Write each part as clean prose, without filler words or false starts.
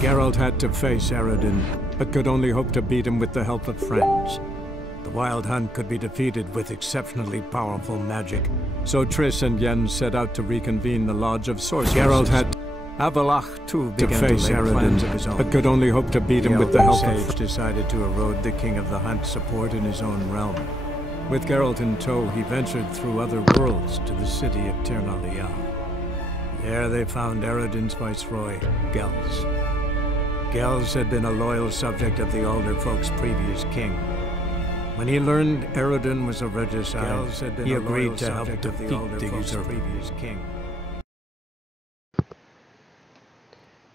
Geralt had to face Eredin, but could only hope to beat him with the help of friends. The Wild Hunt could be defeated with exceptionally powerful magic, so Triss and Yen set out to reconvene the Lodge of Sorcerers. Geralt had Avallac'h too to face Eredin, but could only hope to beat him with the help of... decided to erode the King of the Hunt's support in his own realm. With Geralt in tow, he ventured through other worlds to the city of Tir na Lial. There they found Eredin's viceroy, Gels. Gels had been a loyal subject of the Alder Folk's previous king. When he learned Eredin was a regicide, he agreed to help defeat the previous king.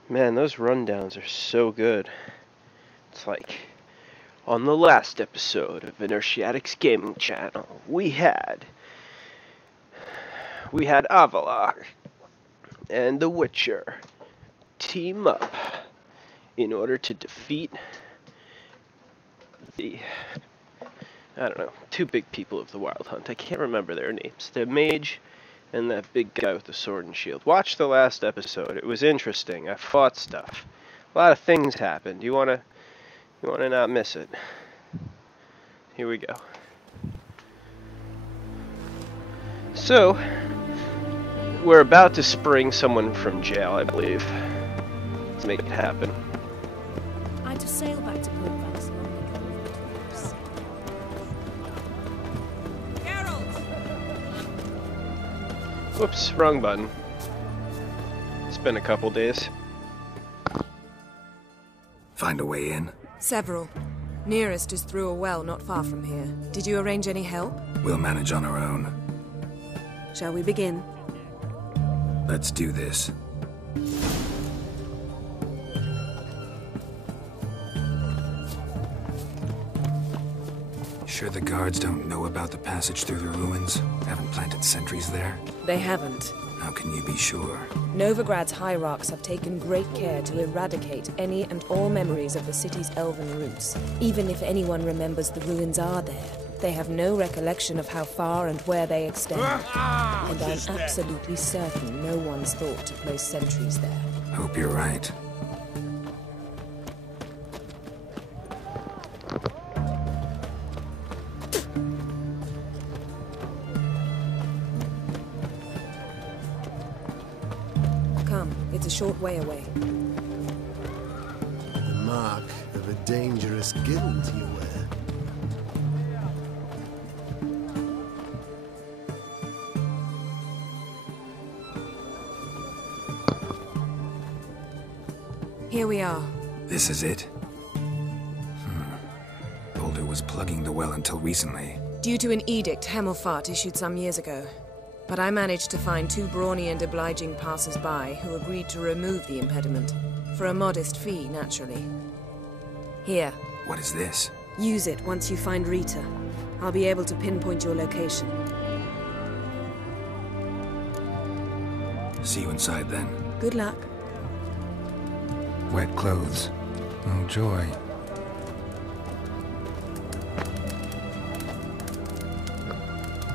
Man, those rundowns are so good. It's like, on the last episode of Inertiaddict's gaming channel, we had Avallac'h and the Witcher team up in order to defeat the, I don't know, two big people of the Wild Hunt. I can't remember their names. The mage and that big guy with the sword and shield. Watch the last episode. It was interesting. I fought stuff. A lot of things happened. You wanna not miss it. Here we go. So, we're about to spring someone from jail, I believe. Let's make it happen. I just sail back to Port Vance along the coast. Geralt! Whoops, wrong button. It's been a couple days. Find a way in? Several. Nearest is through a well not far from here. Did you arrange any help? We'll manage on our own. Shall we begin? Let's do this. Sure the guards don't know about the passage through the ruins? Haven't planted sentries there? They haven't. How can you be sure? Novigrad's hierarchs have taken great care to eradicate any and all memories of the city's elven roots. Even if anyone remembers the ruins are there, they have no recollection of how far and where they extend. And I'm absolutely certain no one's thought to place sentries there. Hope you're right. It's a short way away. The mark of a dangerous guild you wear. Here we are. This is it? Boulder was plugging the well until recently. Due to an edict Hemmelfart issued some years ago. But I managed to find two brawny and obliging passers-by who agreed to remove the impediment. For a modest fee, naturally. Here. What is this? Use it once you find Rita. I'll be able to pinpoint your location. See you inside then. Good luck. Wet clothes. Oh joy.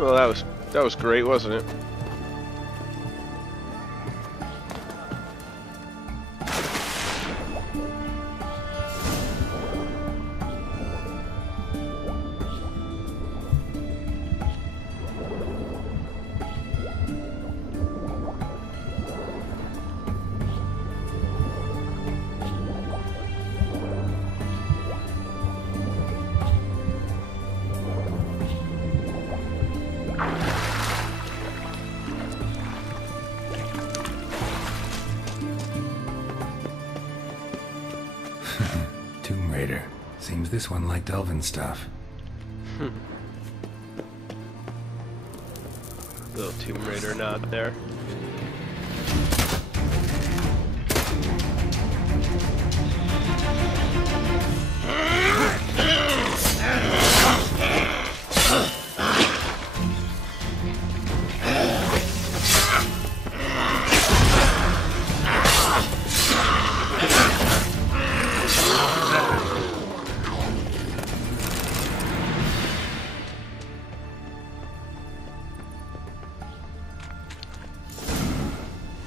Well, that was great, wasn't it? Tomb Raider. Seems this one liked elven stuff. Little Tomb Raider nod there.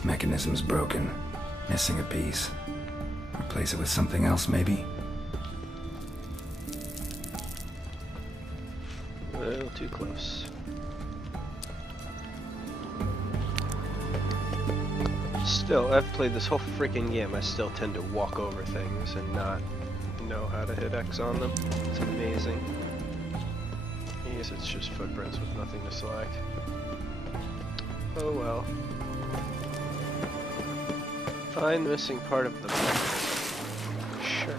Mechanism's broken. Missing a piece. Replace it with something else, maybe? A little too close. Still, I've played this whole freaking game. I still tend to walk over things and not know how to hit X on them. It's amazing. I guess it's just footprints with nothing to select. Oh well. Find the missing part of the mechanism. Sure.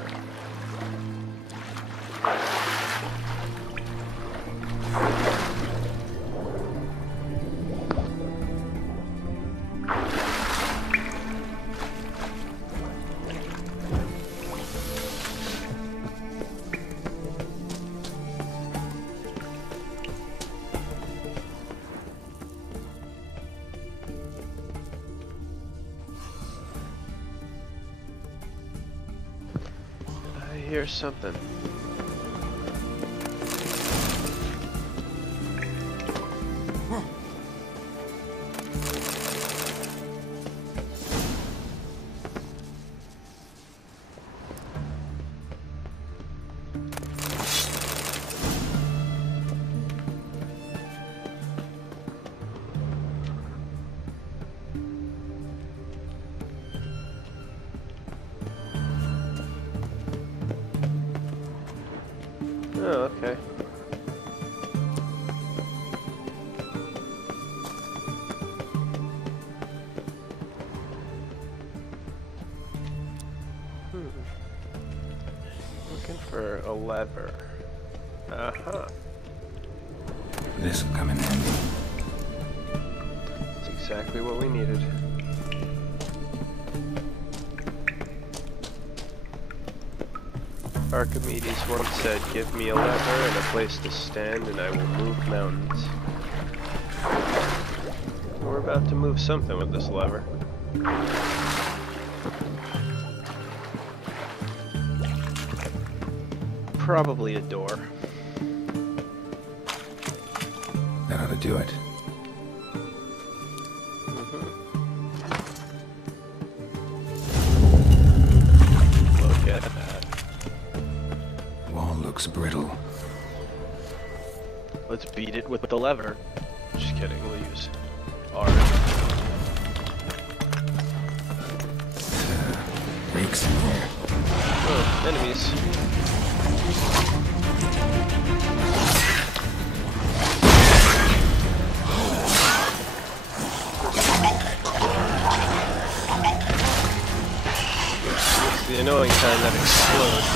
Here's something. Oh, okay. Looking for a lever. Uh-huh. This'll come in handy. That's exactly what we needed. Archimedes once said, "Give me a lever and a place to stand and I will move mountains." We're about to move something with this lever. Probably a door. That ought to do it. Look at that. Wall looks brittle. Let's beat it with the lever. Just kidding, we'll use R. Reeks in here. Oh, enemies. It's the annoying kind that explodes.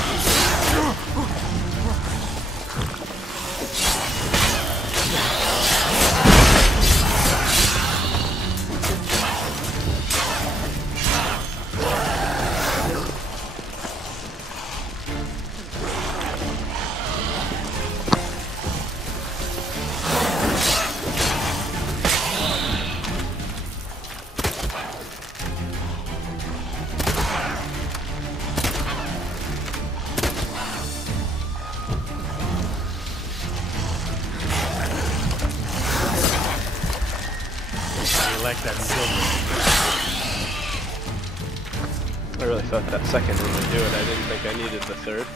Like that silver. I really thought that second one would do it. I didn't think I needed the third.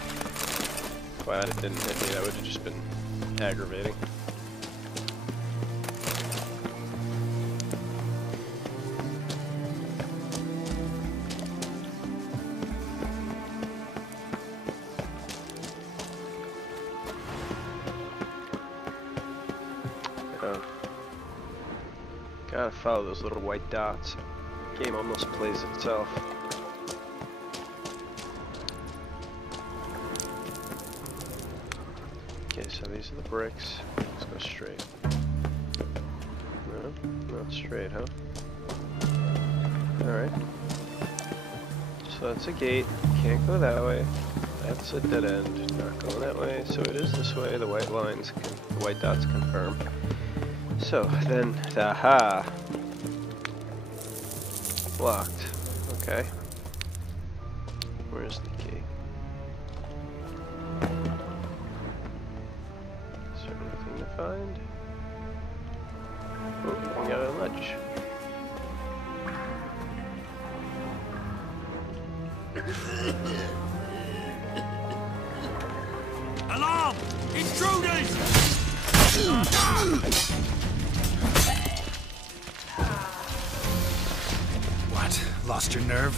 Glad it didn't hit me. That would have just been aggravating. Gotta follow those little white dots. The game almost plays itself. Okay, so these are the bricks. Let's go straight. No, not straight, huh? Alright. So that's a gate. Can't go that way. That's a dead end. Not going that way. So it is this way. The white lines, the white dots confirm. So then, aha! Locked. Okay. Where's the key? Is there anything to find? Oh, we got a ledge. Alarm! Intruders! What? Lost your nerve?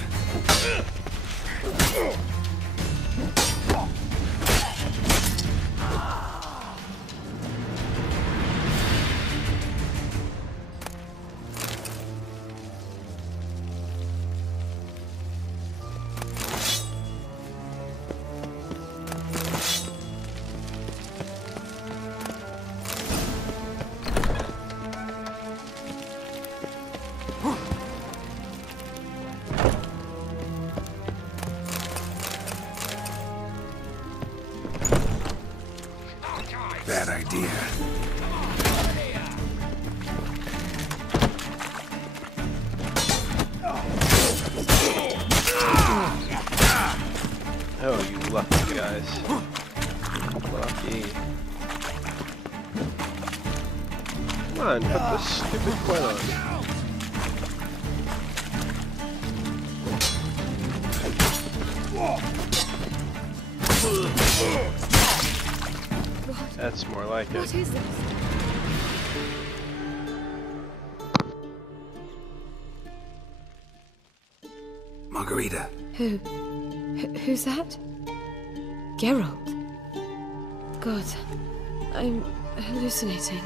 Bad idea. Oh, you lucky guys. Lucky. Come on, put this stupid coin on. That's more like it. What is this? Margarita. Who's that? Geralt. God, I'm hallucinating.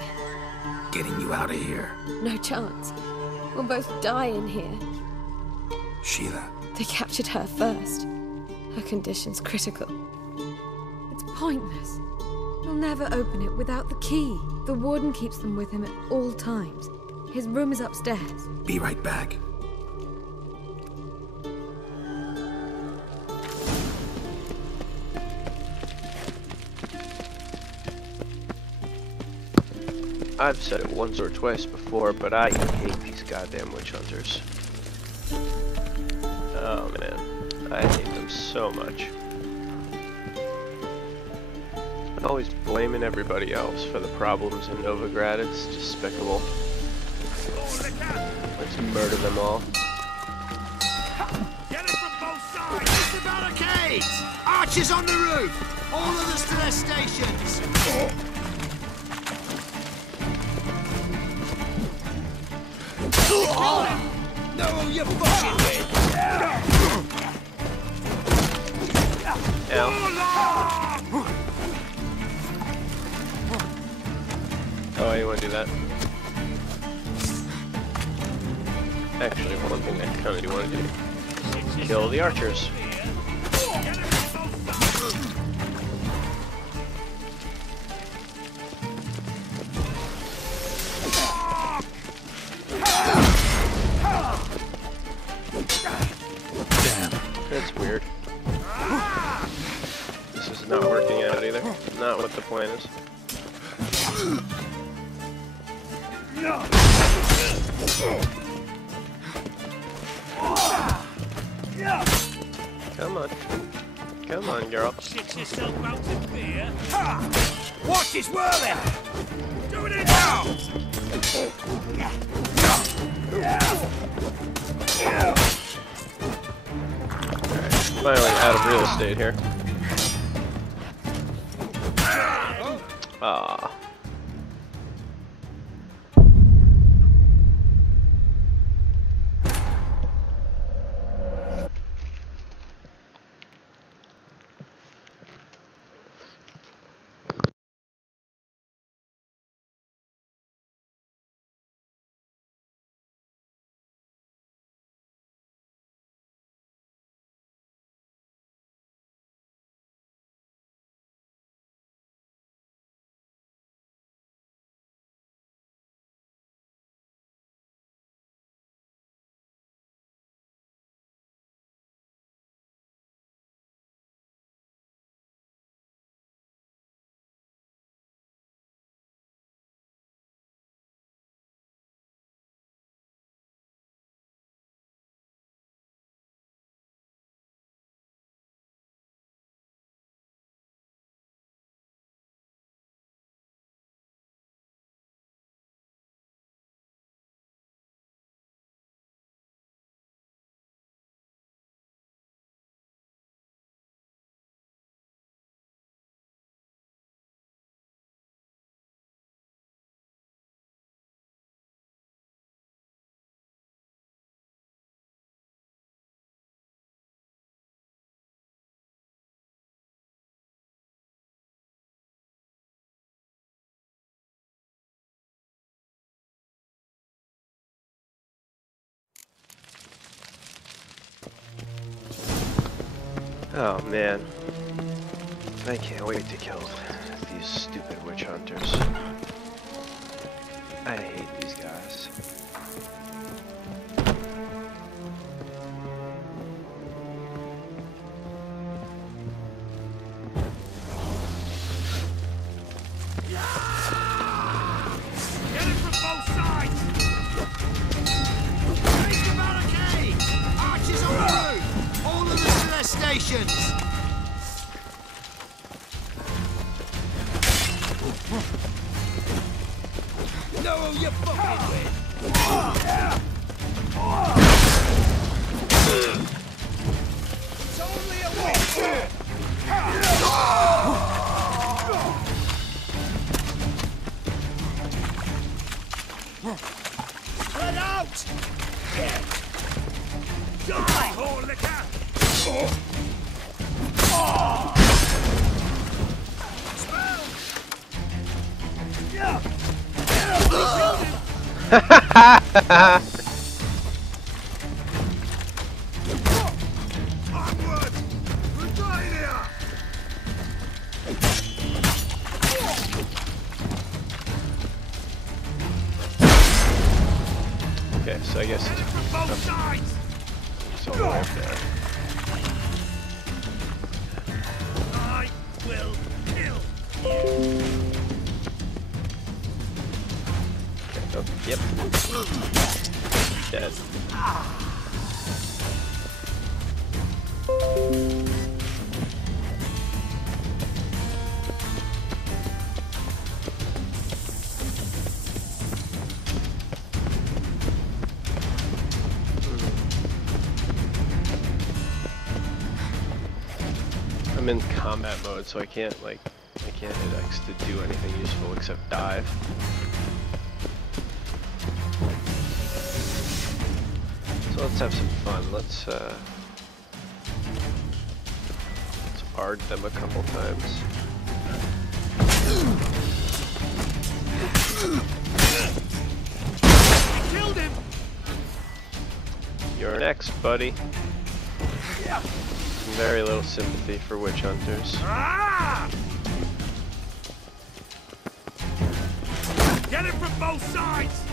Getting you out of here. No chance. We'll both die in here. Sheila. They captured her first. Her condition's critical. It's pointless. We'll never open it without the key. The warden keeps them with him at all times. His room is upstairs. Be right back. I've said it once or twice before, but I hate these goddamn witch hunters. Oh man, I hate them so much. Always blaming everybody else for the problems in Novigrad. It's despicable. Let's murder them all. Get it from both sides! It's the barricades! Archers on the roof! All others to their stations! Know who you're fucking with! Ow. Oh, you want to do that? Actually, one thing I kind of do want to do. Kill the archers. That's weird. This is not working out either. Not what the plan is. Come on. Come on, girl. Shit yourself out in beer. Watch his whirling! Doing it now! Alright, finally out of real estate here. Ah. Oh man. I can't wait to kill these stupid witch hunters. I hate these guys. Get it from both sides! Raise the barricade! Archers on the roof! All of us to their stations! Know who you're fucking with! It's only a witch! Spread out! Die, whore liquor! Onward! We're dying here! Okay, so I guess Get it from both sides! it's all the way up there. I will kill you! Oh, yep. Dead. I'm in combat mode, so I can't hit X to do anything useful except dive. So let's have some fun. Let's ard them a couple times. Killed him! You're next, buddy. Very little sympathy for witch hunters. Ah! Get it from both sides!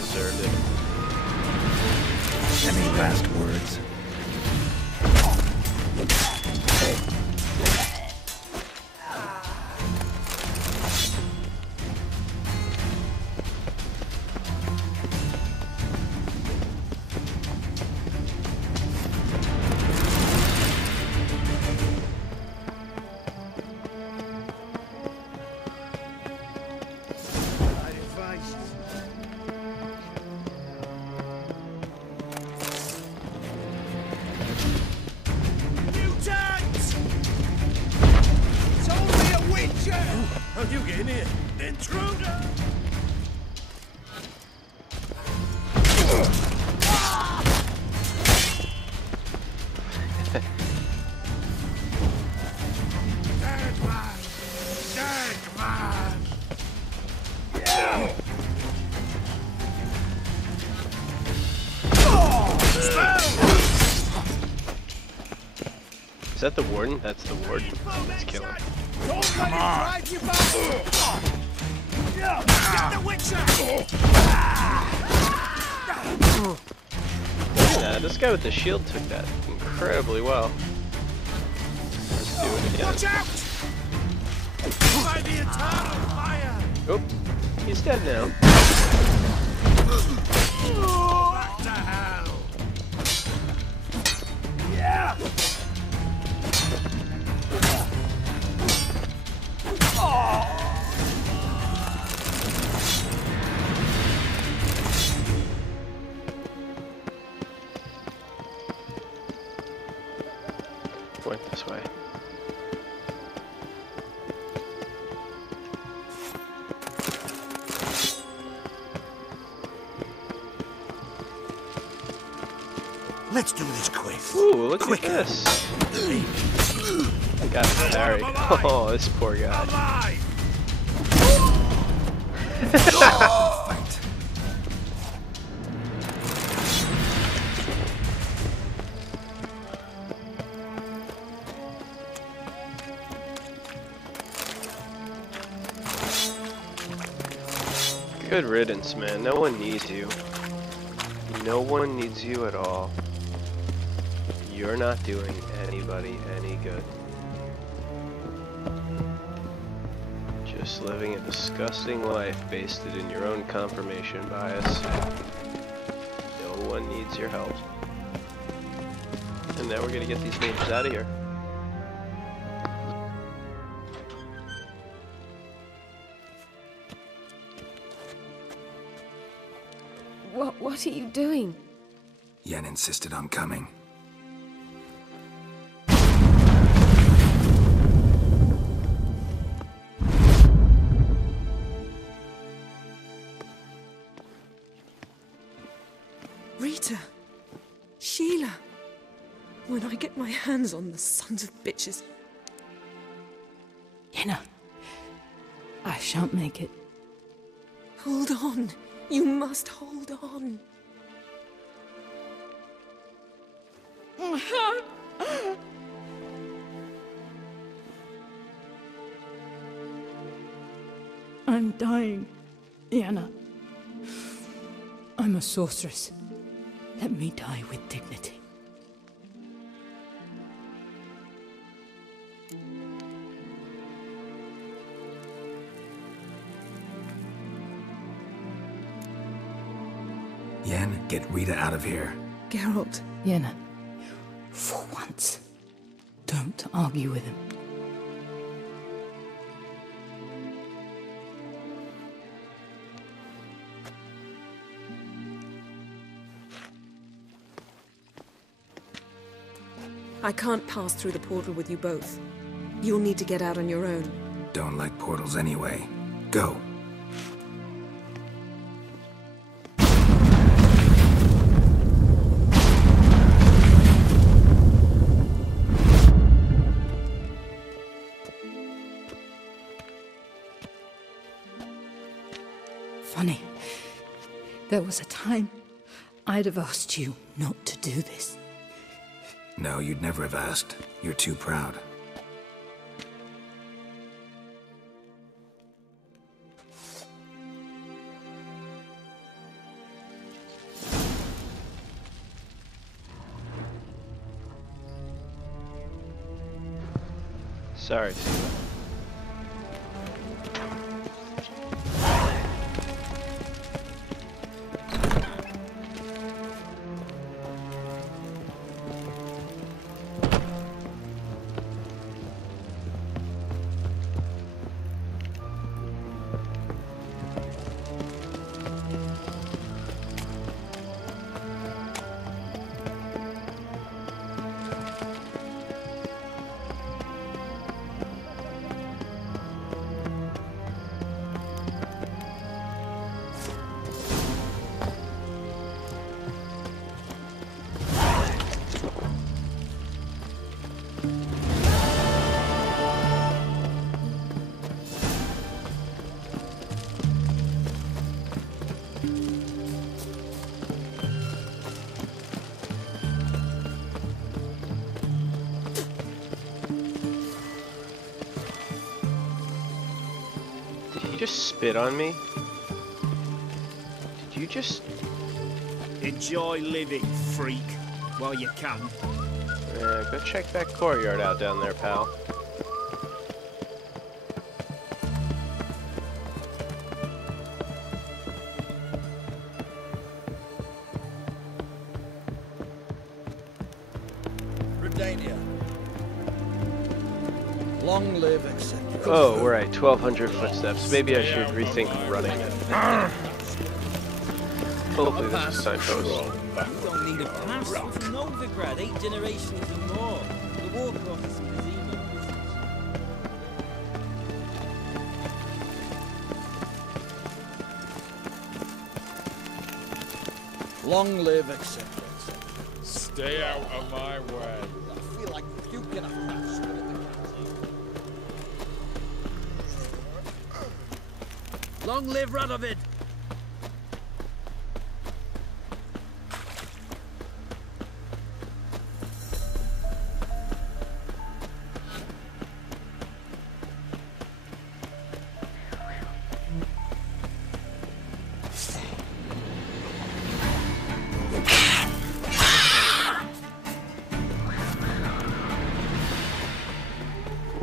Deserved it. Any last words? How you get in here? Intruder! Dead man! Dead man! Is that the warden? That's the warden. Let's kill him. Come on! Get the witcher! Yeah, this guy with the shield took that incredibly well. Let's do it again. Watch out! By the eternal fire! Oh, he's dead now. Back to hell! Yeah! Point this way. Let's do this quick. Ooh, look at this. Got it, Barry. Oh, this poor guy. Alive! Good riddance, man. No one needs you. No one needs you at all. You're not doing anybody any good. Just living a disgusting life based in your own confirmation bias. No one needs your help. And now we're gonna get these names out of here. What are you doing? Yen insisted on coming. Rita! Sheila! When I get my hands on the sons of bitches... Yenna, I shan't make it. Hold on. You must hold on. I'm dying, Yenna. I'm a sorceress. Let me die with dignity. Yen, get Rita out of here. Geralt. Yenna, for once, don't argue with him. I can't pass through the portal with you both. You'll need to get out on your own. Don't like portals anyway. Go. Funny. There was a time I'd have asked you not to do this. No, you'd never have asked. You're too proud. Sorry, Sheila. Just spit on me? Did you just... Enjoy living, freak, while you can. go check that courtyard out down there, pal. Redania. Long live, etc. Oh, we're at 1,200 footsteps. Maybe I should rethink running. Hopefully this is signpost. You don't need a pass. It's Novigrad, 8 generations and more. The Warcroft is casino. Long live, etc. Stay out of my way. I feel like puking after that shit at the canteen. Long live Radovid!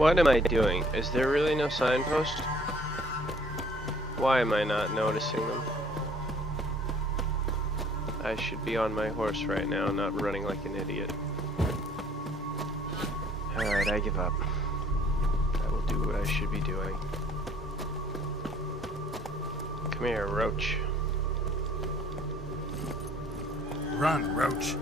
What am I doing? Is there really no signpost? Why am I not noticing them? I should be on my horse right now, not running like an idiot. Alright, I give up. I will do what I should be doing. Come here, Roach. Run, Roach.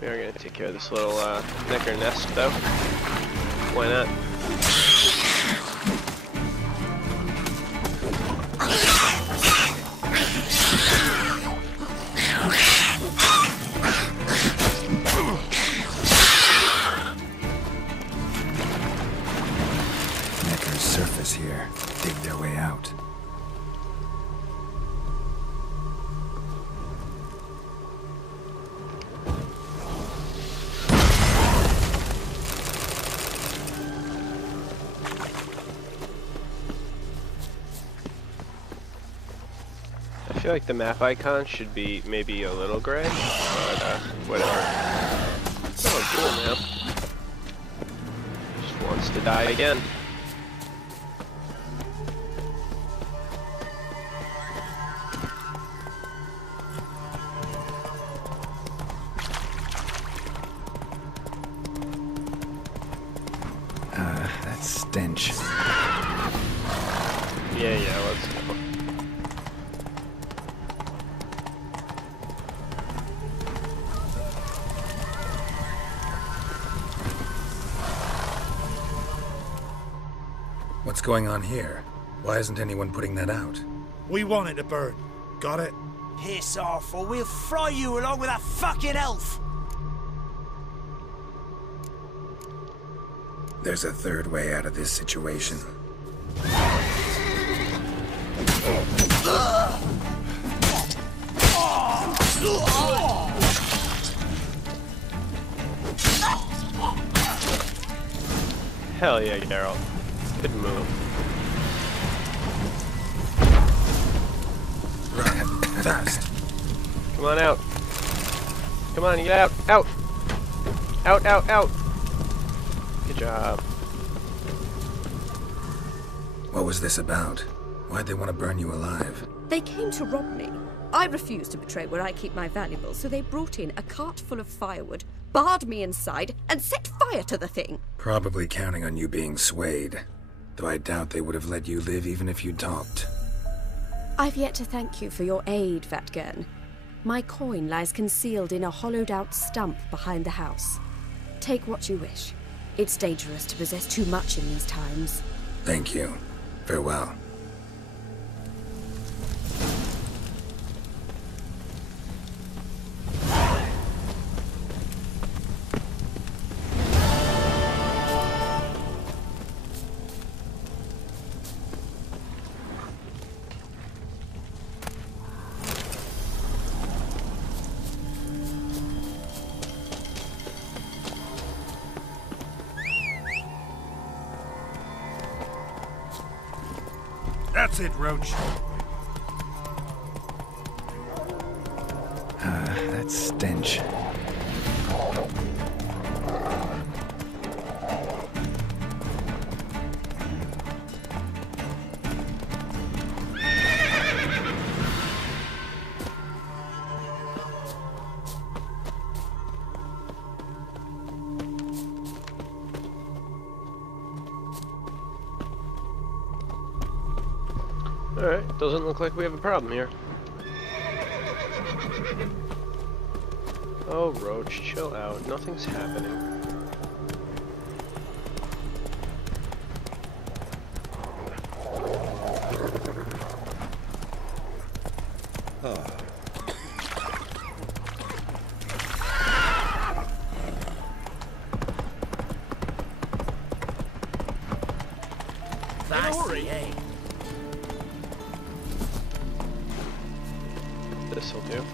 We are going to take care of this little knicker nest, though. Why not? Knickers surface here. Dig their way out. I feel like the map icon should be maybe a little gray, but whatever. Oh, cool map. Just wants to die again. That stench. Yeah, let's go. What's going on here? Why isn't anyone putting that out? We want it to burn. Got it? Piss off, or we'll fry you along with that fucking elf! There's a third way out of this situation. Hell yeah, Geralt. Good move. Run fast. Come on out. Come on, get out. Out. Out, out, out. Good job. What was this about? Why'd they want to burn you alive? They came to rob me. I refused to betray where I keep my valuables, so they brought in a cart full of firewood, barred me inside, and set fire to the thing. Probably counting on you being swayed. Though I doubt they would have let you live even if you talked. I've yet to thank you for your aid, Vatgern. My coin lies concealed in a hollowed-out stump behind the house. Take what you wish. It's dangerous to possess too much in these times. Thank you. Farewell. That's it, Roach. That stench. Alright, doesn't look like we have a problem here. Oh, Roach, chill out. Nothing's happening. This'll do.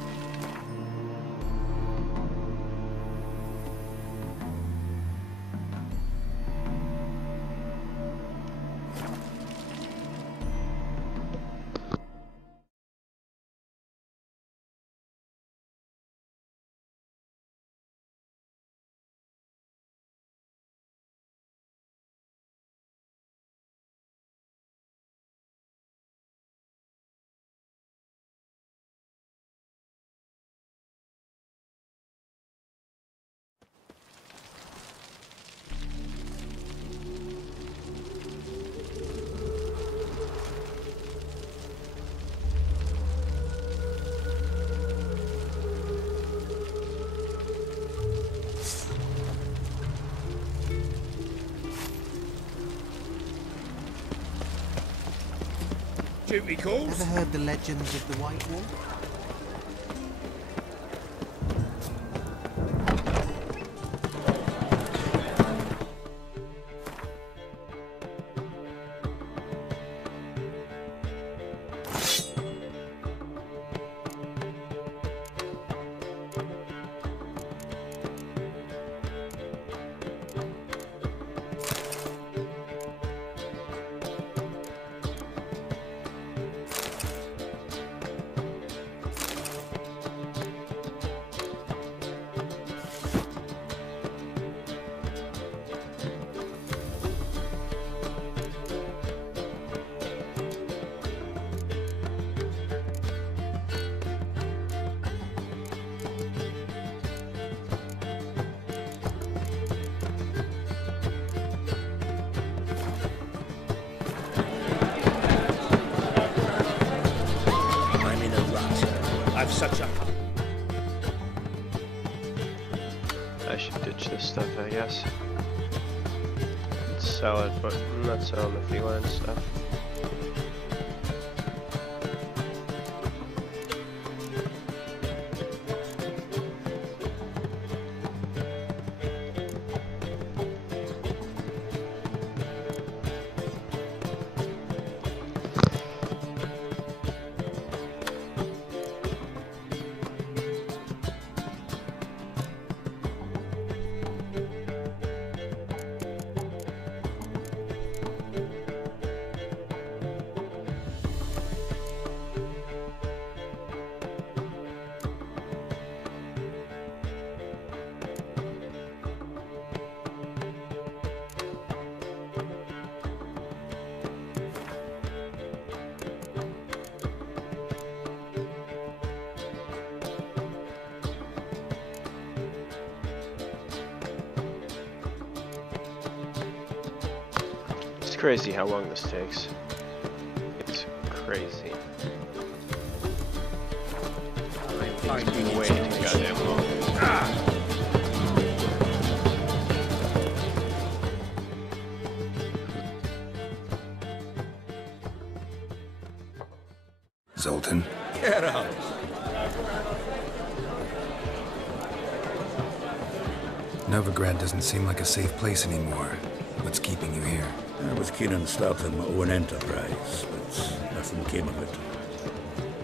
Duty calls. Ever heard the legends of the White Wolf? Such a... I should ditch this stuff, I guess. Sell it, but I'm not selling the feline stuff. It's crazy how long this takes. It's crazy. It's been way too goddamn long. Zoltan? Get out! Novigrad doesn't seem like a safe place anymore. What's keeping you here? I was keen on starting my own enterprise, but nothing came of it.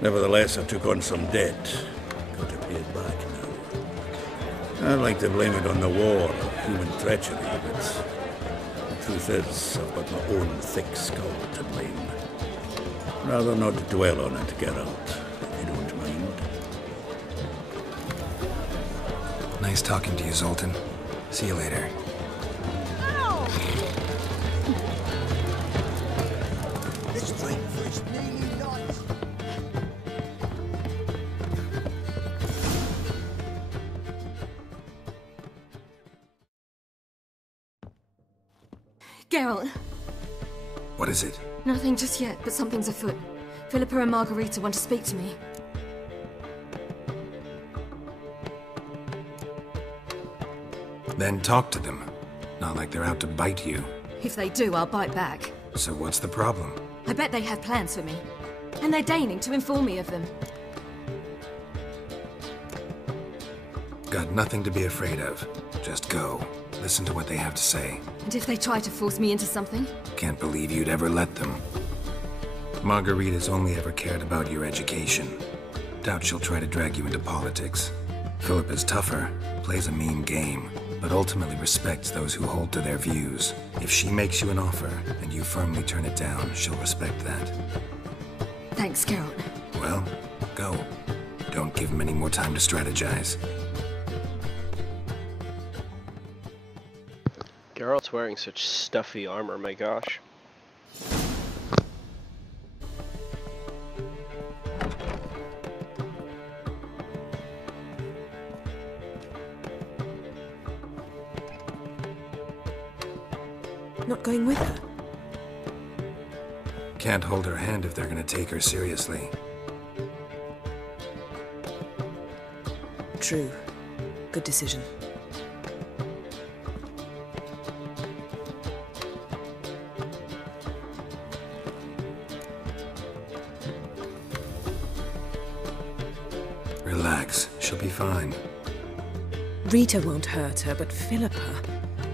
Nevertheless, I took on some debt. Got to pay it back now. I'd like to blame it on the war or human treachery, but the truth is, I've got my own thick skull to blame. Rather not dwell on it, get out, if you don't mind. Nice talking to you, Zoltan. See you later. Geralt. What is it? Nothing just yet, but something's afoot. Philippa and Margarita want to speak to me. Then talk to them. Not like they're out to bite you. If they do, I'll bite back. So what's the problem? I bet they have plans for me. And they're deigning to inform me of them. Got nothing to be afraid of. Just go. Listen to what they have to say. And if they try to force me into something? Can't believe you'd ever let them. Margarita's only ever cared about your education. Doubt she'll try to drag you into politics. Philippa's tougher, plays a mean game, but ultimately respects those who hold to their views. If she makes you an offer, and you firmly turn it down, she'll respect that. Thanks, Geralt. Well, go. Don't give him any more time to strategize. Geralt's wearing such stuffy armor, my gosh. Not going with her? Can't hold her hand if they're gonna take her seriously. True. Good decision. Relax. She'll be fine. Rita won't hurt her, but Philippa,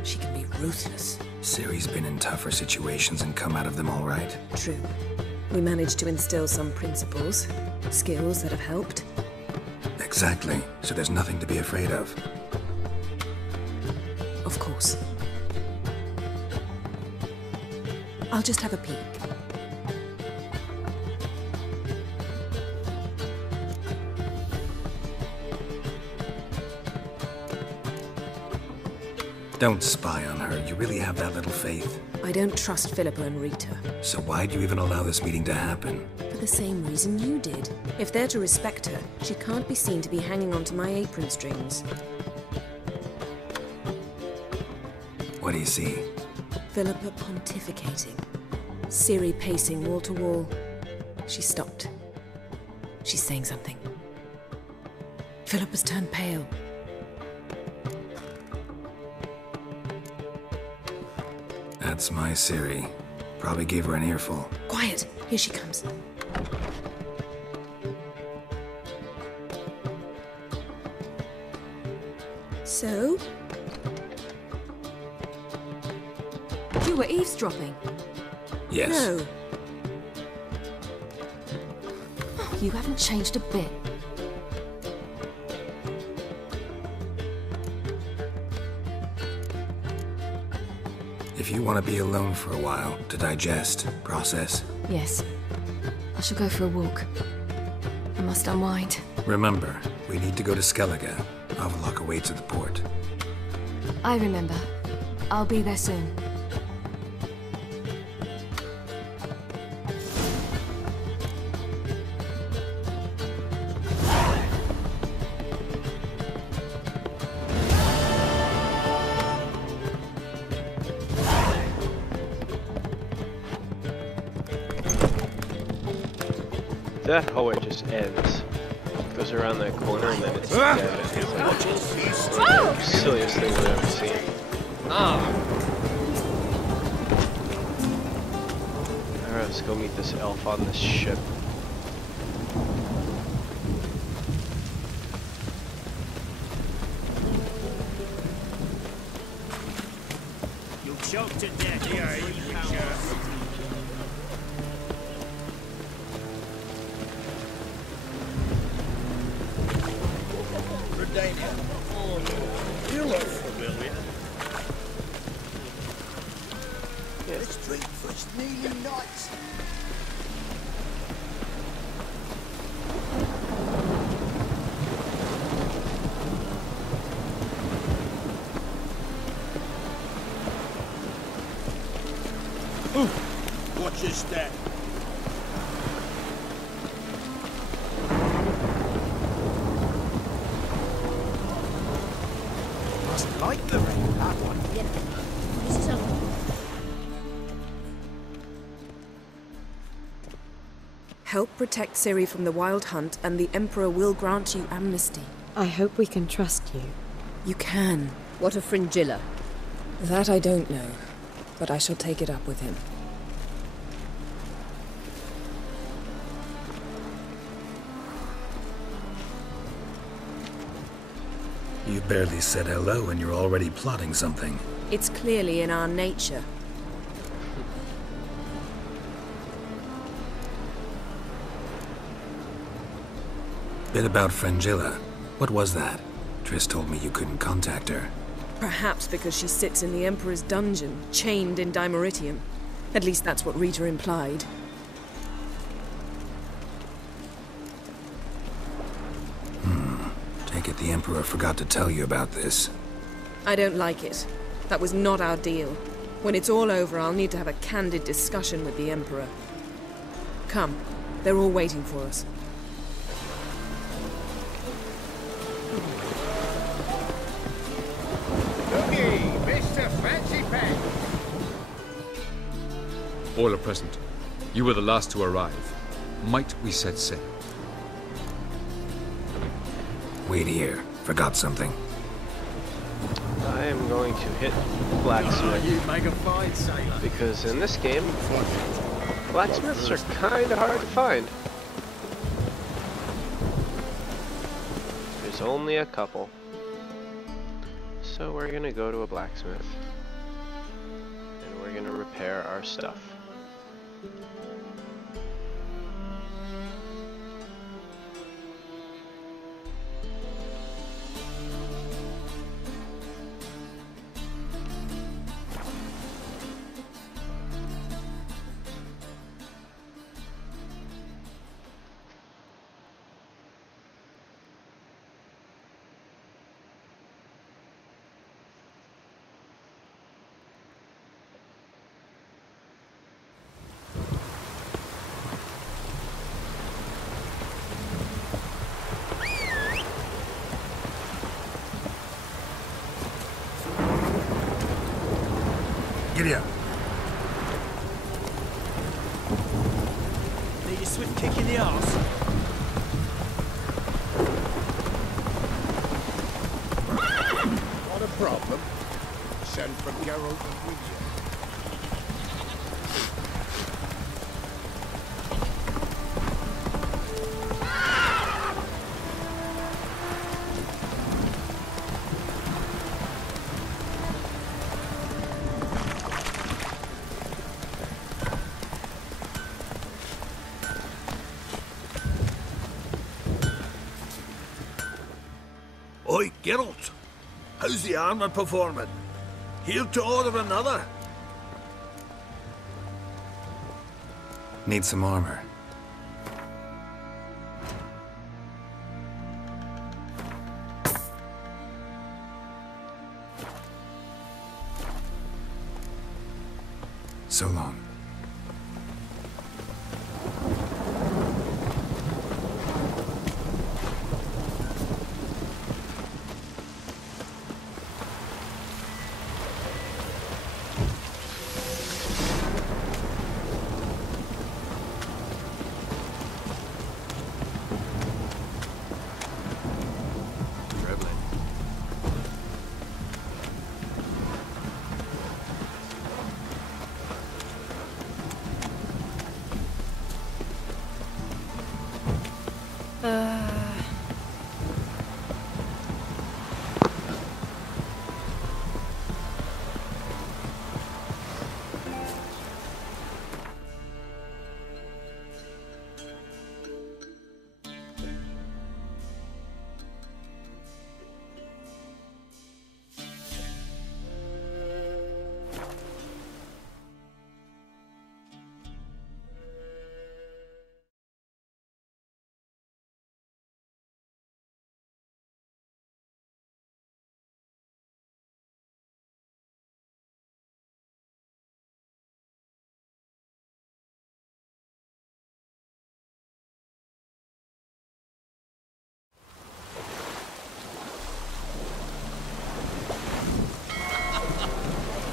she can be ruthless. Ciri's been in tougher situations and come out of them all right. True. We managed to instill some principles, skills that have helped. Exactly. So there's nothing to be afraid of. Of course. I'll just have a peek. Don't spy on her. You really have that little faith? I don't trust Philippa and Rita. So why'd you even allow this meeting to happen? For the same reason you did. If they're to respect her, she can't be seen to be hanging onto my apron strings. What do you see? Philippa pontificating. Ciri pacing wall to wall. She stopped. She's saying something. Philippa's turned pale. That's my Ciri. Probably gave her an earful. Quiet! Here she comes. So? You were eavesdropping? Yes. No. You haven't changed a bit. If you want to be alone for a while, to digest, process. Yes. I shall go for a walk. I must unwind. Remember, we need to go to Skellige. Avallac'h awaits at the port. I remember. I'll be there soon. That hallway just ends. Goes around that corner and then it's dead. It's like the silliest thing I've ever seen. Alright, let's go meet this elf on this ship. You'll choke to death here, you coward. You look familiar. Yeah. The street first kneeling knights. Watch your step. Like the ring, that one. Yeah. This is over. Help protect Ciri from the Wild Hunt, and the Emperor will grant you amnesty. I hope we can trust you. You can. What of Fringilla? That I don't know, but I shall take it up with him. You barely said hello and you're already plotting something. It's clearly in our nature. Bit about Fringilla. What was that? Triss told me you couldn't contact her. Perhaps because she sits in the Emperor's dungeon, chained in Dimeritium. At least that's what Rita implied. Take it the Emperor forgot to tell you about this. I don't like it. That was not our deal. When it's all over, I'll need to have a candid discussion with the Emperor. Come. They're all waiting for us. Looky, Mr. Fancy Pants. All are present. You were the last to arrive. Might we set sail? Wait here. Forgot something. I am going to hit blacksmith. You make a fine sailor. Because in this game, blacksmiths are kind of hard to find. There's only a couple. So we're gonna go to a blacksmith. And we're gonna repair our stuff. Giddy up. Need a swift kick in the arse. Not a problem. Send for Geralt and Rivia. Oi, Geralt! How's the armour performing? Here to order another? Need some armor. So long.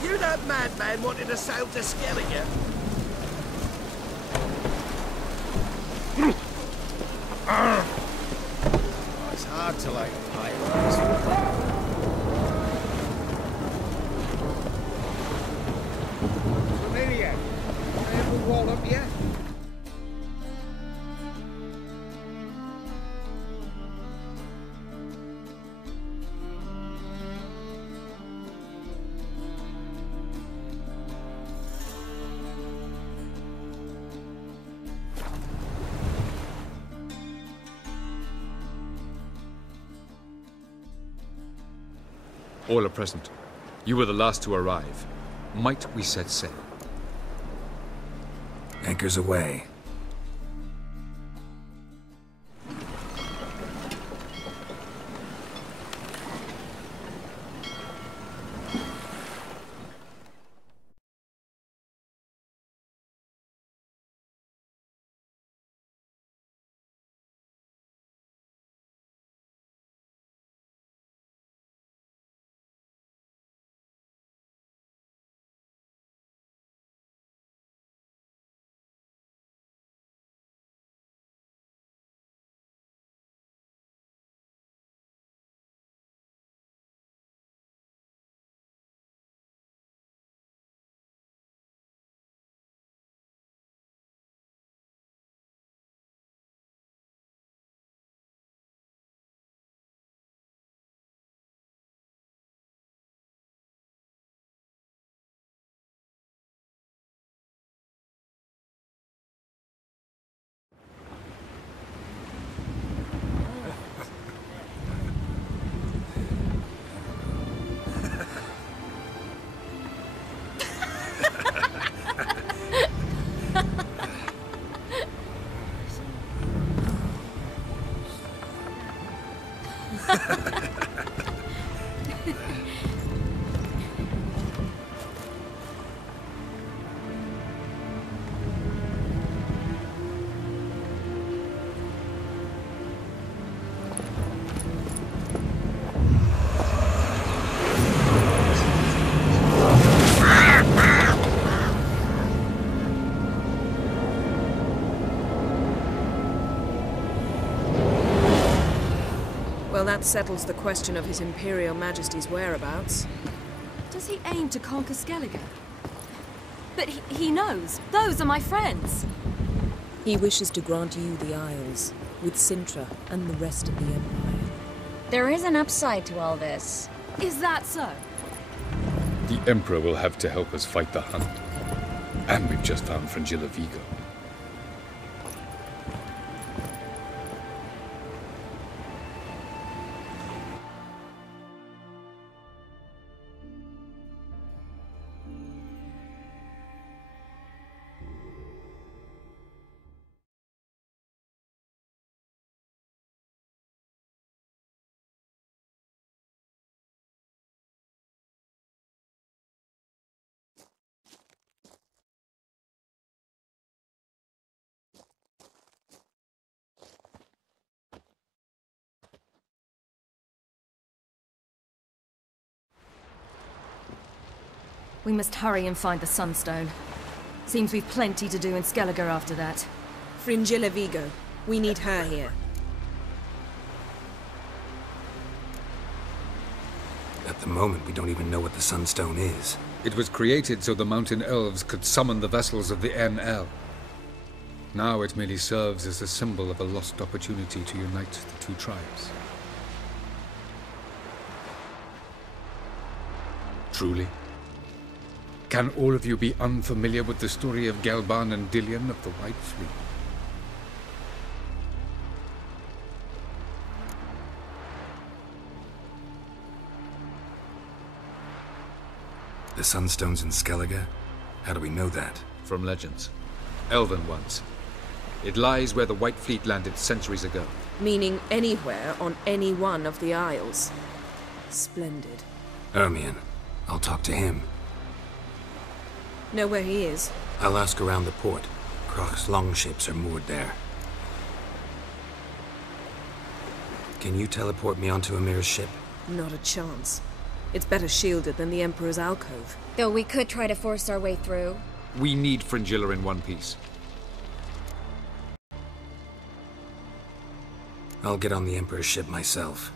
You that madman wanted to sail to Skellige? Oh, it's hard to like pirate. Maniac, I haven't walled up yet. All are present. You were the last to arrive. Might we set sail? Anchors away. Well, that settles the question of His Imperial Majesty's whereabouts. Does he aim to conquer Skellige? But he knows. Those are my friends. He wishes to grant you the Isles, with Sintra and the rest of the Empire. There is an upside to all this. Is that so? The Emperor will have to help us fight the Hunt. And we've just found Fringilla Vigo. We must hurry and find the Sunstone. Seems we've plenty to do in Skellige after that. Fringilla Vigo. We need her here. At the moment, we don't even know what the Sunstone is. It was created so the Mountain Elves could summon the vessels of the NL. Now it merely serves as a symbol of a lost opportunity to unite the two tribes. Truly? Can all of you be unfamiliar with the story of Gelban and Dillion of the White Fleet? The Sunstone's in Skellige? How do we know that? From legends. Elven ones. It lies where the White Fleet landed centuries ago. Meaning anywhere on any one of the Isles. Splendid. Ermion. I'll talk to him. Know where he is? I'll ask around the port. Croc's longships are moored there. Can you teleport me onto Amir's ship? Not a chance. It's better shielded than the Emperor's alcove. Though we could try to force our way through. We need Fringilla in one piece. I'll get on the Emperor's ship myself.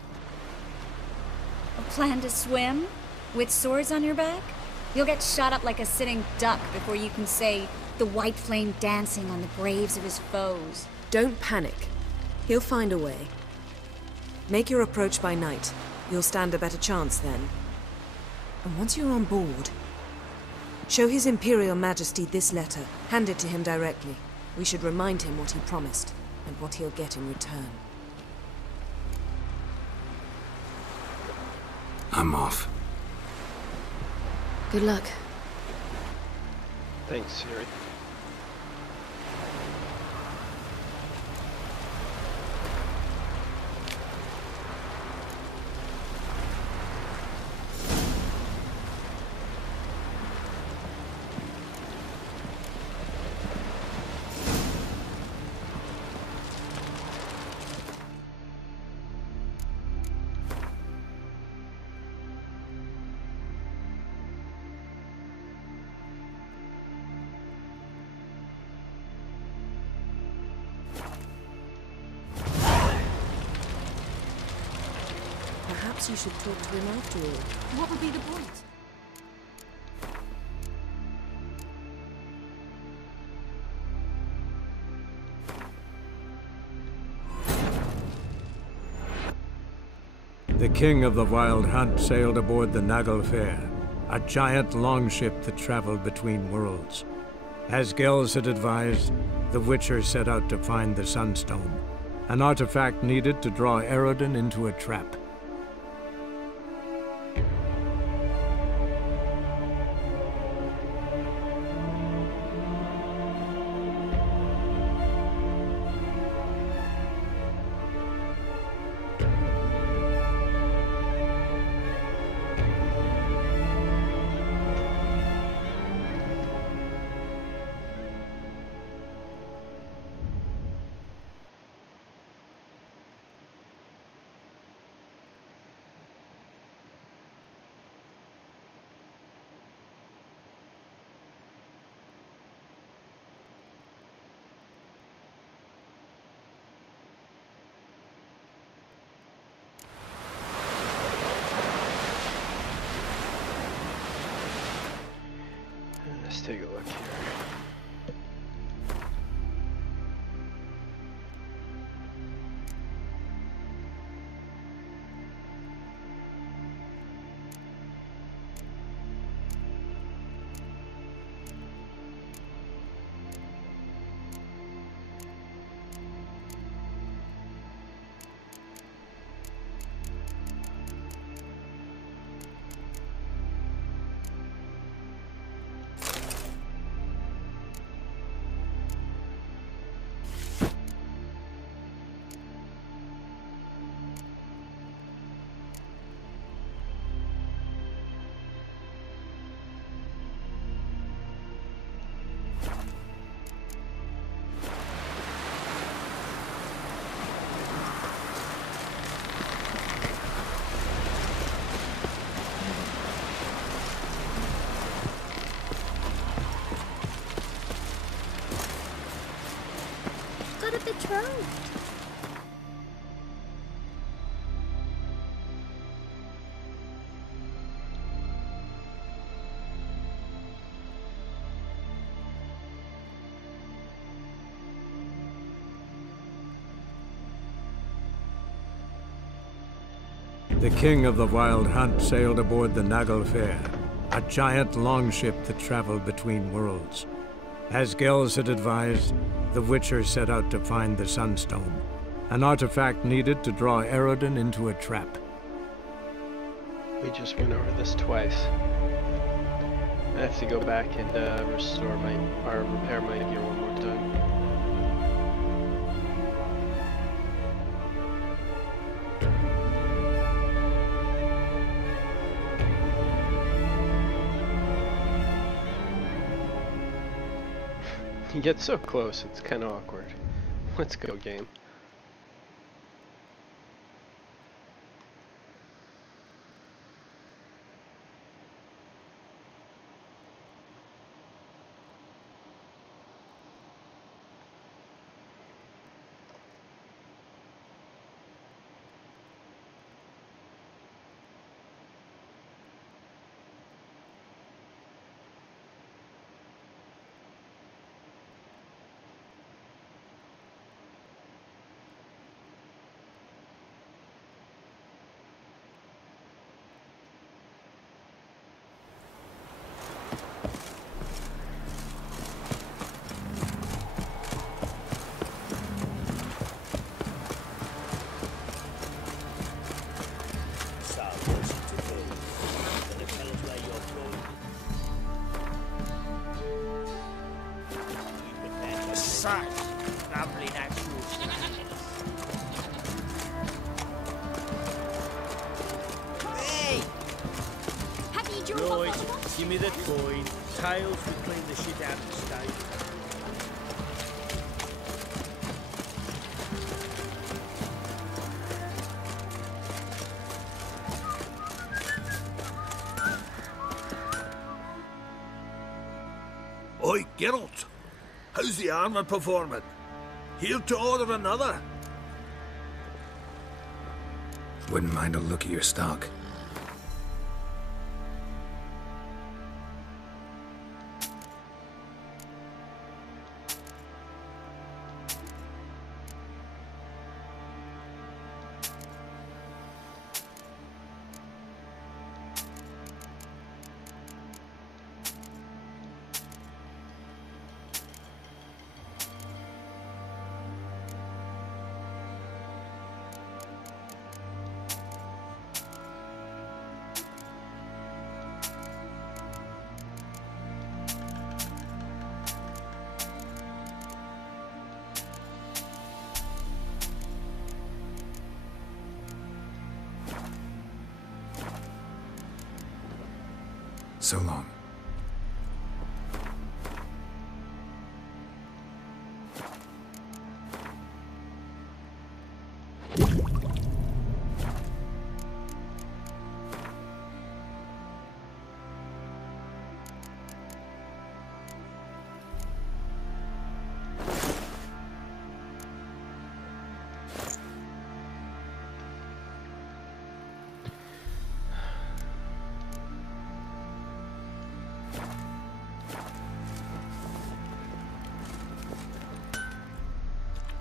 A plan to swim? With swords on your back? You'll get shot up like a sitting duck before you can say the white flame dancing on the graves of his foes. Don't panic. He'll find a way. Make your approach by night. You'll stand a better chance then. And once you're on board, show His Imperial Majesty this letter. Hand it to him directly. We should remind him what he promised, and what he'll get in return. I'm off. Good luck. Thanks, Siri. Perhaps you should talk to him after all. What would be the point? The king of the Wild Hunt sailed aboard the Naglfar, a giant longship that traveled between worlds. As Gels had advised, the Witcher set out to find the Sunstone, an artifact needed to draw Eredin into a trap. take a look here. Got a betrothed. The king of the Wild Hunt sailed aboard the Naglfar, a giant longship that traveled between worlds. As Gels had advised, the Witcher set out to find the Sunstone, an artifact needed to draw Eredin into a trap. We just went over this twice. I have to go back and repair my gear one more time. You get so close, it's kind of awkward. Let's go, game. Hey! Have you drunk Right, off the box? give me the coin. Tails will clean the shit out of the state. Oi, Geralt! How's the armor performing? Here to order another? Wouldn't mind a look at your stock. So long.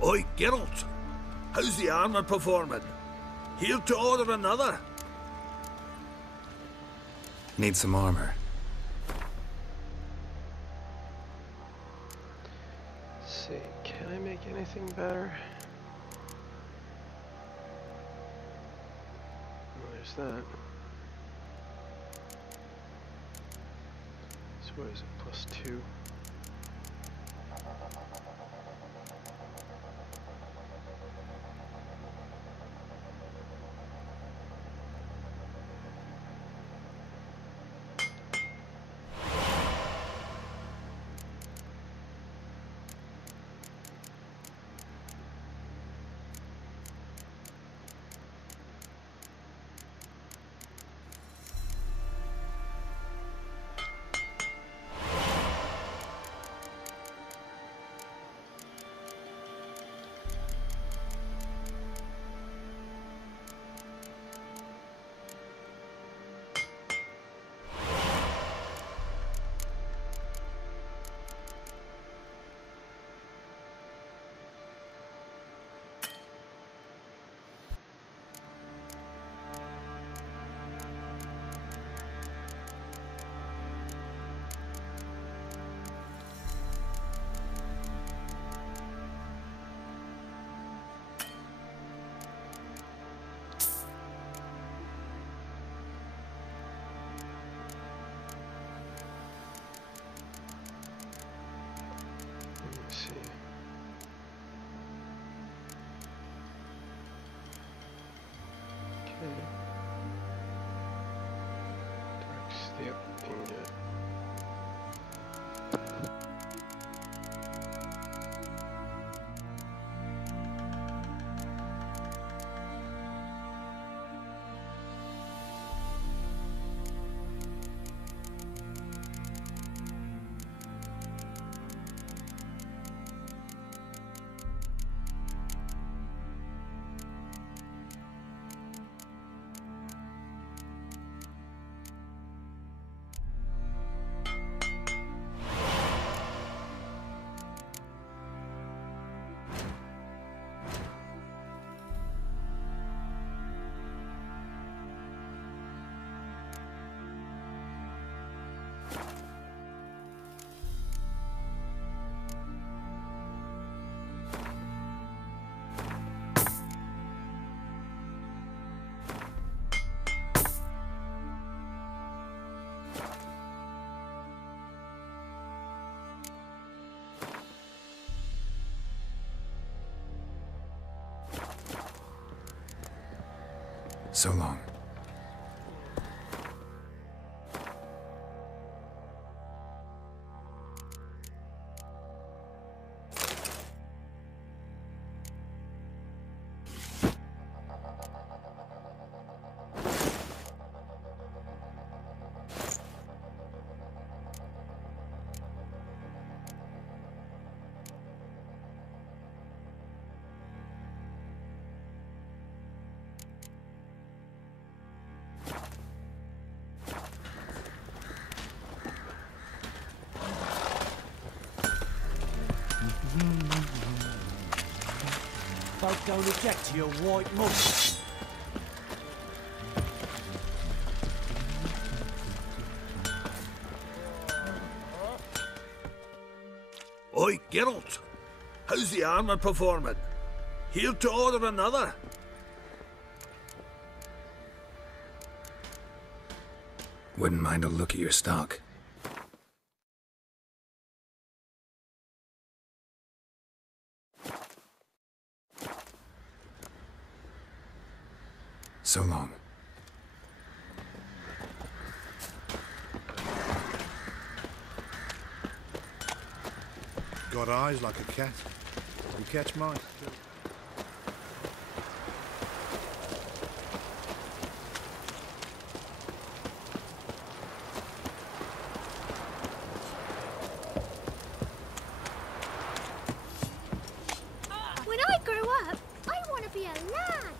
Oi, Geralt! How's the armor performing? Here to order another? Need some armor. Let's see, can I make anything better? Well, there's that. So what is it, +2? So long. Folk don't object to your white mush. Oi, Geralt! How's the armor performing? Here to order another? Wouldn't mind a look at your stock. So long. Got eyes like a cat. You catch mine. When I grow up, I want to be a lad.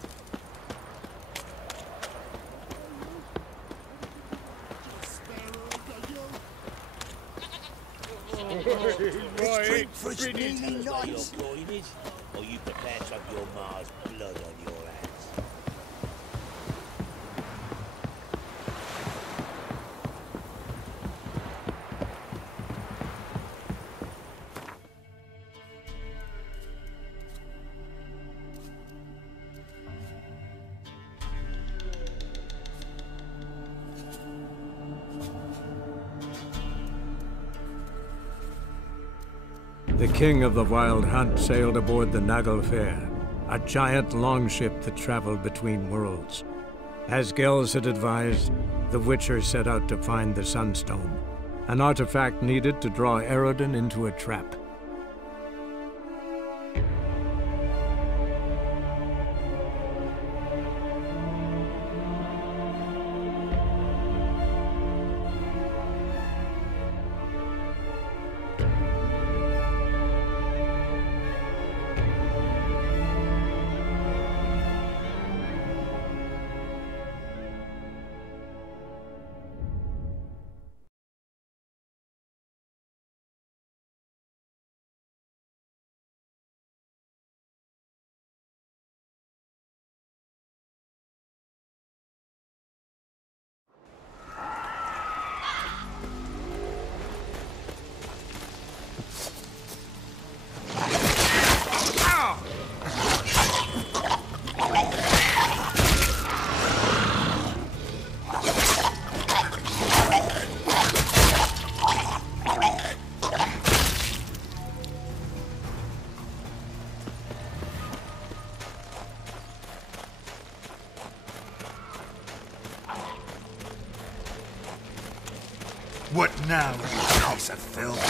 Right. drink for its nearly Your night. coinage, or you prepare to have your Mars blood on your hands. The king of the Wild Hunt sailed aboard the Naglfar, a giant longship that traveled between worlds. As Gels had advised, the Witcher set out to find the Sunstone, an artifact needed to draw Eredin into a trap. What now, you piece of filth?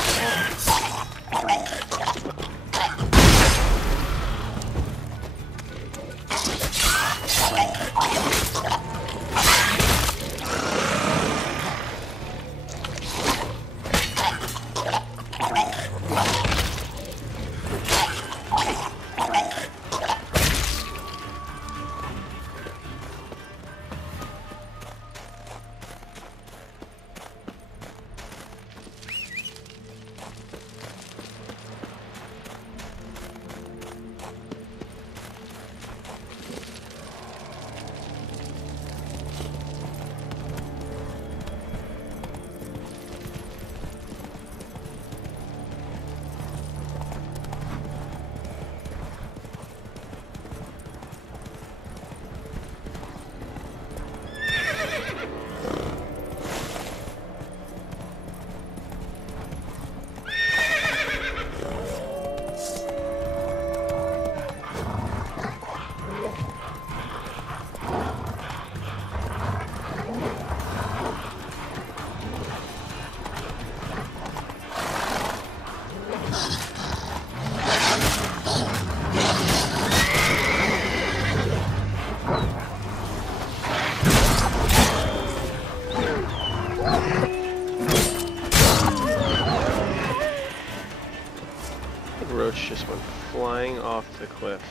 Roach just went flying off the cliff.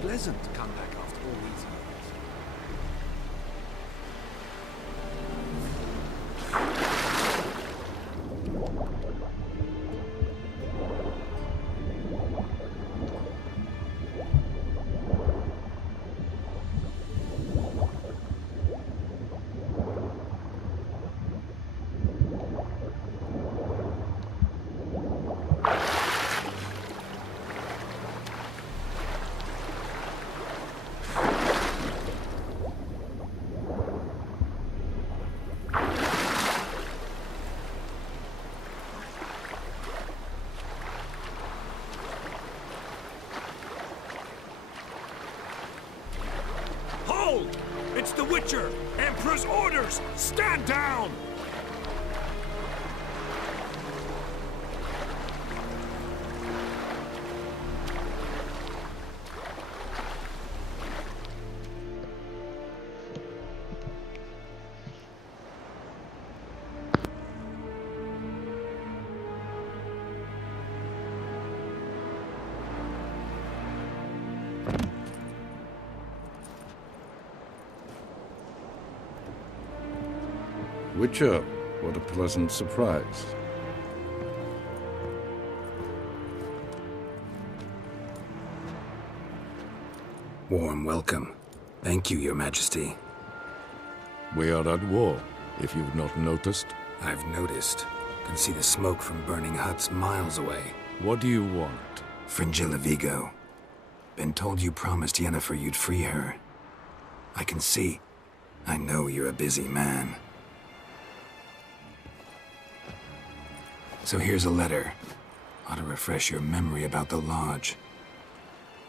Pleasant to come back after all these years. Witcher! Emperor's orders! Stand down! Witcher, what a pleasant surprise. Warm welcome. Thank you, Your Majesty. We are at war, if you've not noticed. I've noticed. Can see the smoke from burning huts miles away. What do you want? Fringilla Vigo. Been told you promised Yennefer you'd free her. I can see. I know you're a busy man. So here's a letter. Ought to refresh your memory about the Lodge.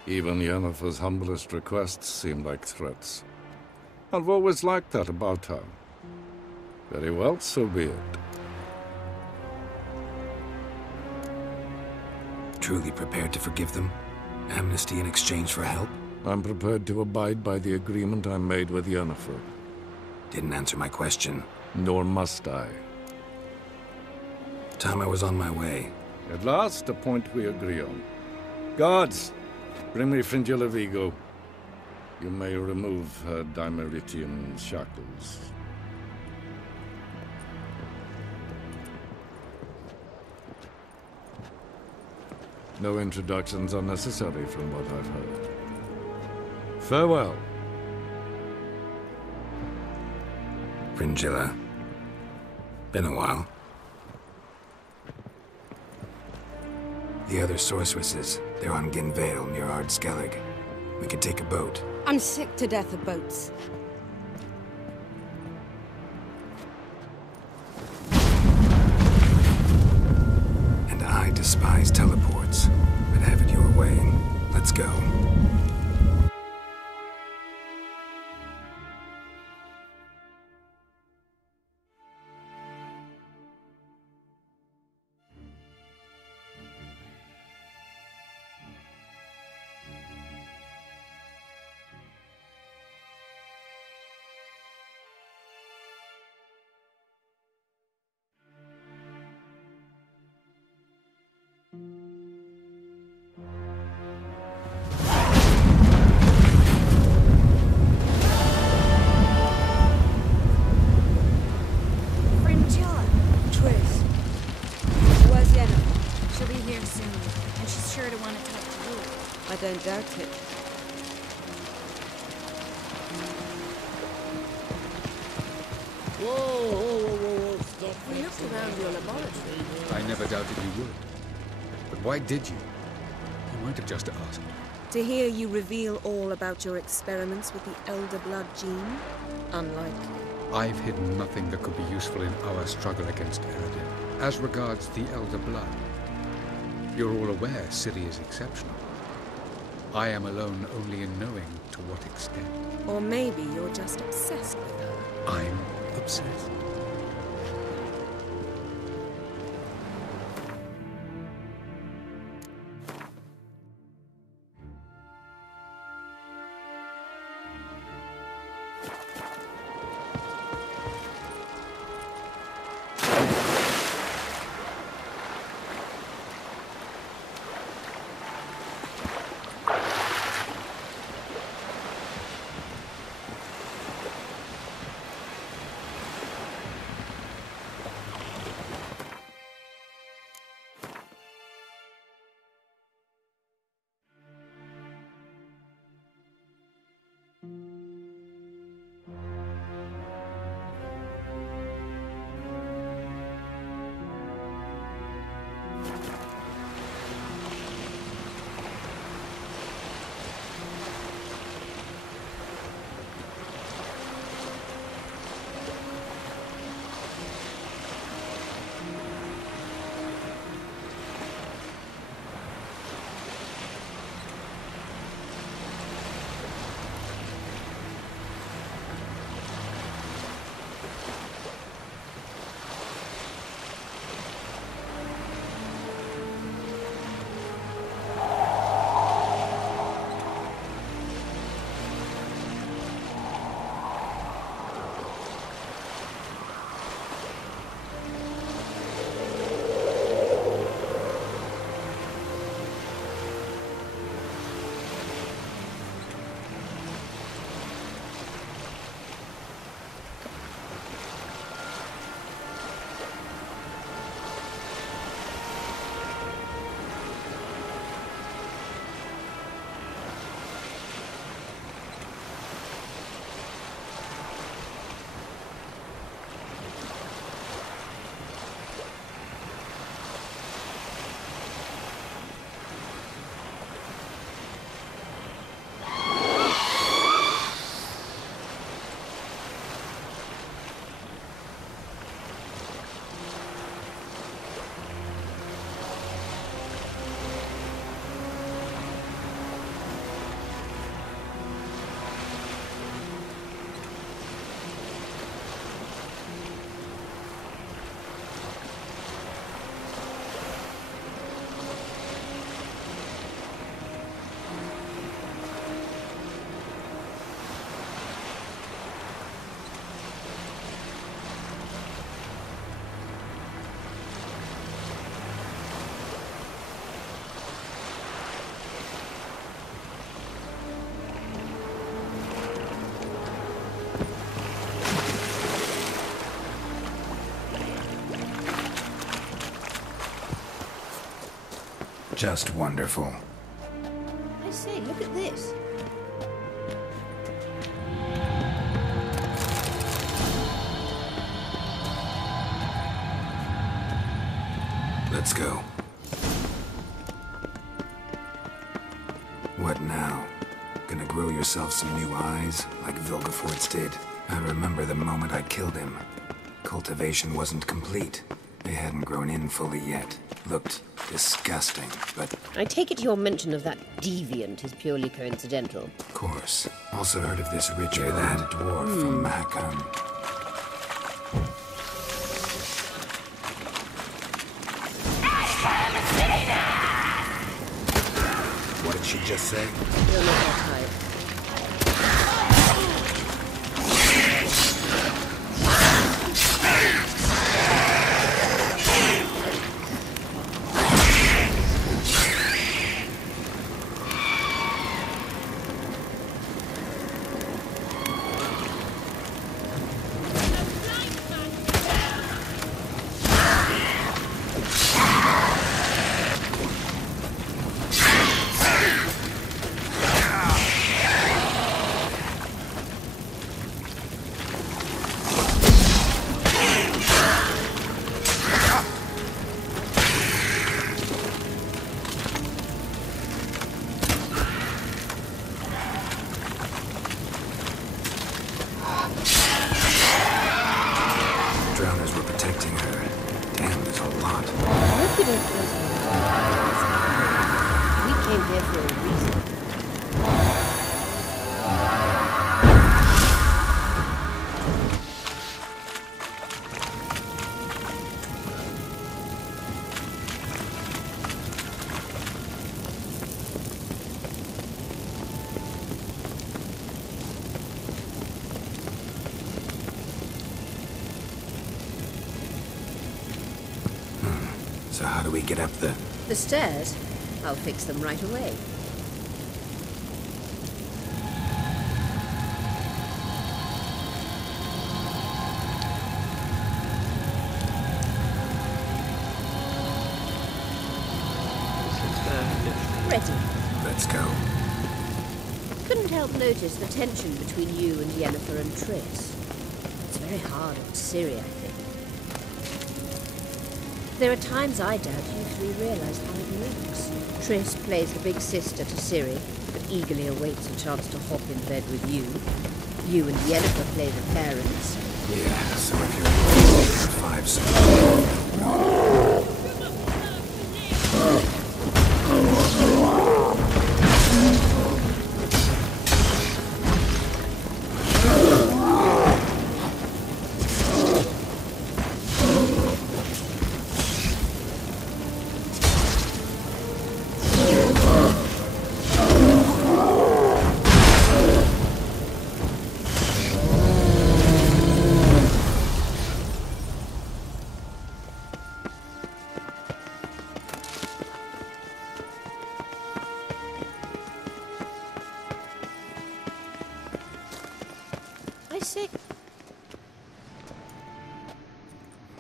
Even Yennefer's humblest requests seem like threats. I've always liked that about her. Very well, so be it. Truly prepared to forgive them? Amnesty in exchange for help? I'm prepared to abide by the agreement I made with Yennefer. Didn't answer my question. Nor must I. Time I was on my way. At last, a point we agree on. Guards, bring me Fringilla Vigo. You may remove her Dimeritian shackles. No introductions are necessary from what I've heard. Farewell. Fringilla. Been a while. The other sorceresses, they're on Ginvale near Ardskellig. We could take a boat. I'm sick to death of boats. And I despise teleports, but have it your way. Let's go. I don't doubt it. Whoa, stop. We looked around your laboratory. I never doubted you would. But why did you? You might have just asked. To hear you reveal all about your experiments with the Elder Blood gene? Unlikely. I've hidden nothing that could be useful in our struggle against Eredin. As regards the Elder Blood, you're all aware Ciri is exceptional. I am alone only in knowing to what extent. Or maybe you're just obsessed with her. I'm obsessed. Just wonderful. I say, look at this. Let's go. What now? Gonna grow yourself some new eyes, like Vilgefortz did? I remember the moment I killed him. Cultivation wasn't complete. They hadn't grown in fully yet. Looked disgusting, but... I take it your mention of that deviant is purely coincidental. Of course. Also heard of this Richard, that dwarf from Mahakam. What did she just say? You'll not hide. So how do we get up the... The stairs? I'll fix them right away. Ready. Let's go. Couldn't help notice the tension between you and Yennefer and Triss. It's very hard on Ciri, I think. There are times I doubt you three realize how it looks. Triss plays the big sister to Ciri, but eagerly awaits a chance to hop in bed with you. You and Yennefer play the parents. Yeah, so if you're 5 seconds...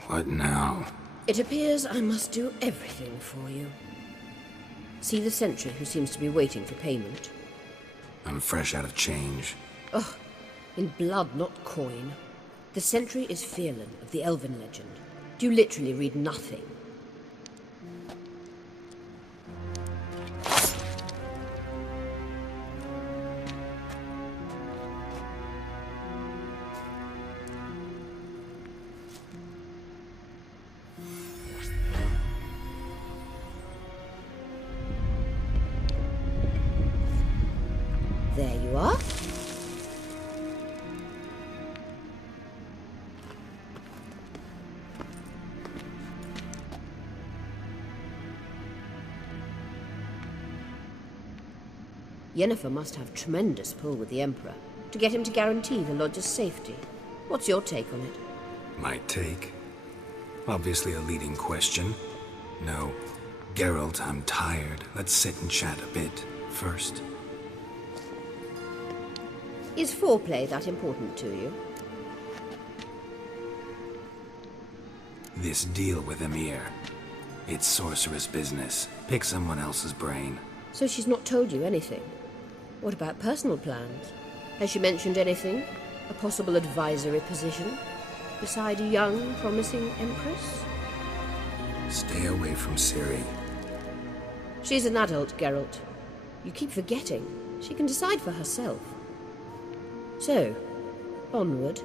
What now? It appears I must do everything for you. See the sentry who seems to be waiting for payment? I'm fresh out of change. Ugh, in blood, not coin. The sentry is Fearlan of the Elven legend. Do you literally read nothing? There you are. Yennefer must have tremendous pull with the Emperor to get him to guarantee the Lodge's safety. What's your take on it? My take? Obviously a leading question. No. Geralt, I'm tired. Let's sit and chat a bit first. Is foreplay that important to you? This deal with Emir. It's sorceress business. Pick someone else's brain. So she's not told you anything? What about personal plans? Has she mentioned anything? A possible advisory position? Beside a young, promising empress? Stay away from Ciri. She's an adult, Geralt. You keep forgetting. She can decide for herself. So, onward.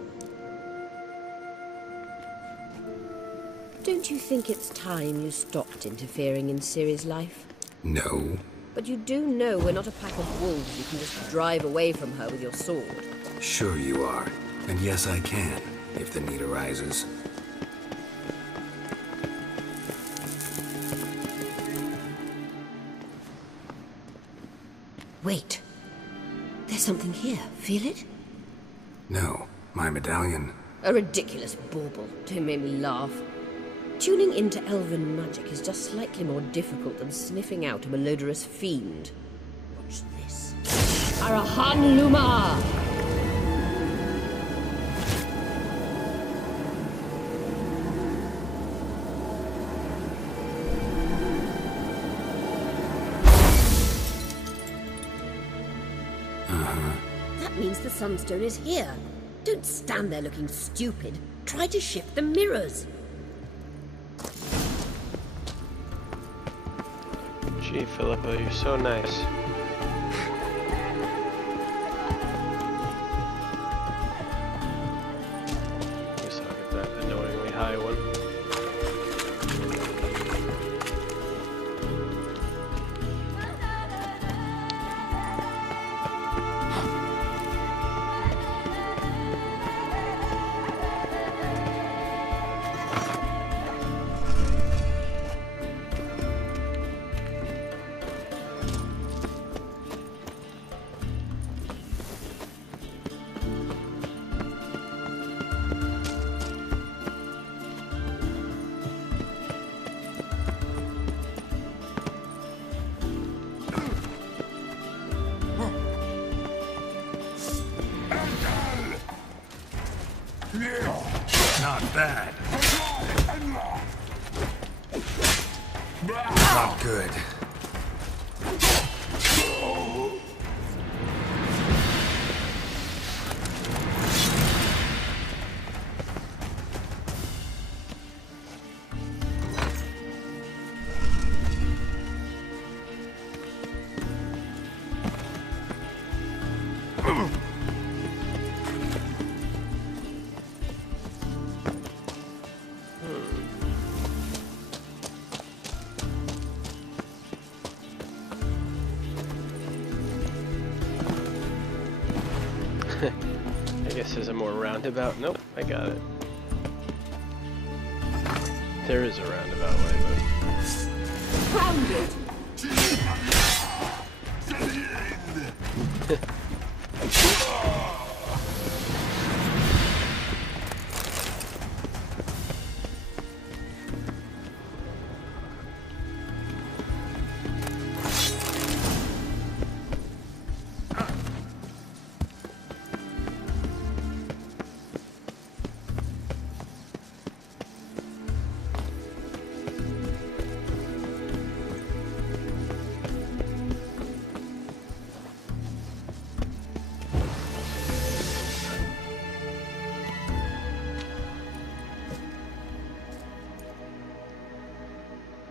Don't you think it's time you stopped interfering in Ciri's life? No. But you do know we're not a pack of wolves you can just drive away from her with your sword. Sure you are. And yes, I can, if the need arises. Wait. There's something here. Feel it? No. My medallion. A ridiculous bauble. Don't make me laugh. Tuning into elven magic is just slightly more difficult than sniffing out a malodorous fiend. Watch this. Arahan Luma! That means the Sunstone is here. Don't stand there looking stupid. Try to shift the mirrors. Gee, Philippa, you're so nice. Guess I'll get that annoyingly high one. Not bad. Not good. I guess there's a more roundabout. Nope, I got it. There is a roundabout way, but... Found it!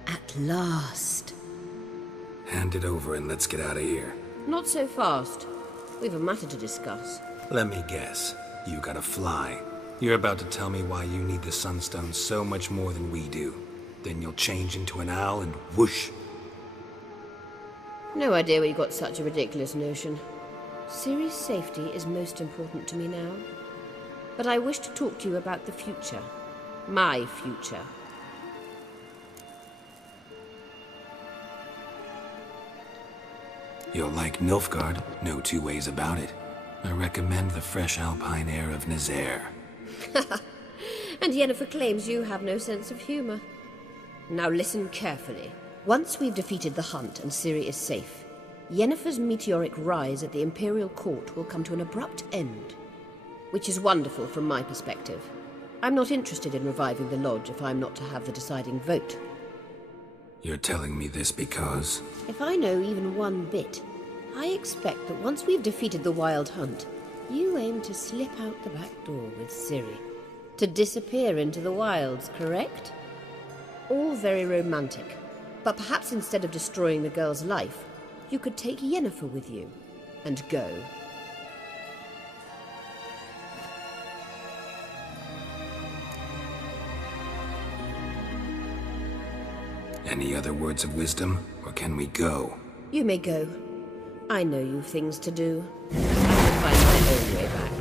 At last. Hand it over and let's get out of here. Not so fast. We've a matter to discuss. Let me guess. You gotta fly. You're about to tell me why you need the Sunstone so much more than we do. Then you'll change into an owl and whoosh. No idea where you got such a ridiculous notion. Ciri's safety is most important to me now. But I wish to talk to you about the future. My future. You'll like Nilfgaard, no two ways about it. I recommend the fresh alpine air of Nazaire. And Yennefer claims you have no sense of humor. Now listen carefully. Once we've defeated the Hunt and Ciri is safe, Yennefer's meteoric rise at the Imperial Court will come to an abrupt end. Which is wonderful from my perspective. I'm not interested in reviving the Lodge if I'm not to have the deciding vote. You're telling me this because... If I know even one bit, I expect that once we've defeated the Wild Hunt, you aim to slip out the back door with Ciri. To disappear into the wilds, correct? All very romantic. But perhaps instead of destroying the girl's life, you could take Yennefer with you and go. Any other words of wisdom, or can we go? You may go. I know you've things to do. I will find my own way back.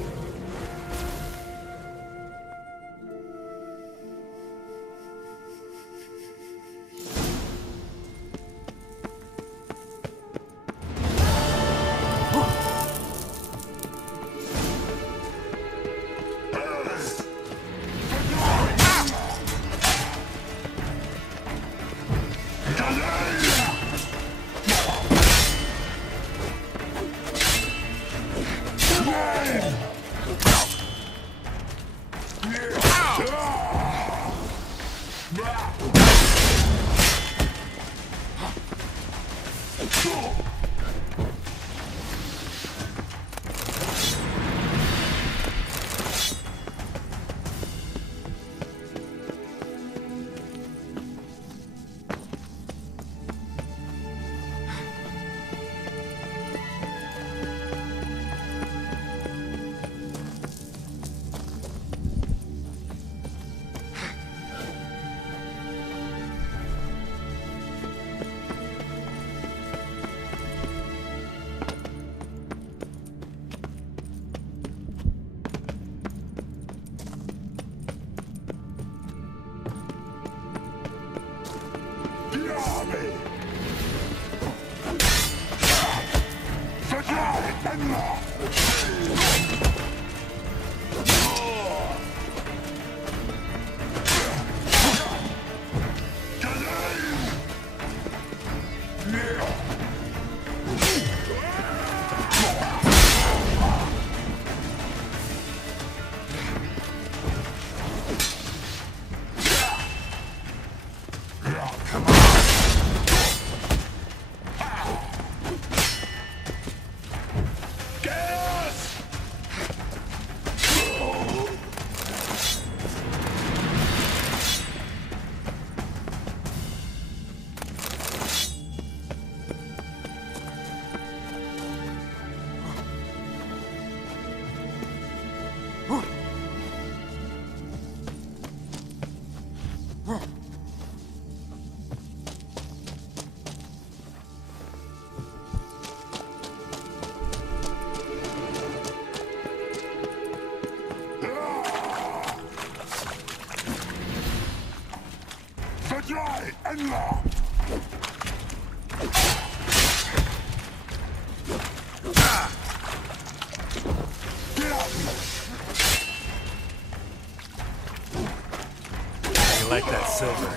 Like that silver.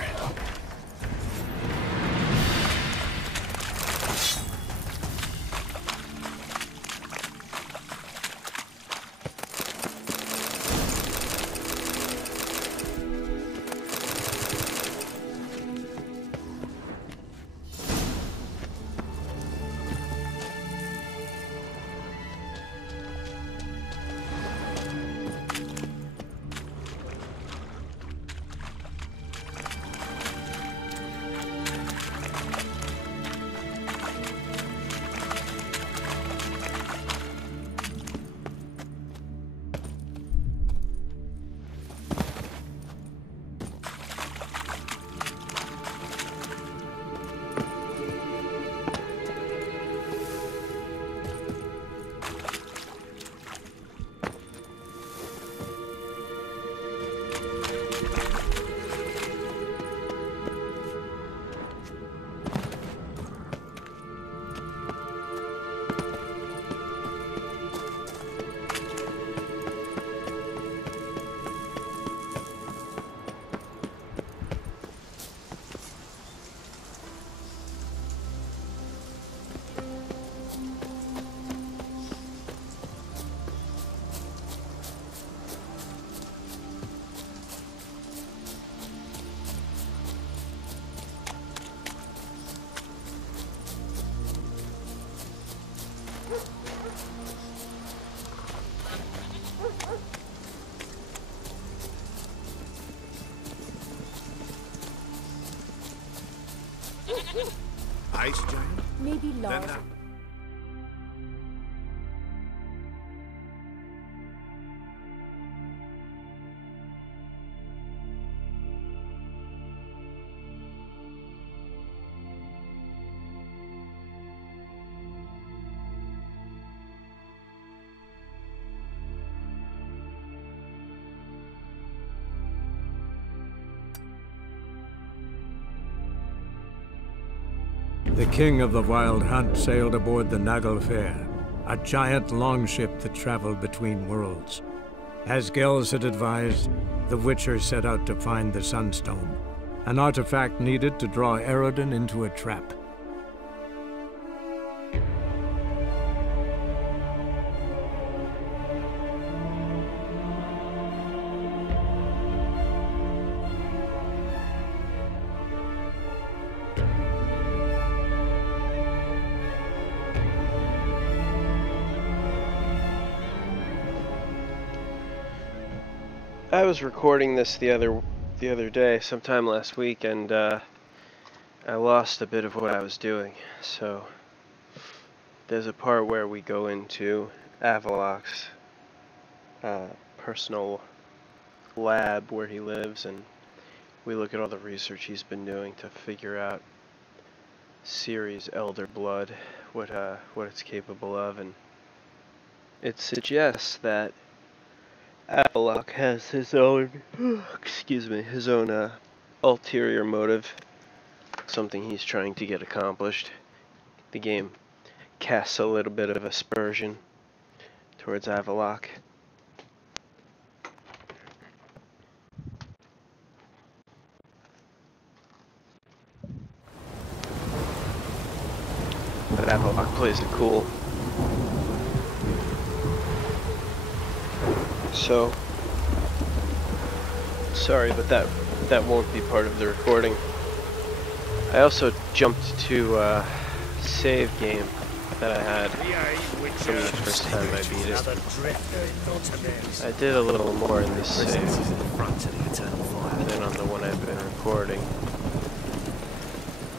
Ice giant? Maybe large. The king of the Wild Hunt sailed aboard the Naglfar, a giant longship that traveled between worlds. As Gels had advised, the Witcher set out to find the Sunstone, an artifact needed to draw Eredin into a trap. I was recording this the other day, sometime last week, and I lost a bit of what I was doing. So there's a part where we go into Avalok's personal lab where he lives, and we look at all the research he's been doing to figure out Ciri's elder blood, what it's capable of, and it suggests that Avalok has his own, his own ulterior motive, something he's trying to get accomplished. The game casts a little bit of aspersion towards Avalok. But Avalok plays it cool. So, sorry, but that won't be part of the recording. I also jumped to a save game that I had from the first time I beat it. I did a little more in this save than on the one I've been recording.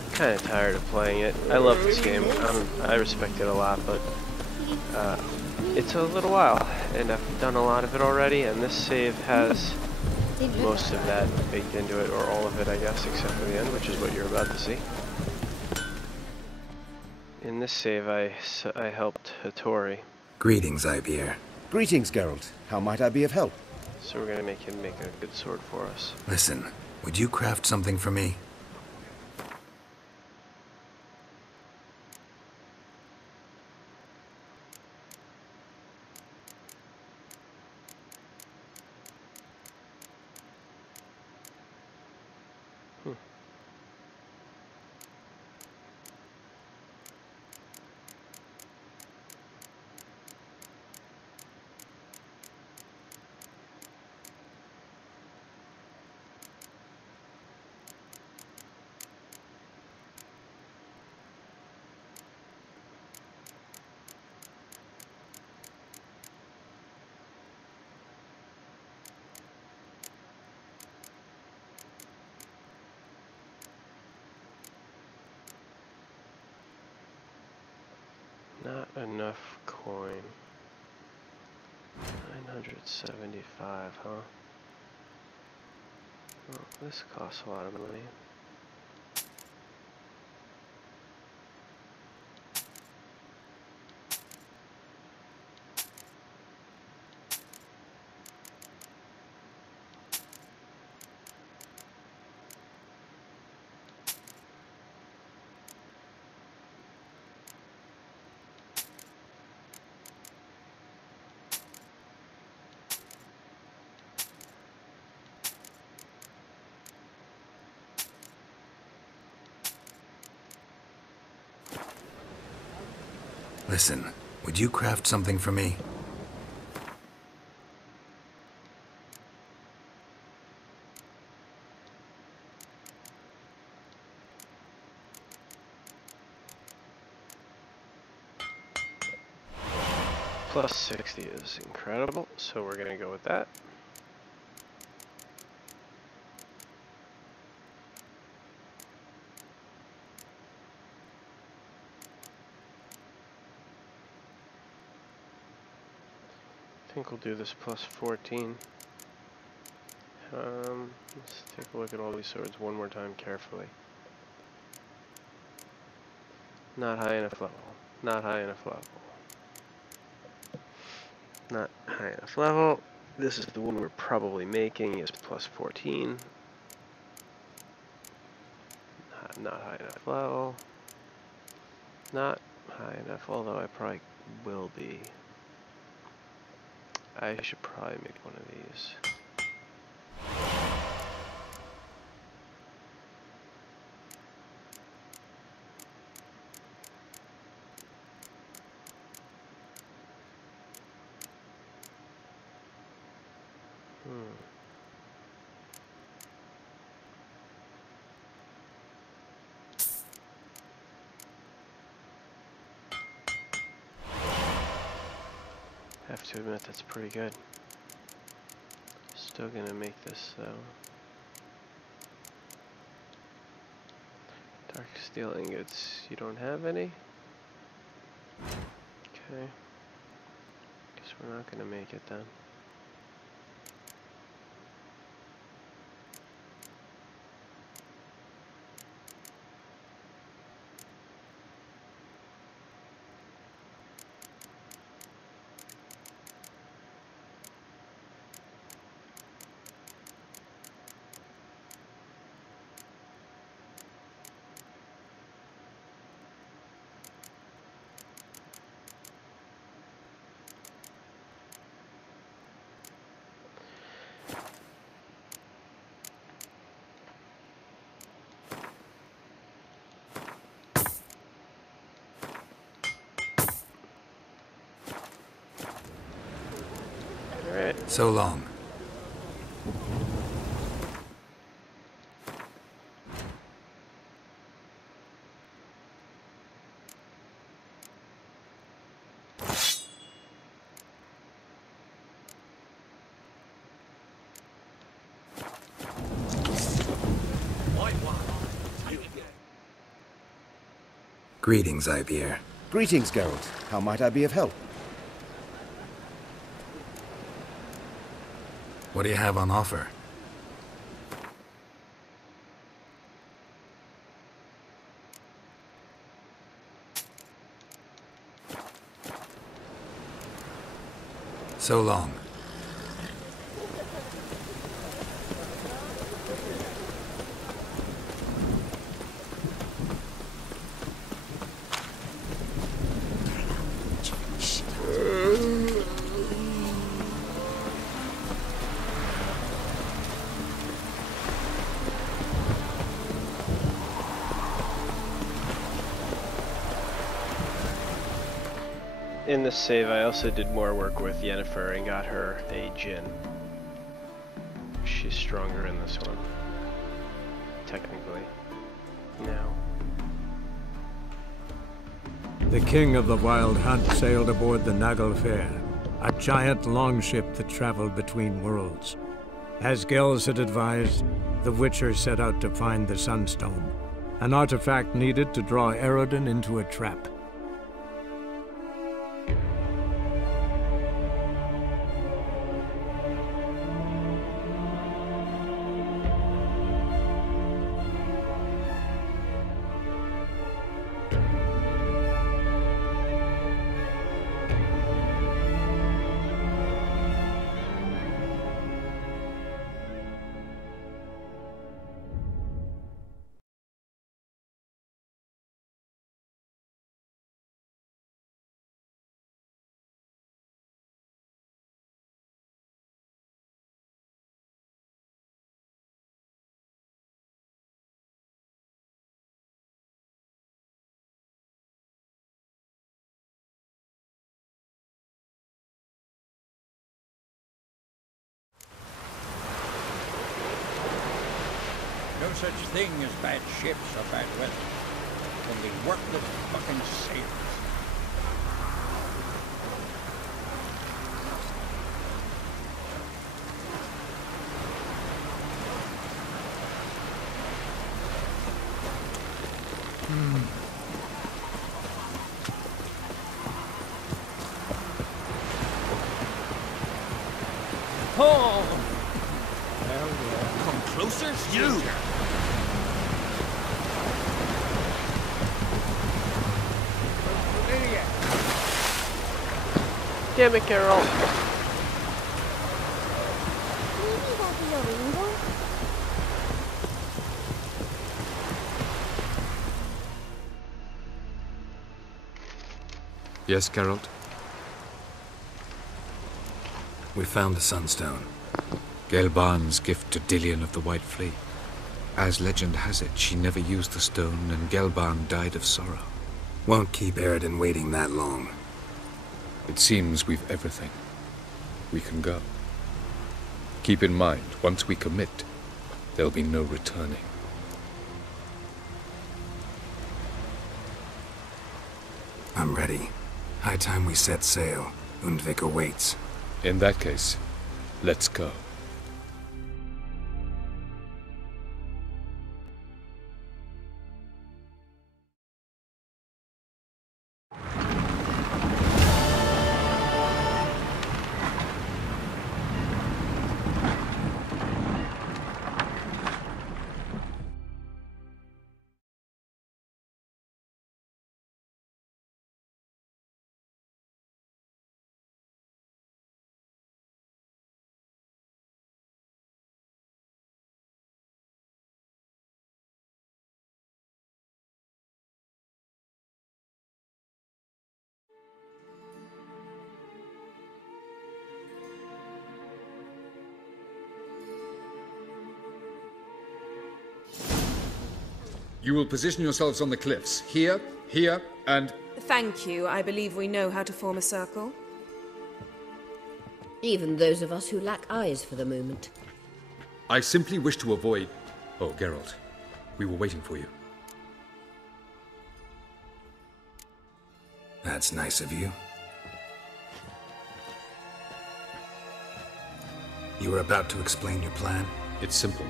I'm kind of tired of playing it. I love this game. I respect it a lot, but it's a little while, and I've done a lot of it already, and this save has most of that baked into it, or all of it, I guess, except for the end, which is what you're about to see. In this save, I helped Hattori. Greetings, Ivyr. Greetings, Geralt. How might I be of help? So we're gonna make him make a good sword for us. Listen, would you craft something for me? Not enough coin. 975, huh? Well, this costs a lot of money. Listen, would you craft something for me? Plus 60 is incredible, so we're gonna go with that. think we'll do this plus 14. Let's take a look at all these swords one more time carefully. Not high enough level. Not high enough level. Not high enough level. This is the one we're probably making is plus 14. Not high enough level. Not high enough, although I probably will be. I should probably make one of these. Have to admit that's pretty good. Still gonna make this though. Dark steel ingots, you don't have any? Okay. Guess we're not gonna make it then. So long. Greetings, Ivier. Greetings, Geralt. How might I be of help? What do you have on offer? So long. In this save, I also did more work with Yennefer and got her a Djinn. She's stronger in this one, technically, now. The king of the Wild Hunt sailed aboard the Naglfar, a giant longship that traveled between worlds. As Gels had advised, the Witcher set out to find the Sunstone, an artifact needed to draw Eredin into a trap. No such thing as bad ships or bad weather. Only worthless fucking sailors. Oh! Well, come closer, you! Damn it, Carol. Yes, Geralt? We found the Sunstone. Gelban's gift to Dillion of the White Fleet. As legend has it, she never used the stone, and Gelban died of sorrow. Won't keep Eredin waiting that long. It seems we've everything. We can go. Keep in mind, once we commit, there'll be no returning. I'm ready. High time we set sail. Undvik awaits. In that case, let's go. You will position yourselves on the cliffs. Here, here, and... Thank you. I believe we know how to form a circle. Even those of us who lack eyes for the moment. I simply wish to avoid... Oh, Geralt. We were waiting for you. That's nice of you. You were about to explain your plan? It's simple.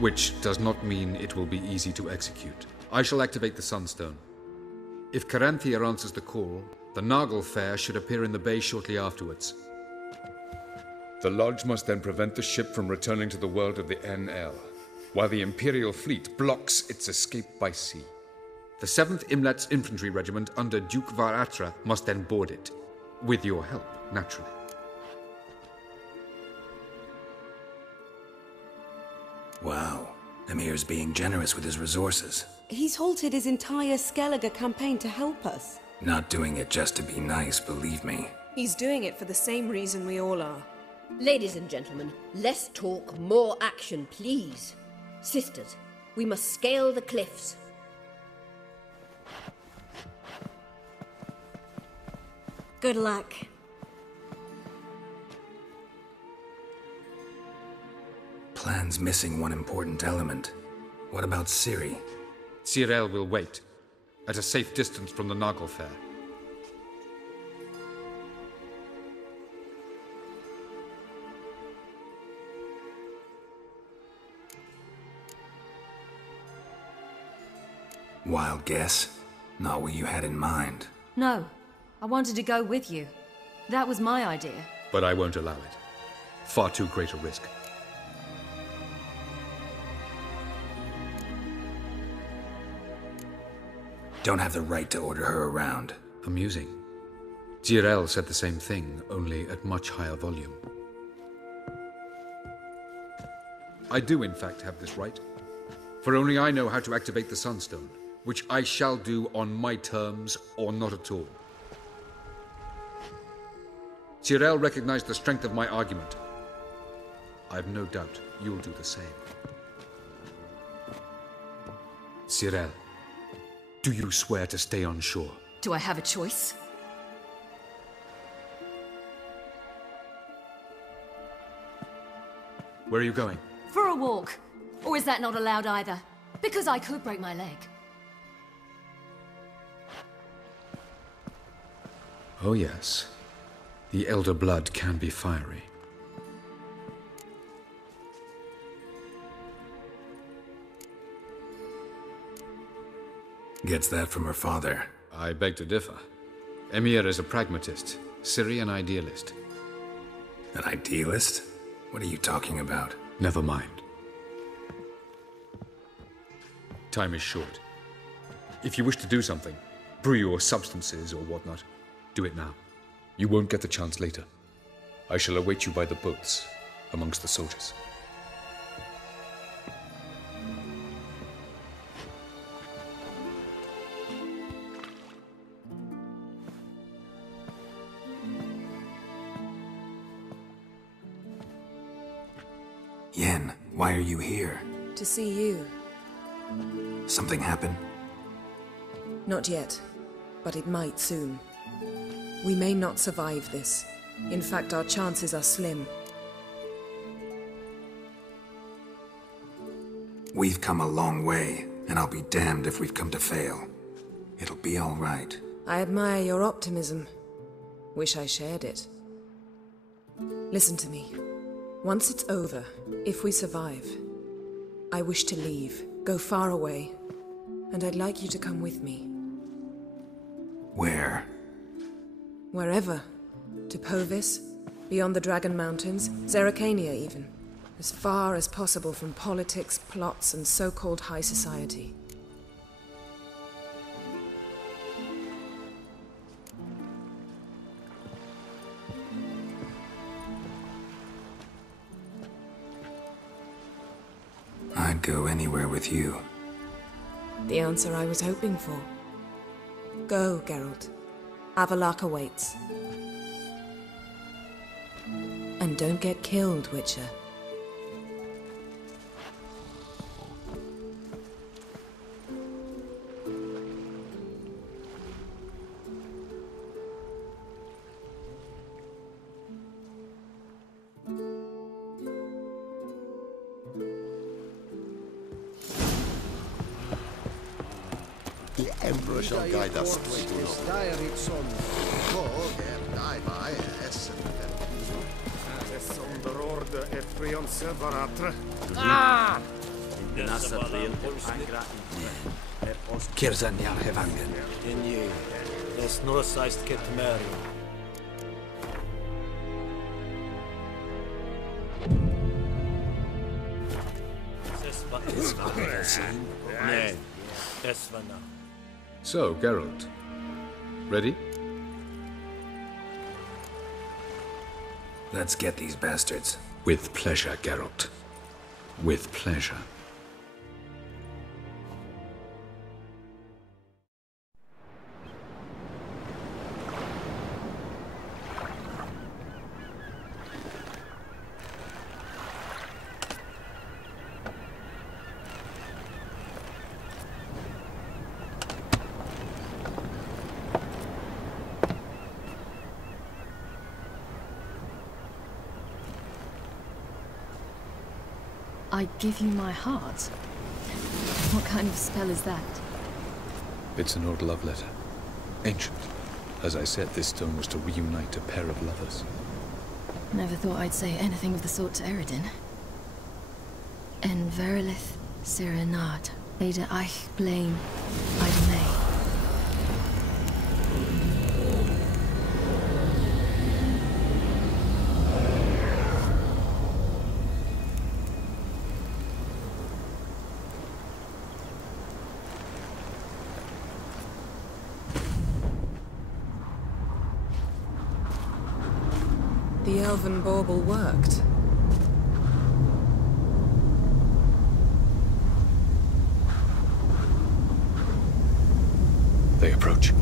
Which does not mean it will be easy to execute. I shall activate the Sunstone. If Caranthia answers the call, the Nagel Fair should appear in the bay shortly afterwards. The Lodge must then prevent the ship from returning to the world of the NL, while the Imperial fleet blocks its escape by sea. The 7th Imlet's Infantry Regiment under Duke Varatra must then board it. With your help, naturally. Wow. Emir's being generous with his resources. He's halted his entire Skellige campaign to help us. Not doing it just to be nice, believe me. He's doing it for the same reason we all are. Ladies and gentlemen, less talk, more action, please. Sisters, we must scale the cliffs. Good luck. Plan's missing one important element. What about Ciri? Cyril will wait, at a safe distance from the Nagel Fair. Wild guess? Not what you had in mind. No, I wanted to go with you. That was my idea. But I won't allow it. Far too great a risk. Don't have the right to order her around. Amusing. Jirel said the same thing, only at much higher volume. I do, in fact, have this right. For only I know how to activate the Sunstone, which I shall do on my terms or not at all. Jirel recognized the strength of my argument. I've no doubt you'll do the same. Cyril, do you swear to stay on shore? Do I have a choice? Where are you going? For a walk. Or is that not allowed either? Because I could break my leg. Oh yes. The Elder Blood can be fiery. Gets that from her father. I beg to differ. Emir is a pragmatist, Ciri an idealist. An idealist? What are you talking about? Never mind. Time is short. If you wish to do something, brew your substances or whatnot, do it now. You won't get the chance later. I shall await you by the boats, amongst the soldiers. Yen, why are you here? To see you. Something happened? Not yet, but it might soon. We may not survive this. In fact, our chances are slim. We've come a long way, and I'll be damned if we've come to fail. It'll be all right. I admire your optimism. Wish I shared it. Listen to me. Once it's over, if we survive, I wish to leave, go far away, and I'd like you to come with me. Where? Wherever. To Povis, beyond the Dragon Mountains, Zerrikania even. As far as possible from politics, plots, and so-called high society. I'd go anywhere with you. The answer I was hoping for. Go, Geralt. Avalok awaits. And don't get killed, Witcher. The Emperor shall guide us straight. Ah! Kirzania Hevangen. Dinje, es nur seist Ketmeri. Nee, es war nah. So, Geralt. Ready? Let's get these bastards. With pleasure, Geralt. With pleasure. I give you my heart? What kind of spell is that? It's an old love letter. Ancient. As I said, this stone was to reunite a pair of lovers. Never thought I'd say anything of the sort to Eredin. En verilith Sirenad, Ada eich blame, Ida May. The elven bauble worked. They approach.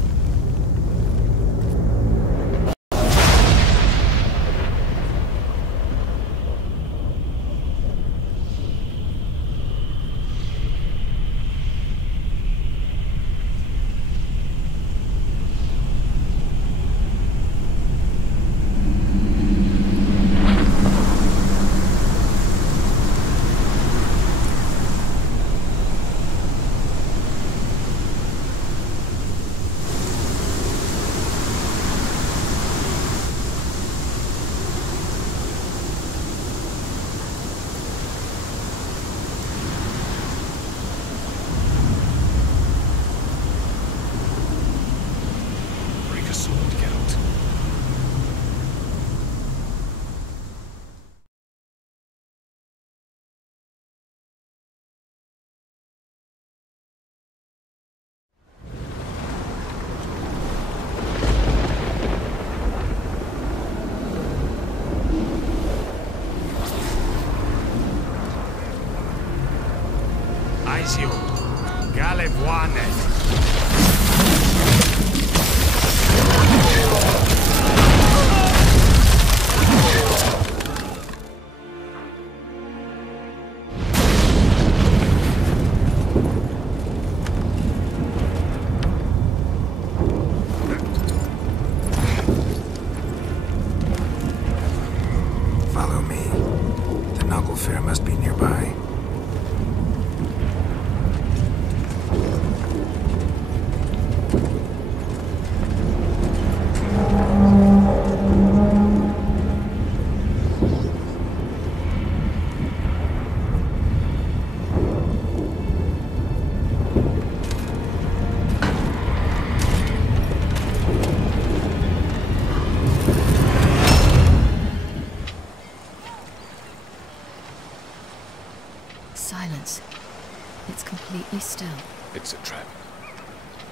still. It's a trap.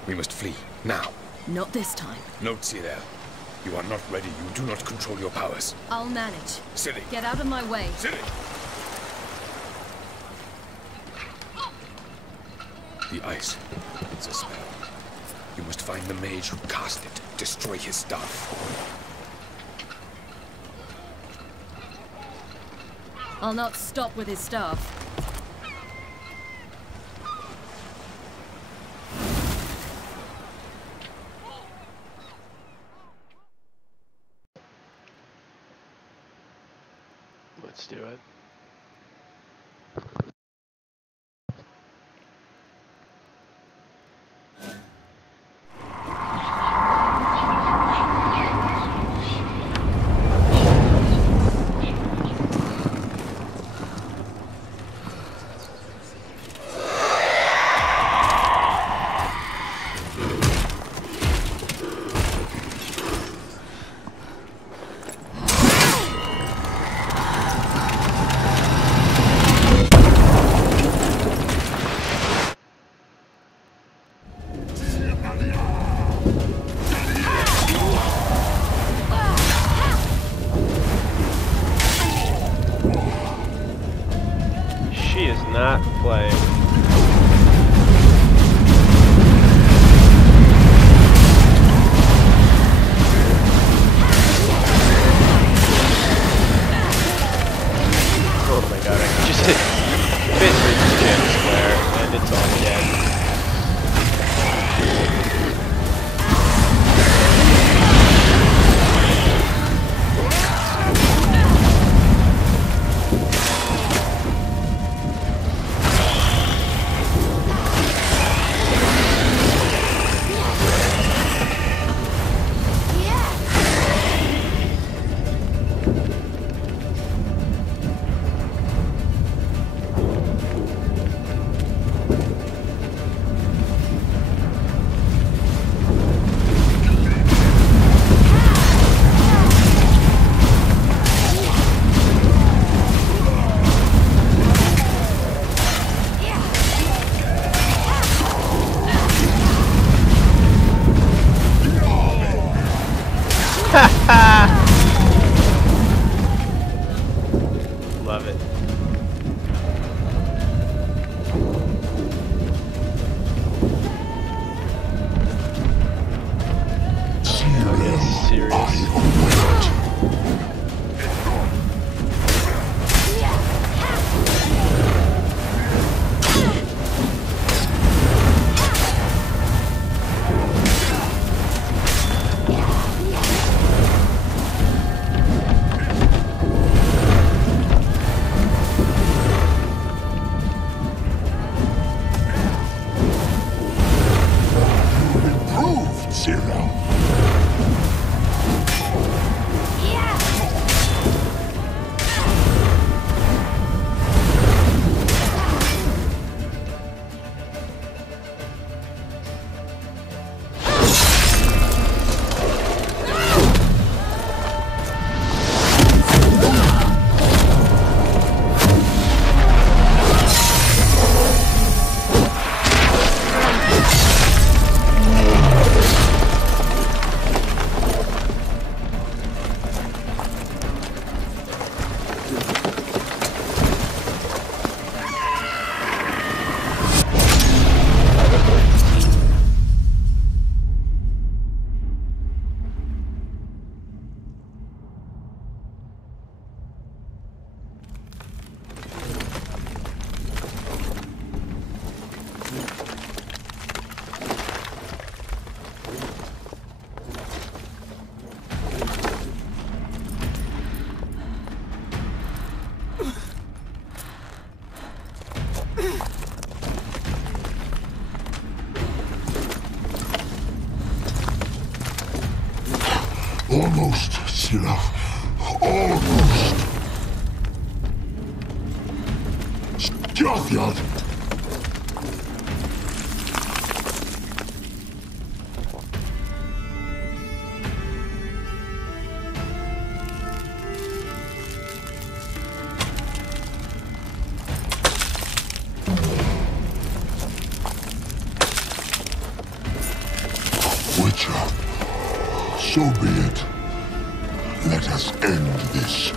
We must flee, now. Not this time. No, Cyril. You are not ready. You do not control your powers. I'll manage. Silly. Get out of my way. Silly. The ice. It's a spell. You must find the mage who cast it. Destroy his stuff. I'll not stop with his staff. Let's do it. Not playing. Oh my god, I just hit basically just jam square and it's on again. Love it. Oh, yes, serious. Almost, Sirach. Almost. Stjafjad. Archer. So be it. Let us end this.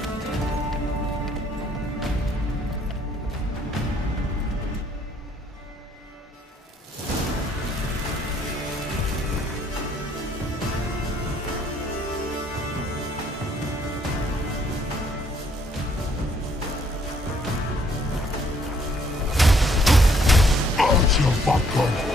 Archer Vodka.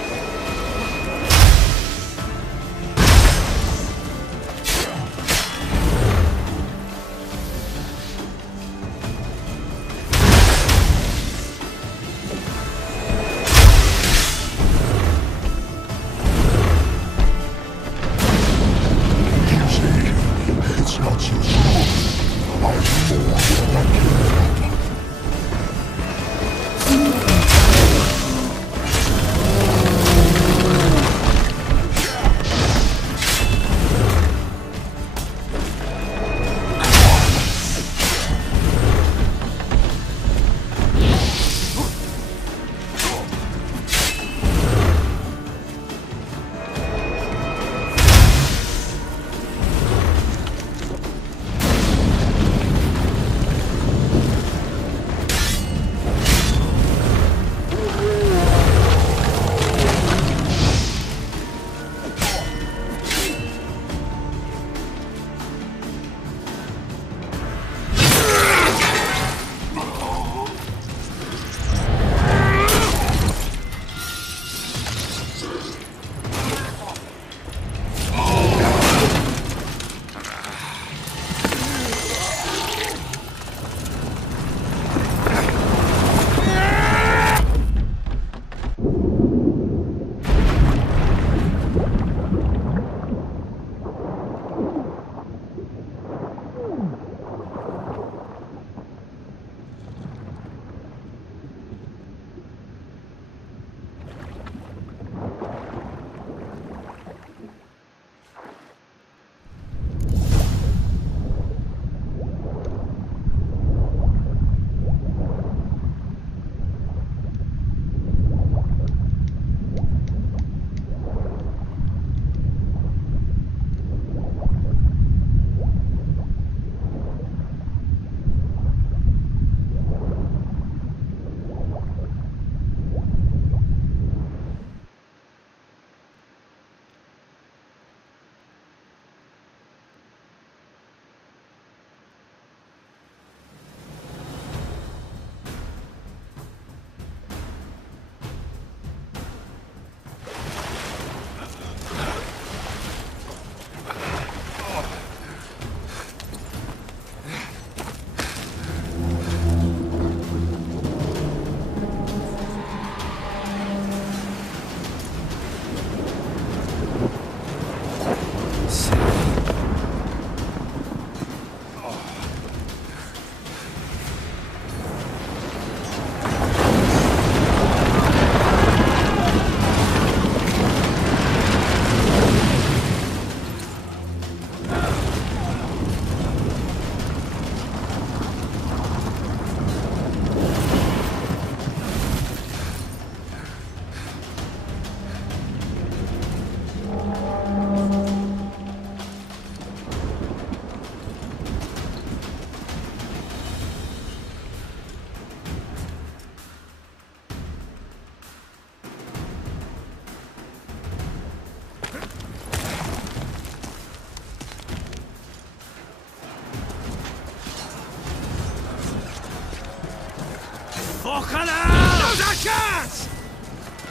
Now's our chance!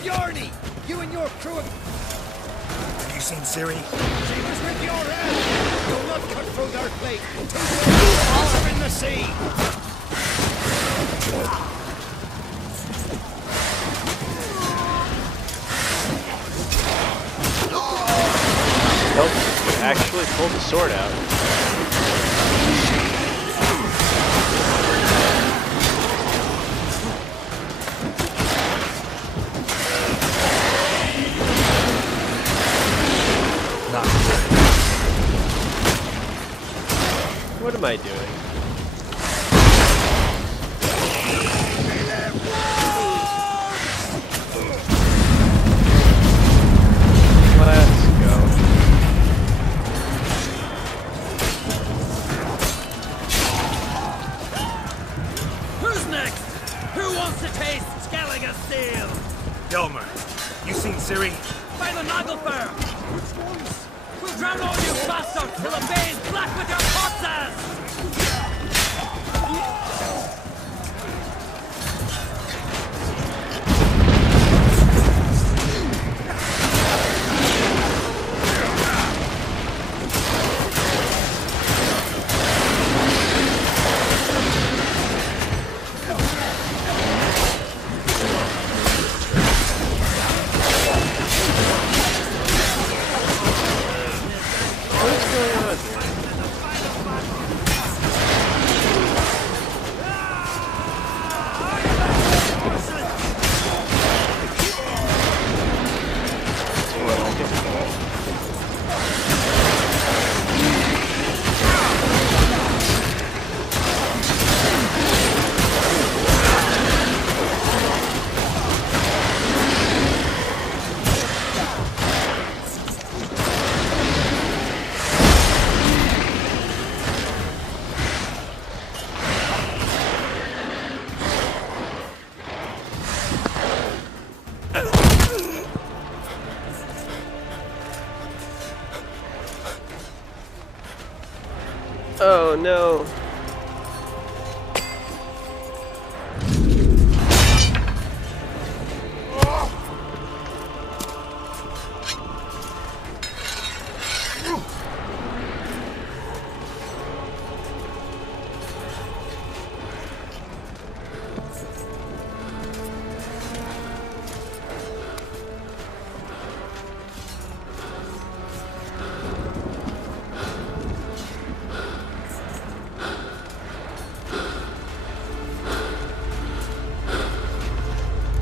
Yarny, you and your crew have you seen Ciri? She was with your head! You'll not cut through their plate! Two are in the sea! Nope, actually pulled the sword out. What am I doing? Let's go. Nagelfire! Which ones? We'll drown all you bastards till the bay is black with your corpses! Oh no.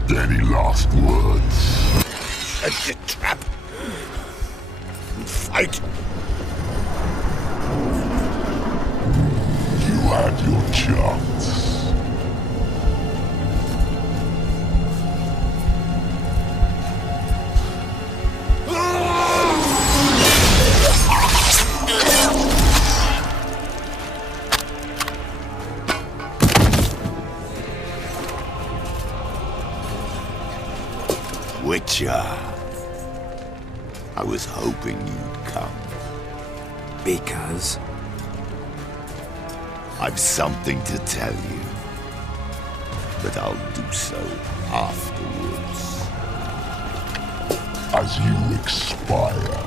Any last words? Set the trap. And fight. You had your chance. Witcher. I was hoping you'd come. Because? I've something to tell you. But I'll do so afterwards. As you expire.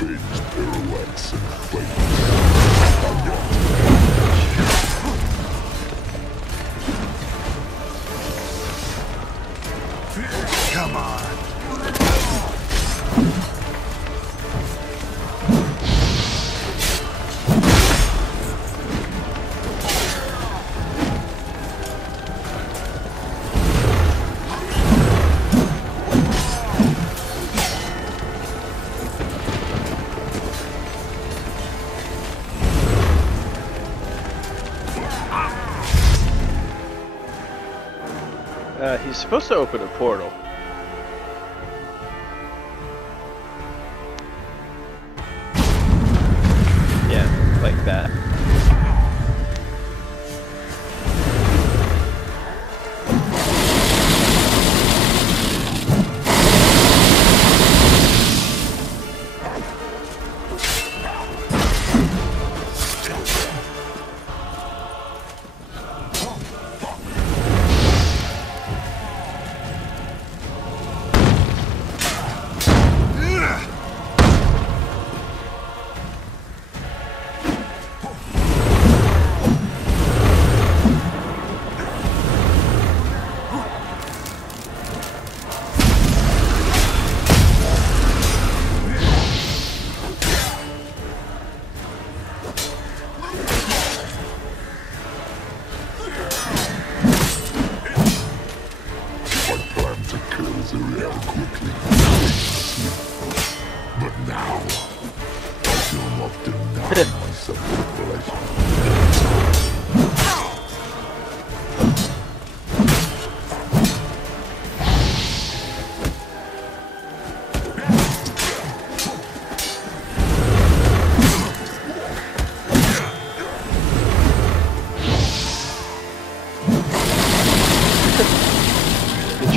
Revenge, pirouettes, and fate. Come on. He's supposed to open a portal. Yeah, like that.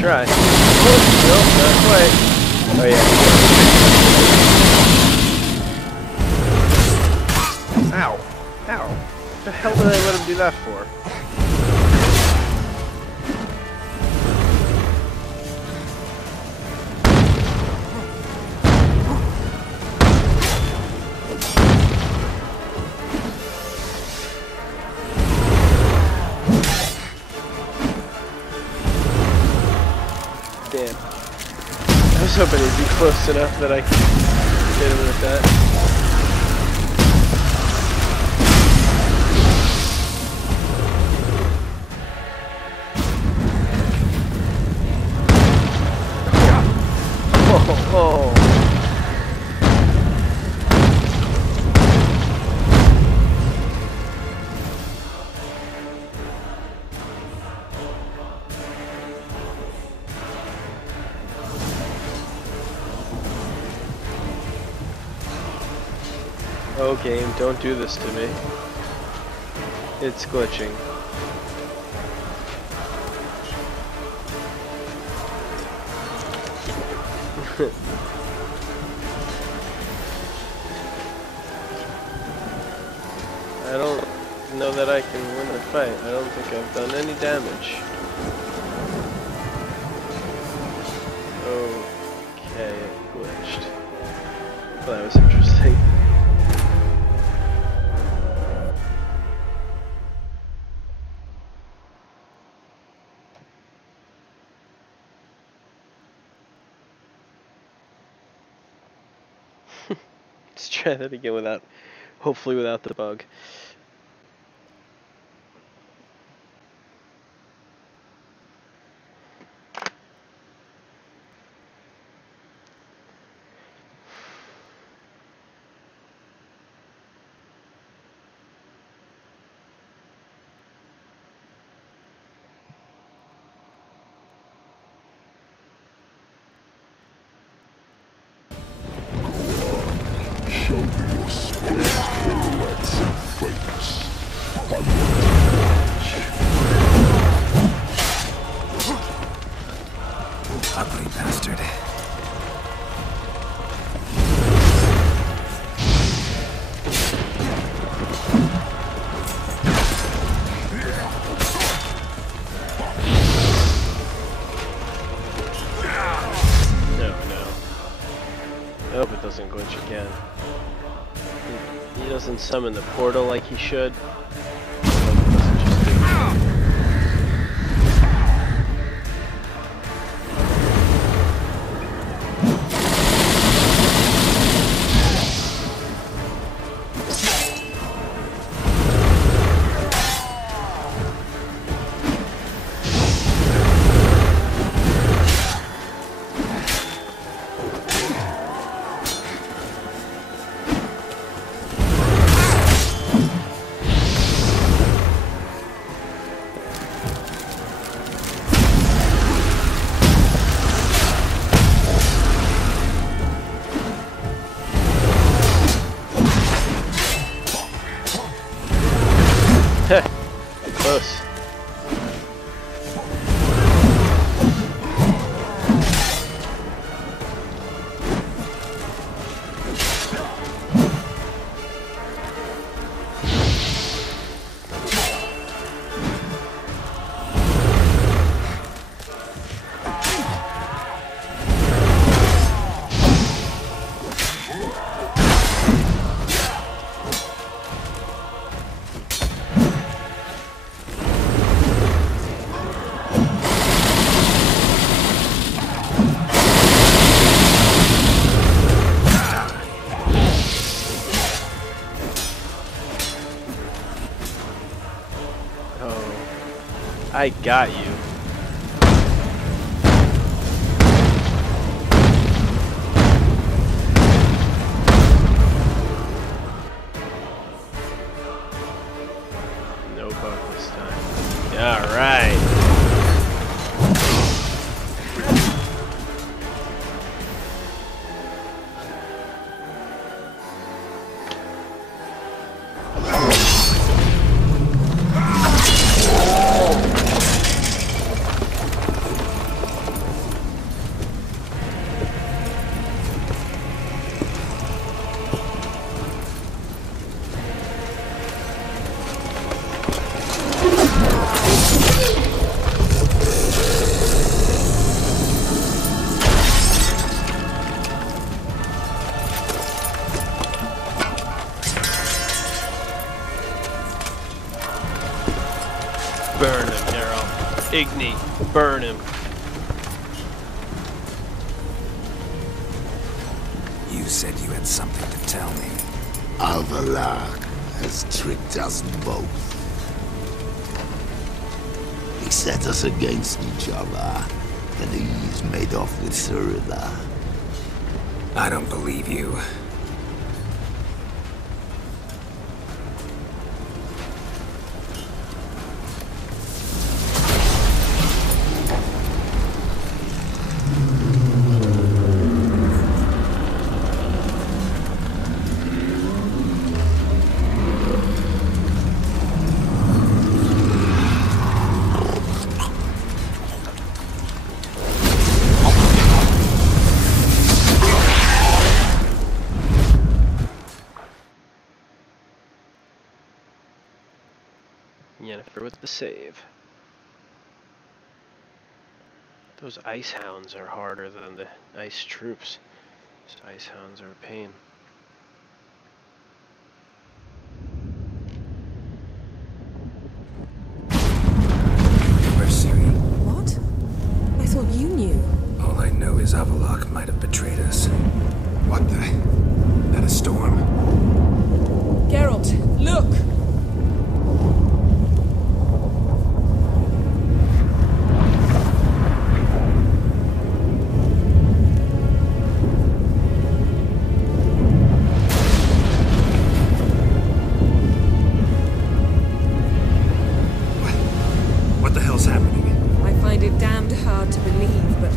Try. Oh, nope, not quite. Oh yeah. Ow. Ow. What the hell did I let him do that for? Damn. I was hoping he'd be close enough that I could hit him with that. Oh. Oh game, don't do this to me. It's glitching. I don't know that I can win the fight. I don't think I've done any damage. Okay, it glitched. Well, that was interesting. Let's try that again without, hopefully without the bug. Show me your spirit, pirouettes, and fates. I want Ugly bastard. I hope it doesn't glitch again. He doesn't summon the portal like he should. Close. I got you. No bug this time. All right. Burn him, Daryl. Ignite. Burn him. You said you had something to tell me. Alvalak has tricked us both. He set us against each other, and he's made off with Cyrilla. I don't believe you. Yennefer with the save. Those ice hounds are harder than the ice troops. Those ice hounds are a pain. Where's Ciri? What? I thought you knew. All I know is Avallac'h might have betrayed us. What the? That a storm? Geralt, look! What the hell's happening? I find it damned hard to believe, but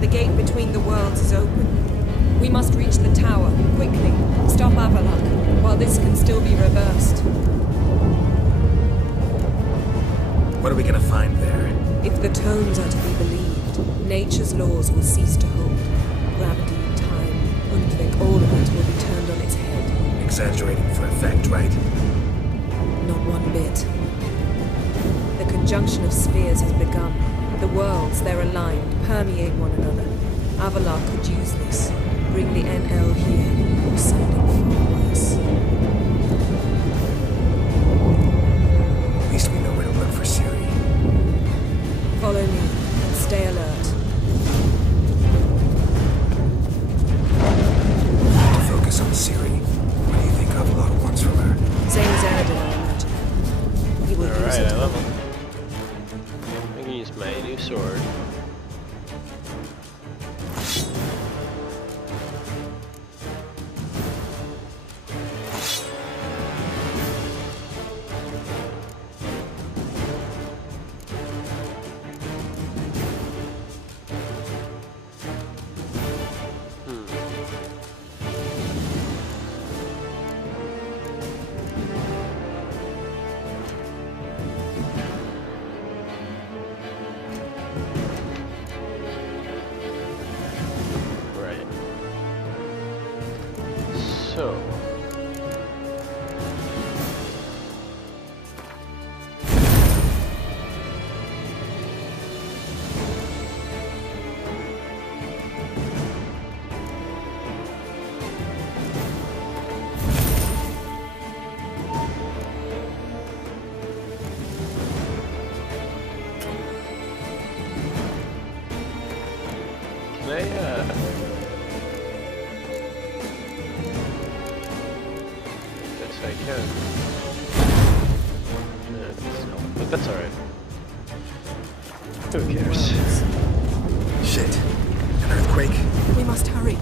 the gate between the worlds is open. We must reach the tower, quickly. Stop Avallac'h, while this can still be reversed. What are we gonna find there? If the tomes are to be believed, nature's laws will cease to hold. Gravity, time, Undvik, all of it will be turned on its head. Exaggerating for effect, right? Not one bit. The conjunction of spheres has begun. The worlds, they're aligned, permeate one another. Avallac'h could use this. bring the NL here, or something far worse. At least we know where to look for Ciri. Follow me, and stay alert. To focus on Ciri, what do you think Avalon wants from her? Same as Eredin, I imagine. He will use it. Alright, I love him. I can use my new sword. So, but that's alright. Who cares? Shit. An earthquake? We must hurry.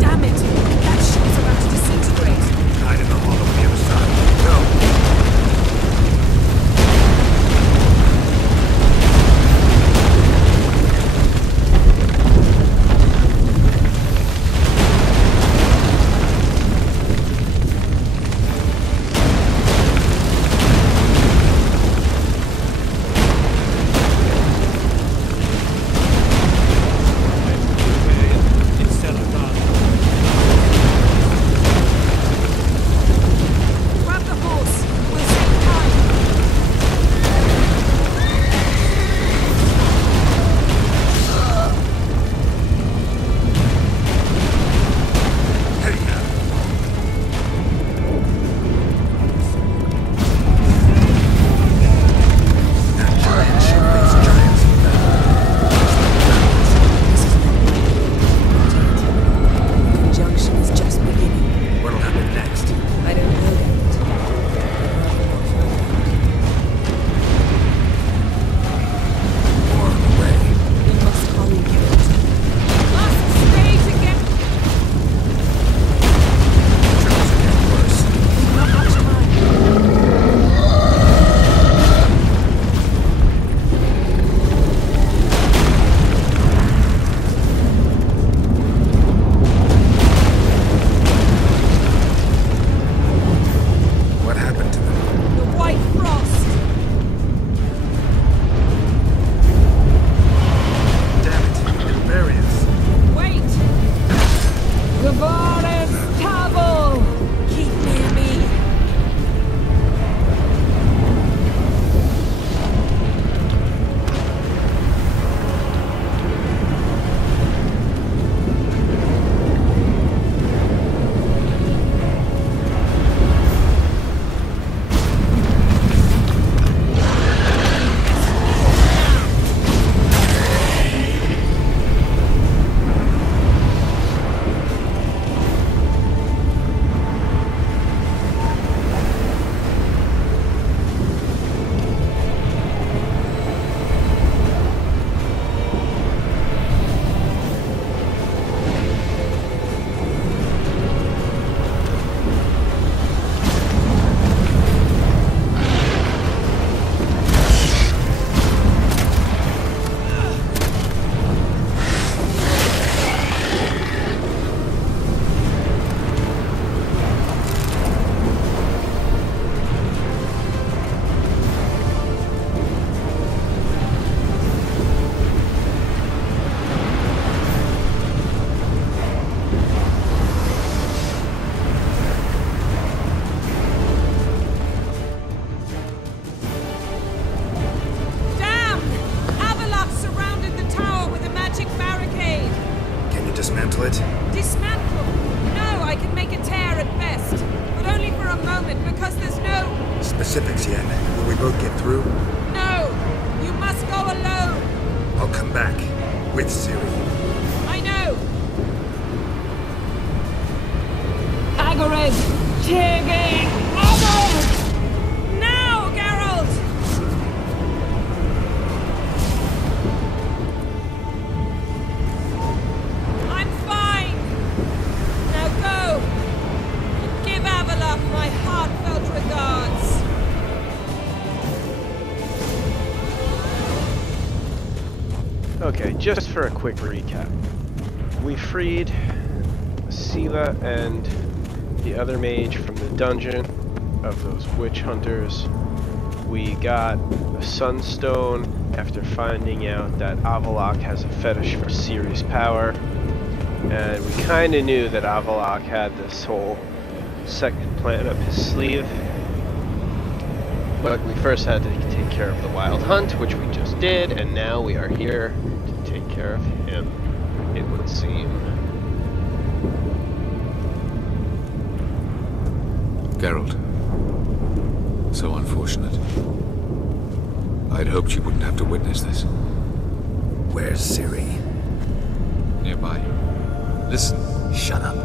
Damn it! That ship's about to disintegrate. Hide in the hollow on the other side. Go! dismantle it? Dismantle? No, I can make a tear at best. But only for a moment, because there's no... Specifics yet? Will we both get through? No! You must go alone! I'll come back. With Ciri. I know! Agared! Tiggy! Now, Geralt! I'm fine! Now go! And give Avallac'h my heartfelt regards! Okay, just for a quick recap. We freed Sela and the other mage from the dungeon of those witch hunters. We got a sunstone after finding out that Avallac'h has a fetish for Ciri's power. And we kind of knew that Avallac'h had this whole second plan up his sleeve. But we first had to take care of the Wild Hunt, which we just did, and now we are here to take care of him, it would seem. Geralt. So unfortunate. I'd hoped you wouldn't have to witness this. Where's Ciri? Nearby. Listen. Shut up.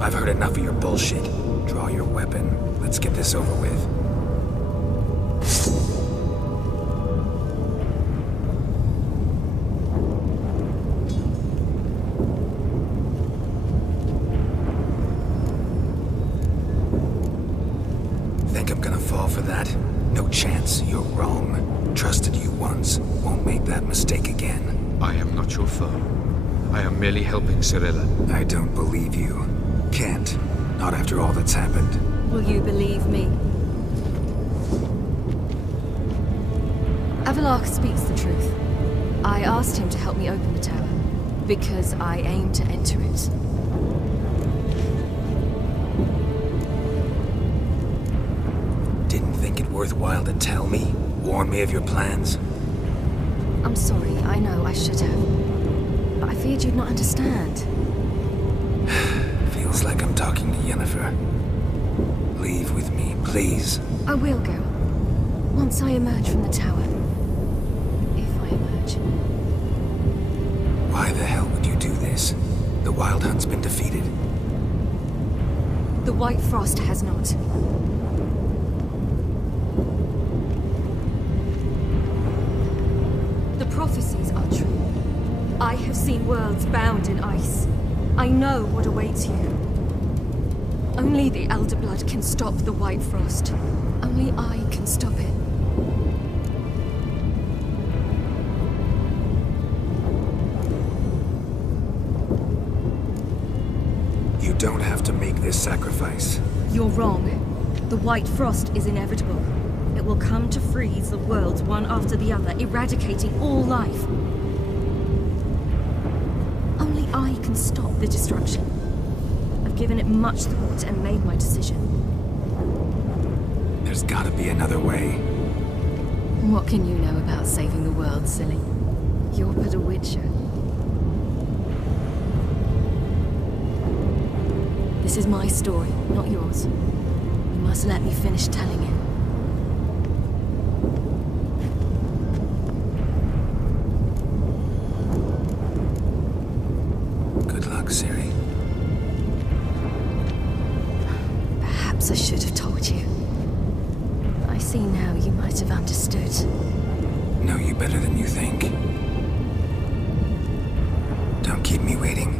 I've heard enough of your bullshit. Draw your weapon. Let's get this over with. Think I'm gonna fall for that? No chance. You're wrong. Trusted you once. Won't make that mistake again. I am not your foe. I am merely helping Cirilla. I don't believe you. Can't. Not after all that's happened. Will you believe me? Avallac'h speaks the truth. I asked him to help me open the tower, because I aim to enter it. Didn't think it worthwhile to tell me? Warn me of your plans? I'm sorry, I know I should have. But I feared you'd not understand. Feels like I'm talking to Yennefer. Leave with me, please. I will go. Once I emerge from the tower. If I emerge. Why the hell would you do this? The Wild Hunt's been defeated. The White Frost has not. The prophecies are true. I have seen worlds bound in ice. I know what awaits you. Only the Elder Blood can stop the White Frost. Only I can stop it. You don't have to make this sacrifice. You're wrong. The White Frost is inevitable. It will come to freeze the worlds one after the other, eradicating all life. Only I can stop the destruction. I've given it much thought and made my decision. There's gotta be another way. What can you know about saving the world, silly? You're but a witcher. This is my story, not yours. You must let me finish telling it. Good luck, Ciri. Perhaps I should have told you. I see now you might have understood. Know you better than you think. Don't keep me waiting.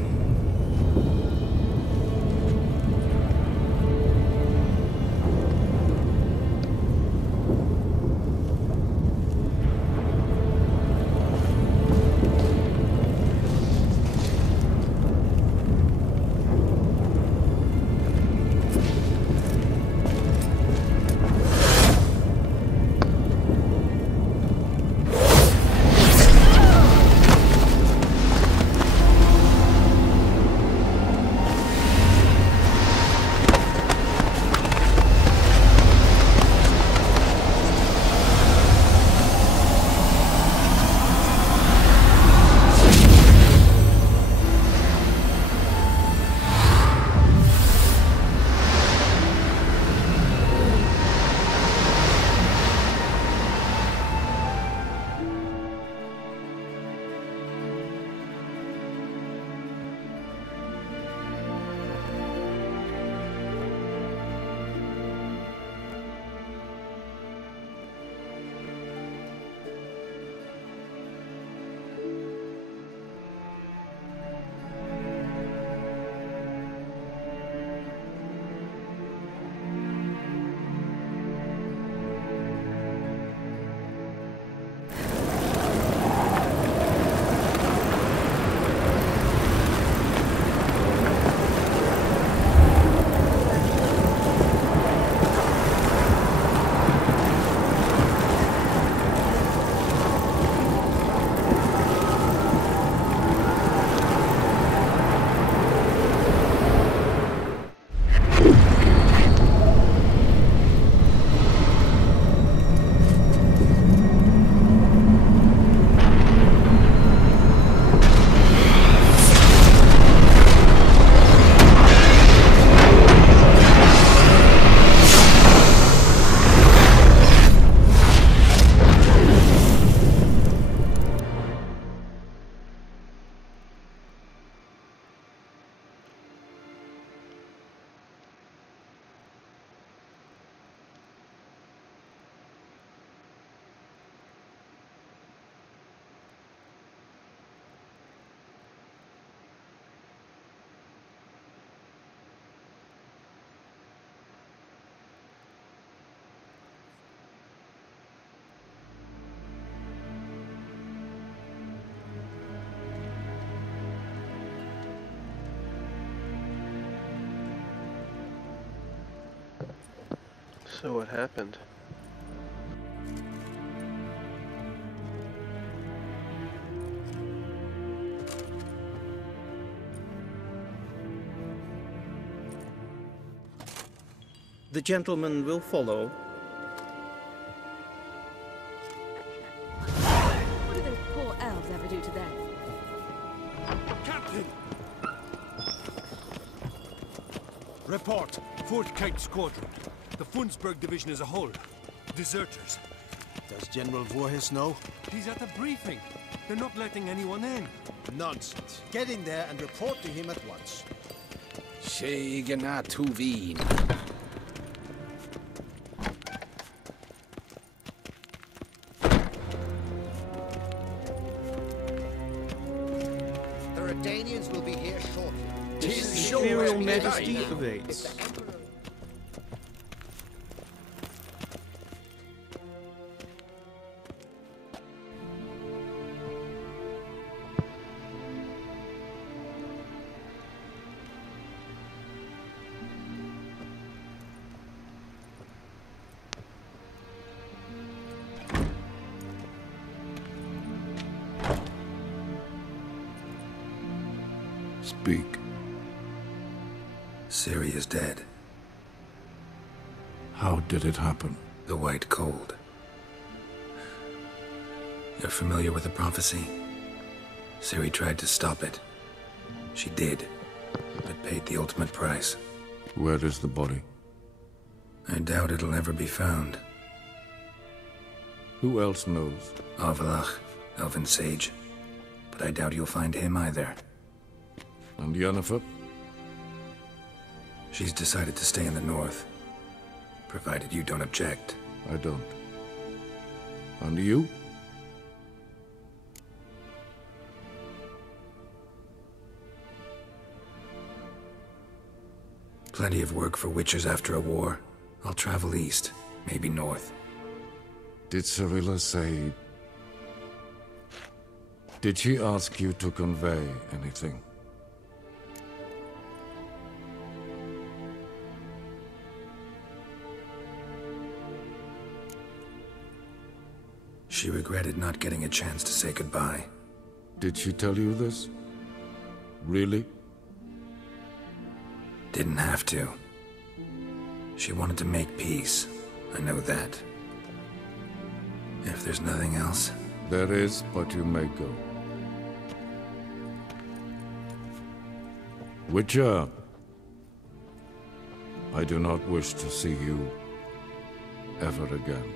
So what happened? The gentleman will follow. What do those poor elves ever do to them? Captain! Report. 4th Kite Squadron. The Funsberg Division as a whole. Deserters. Does General Voorhis know? He's at a briefing. They're not letting anyone in. Nonsense. Get in there and report to him at once. Shegana Tuvin. The Redanians will be here shortly. His Imperial Majesty awaits. Speak. Ciri is dead. How did it happen? The White Cold. You're familiar with the prophecy? Ciri tried to stop it. She did, but paid the ultimate price. Where is the body? I doubt it'll ever be found. Who else knows? Avalach, Elven Sage. But I doubt you'll find him either. And Yennefer? She's decided to stay in the north. Provided you don't object. I don't. And you? Plenty of work for witchers after a war. I'll travel east, maybe north. Did Cirilla say... Did she ask you to convey anything? She regretted not getting a chance to say goodbye. Did she tell you this? Really? Didn't have to. She wanted to make peace. I know that. If there's nothing else... There is, but you may go. Witcher! I do not wish to see you ever again.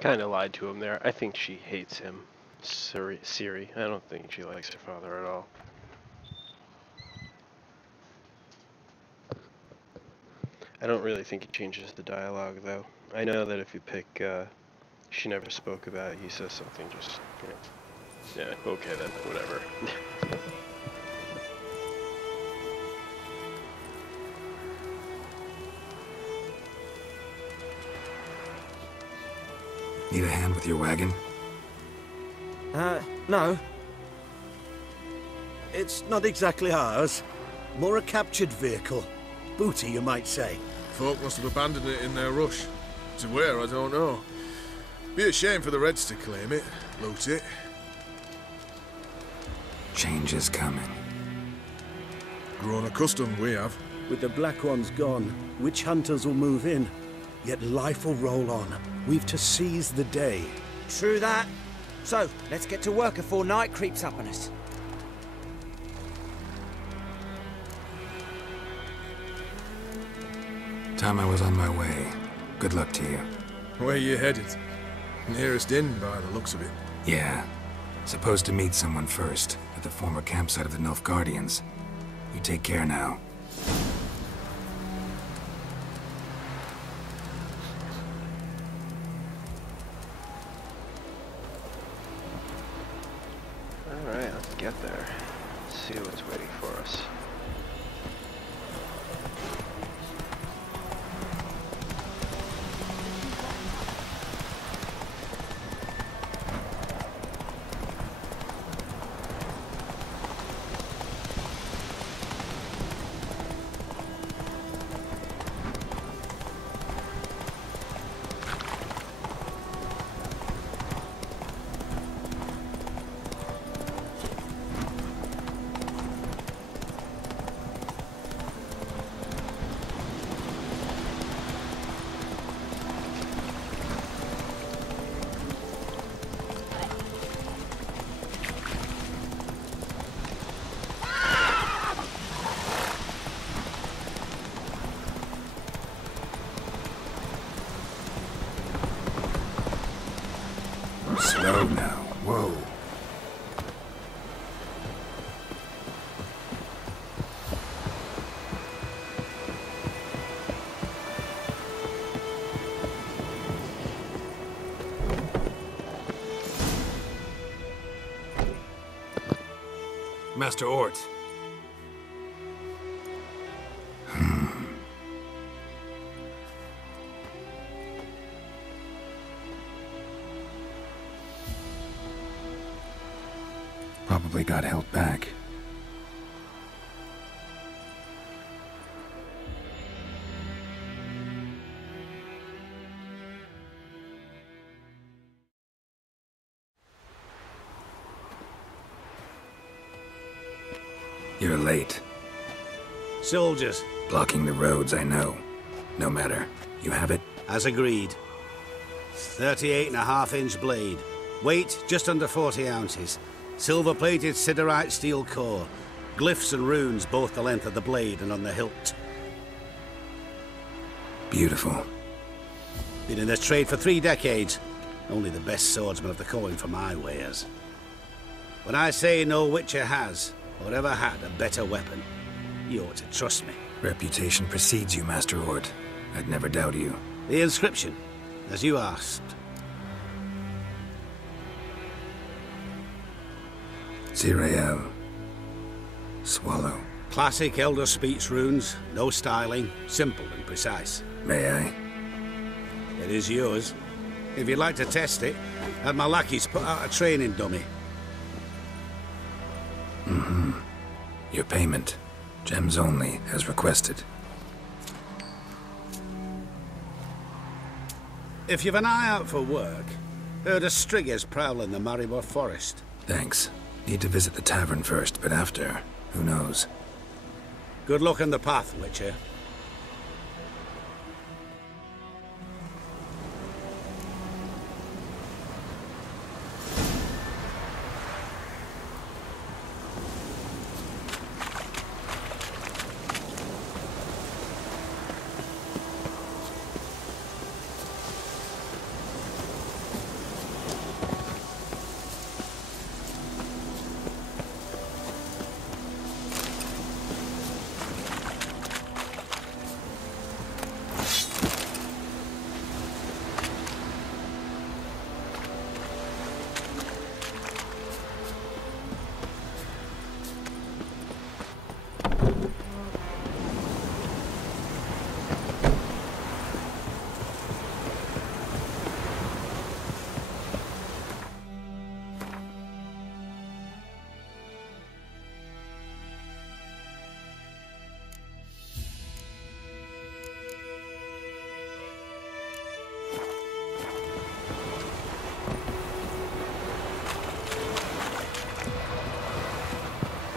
Kind of lied to him there. I think she hates him. Ciri. I don't think she likes her father at all. I don't really think it changes the dialogue, though. I know that if you pick, she never spoke about it, he says something just, you know, yeah, okay then, whatever. Need a hand with your wagon? No. It's not exactly ours. More a captured vehicle. Booty, you might say. Folk must have abandoned it in their rush. To where, I don't know. Be a shame for the Reds to claim it, loot it. Change is coming. Grown accustomed, we have. With the Black Ones gone, witch hunters will move in. Yet life will roll on. We've to seize the day. True that. So, let's get to work before night creeps up on us. Time I was on my way. Good luck to you. Where you headed? Nearest inn, by the looks of it. Yeah. Supposed to meet someone first, at the former campsite of the Nilfgaardians. You take care now. get there. Let's see what's waiting for us. Slow now. Whoa. Master Ort. Probably got held back. You're late. Soldiers. Blocking the roads, I know. No matter. You have it? As agreed. 38.5-inch blade. Weight just under 40 ounces. Silver-plated siderite steel core. Glyphs and runes both the length of the blade and on the hilt. Beautiful. Been in this trade for 3 decades. Only the best swordsman of the coin for my wares. When I say no Witcher has, or ever had, a better weapon, you ought to trust me. Reputation precedes you, Master Ort. I'd never doubt you. The inscription, as you asked. Zirael. Swallow. Classic Elder Speech runes, no styling, simple and precise. May I? It is yours. If you'd like to test it, have my lackeys put out a training dummy. Mm-hmm. Your payment. Gems only, as requested. If you've an eye out for work, heard of Striggers prowling the Maribor Forest. Thanks. Need to visit the tavern first, but after, who knows? Good luck on the path, Witcher.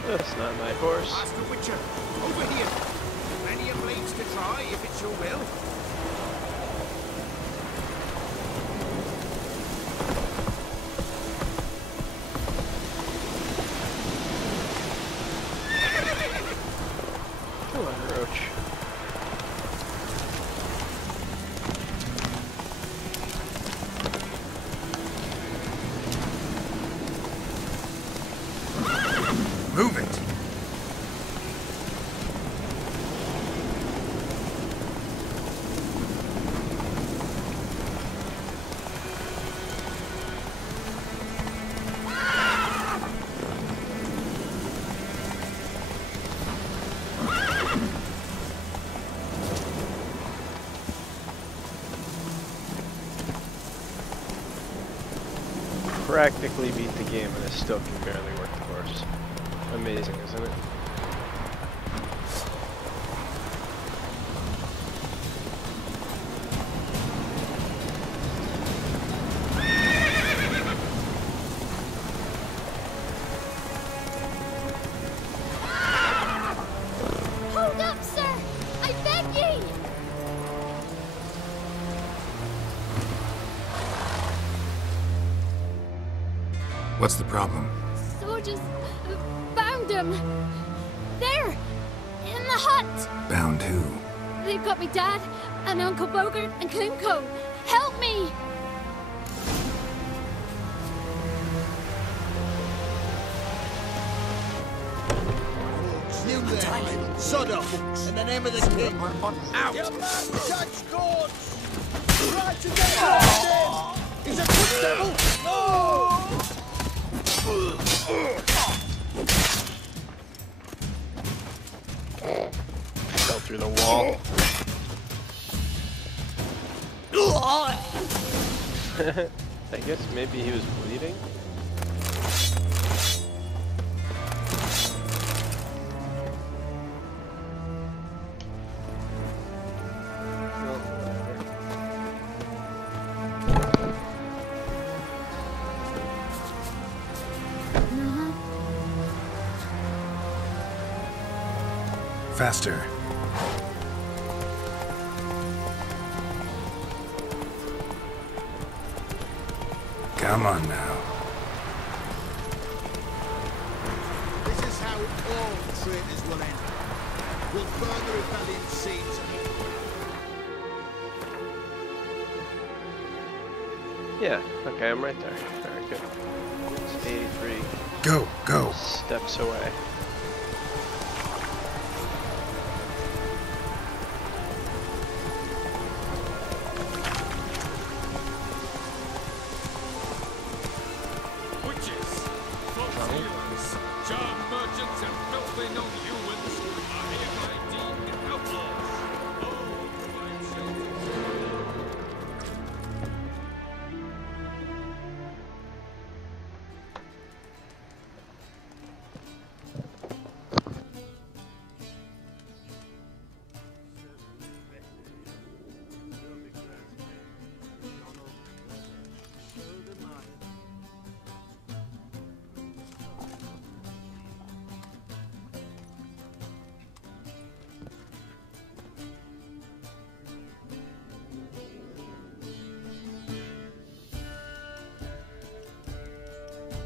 That's not my horse. Master Witcher, over here. Plenty of blades to try, if it's your will. Come on, Roach. Move it! practically beat the game and I still can barely work the horse. Amazing, isn't it? Hold up, sir! I beg ye! What's the problem? Soldiers found him! There! In the hut! Bound who? They've got me dad, and Uncle Bogart, and Klimko! Help me! You there! Sod off! In the name of the king! Out! Judge Gorge! Try to get around him! He's a good devil! No! Fell through the wall. I guess maybe he was bleeding. Faster. Come on now. This is how all traitors will end. We'll burn the rebellion seeds. Yeah, okay, I'm right there. Alright, good. It's 83 Go, go. steps away.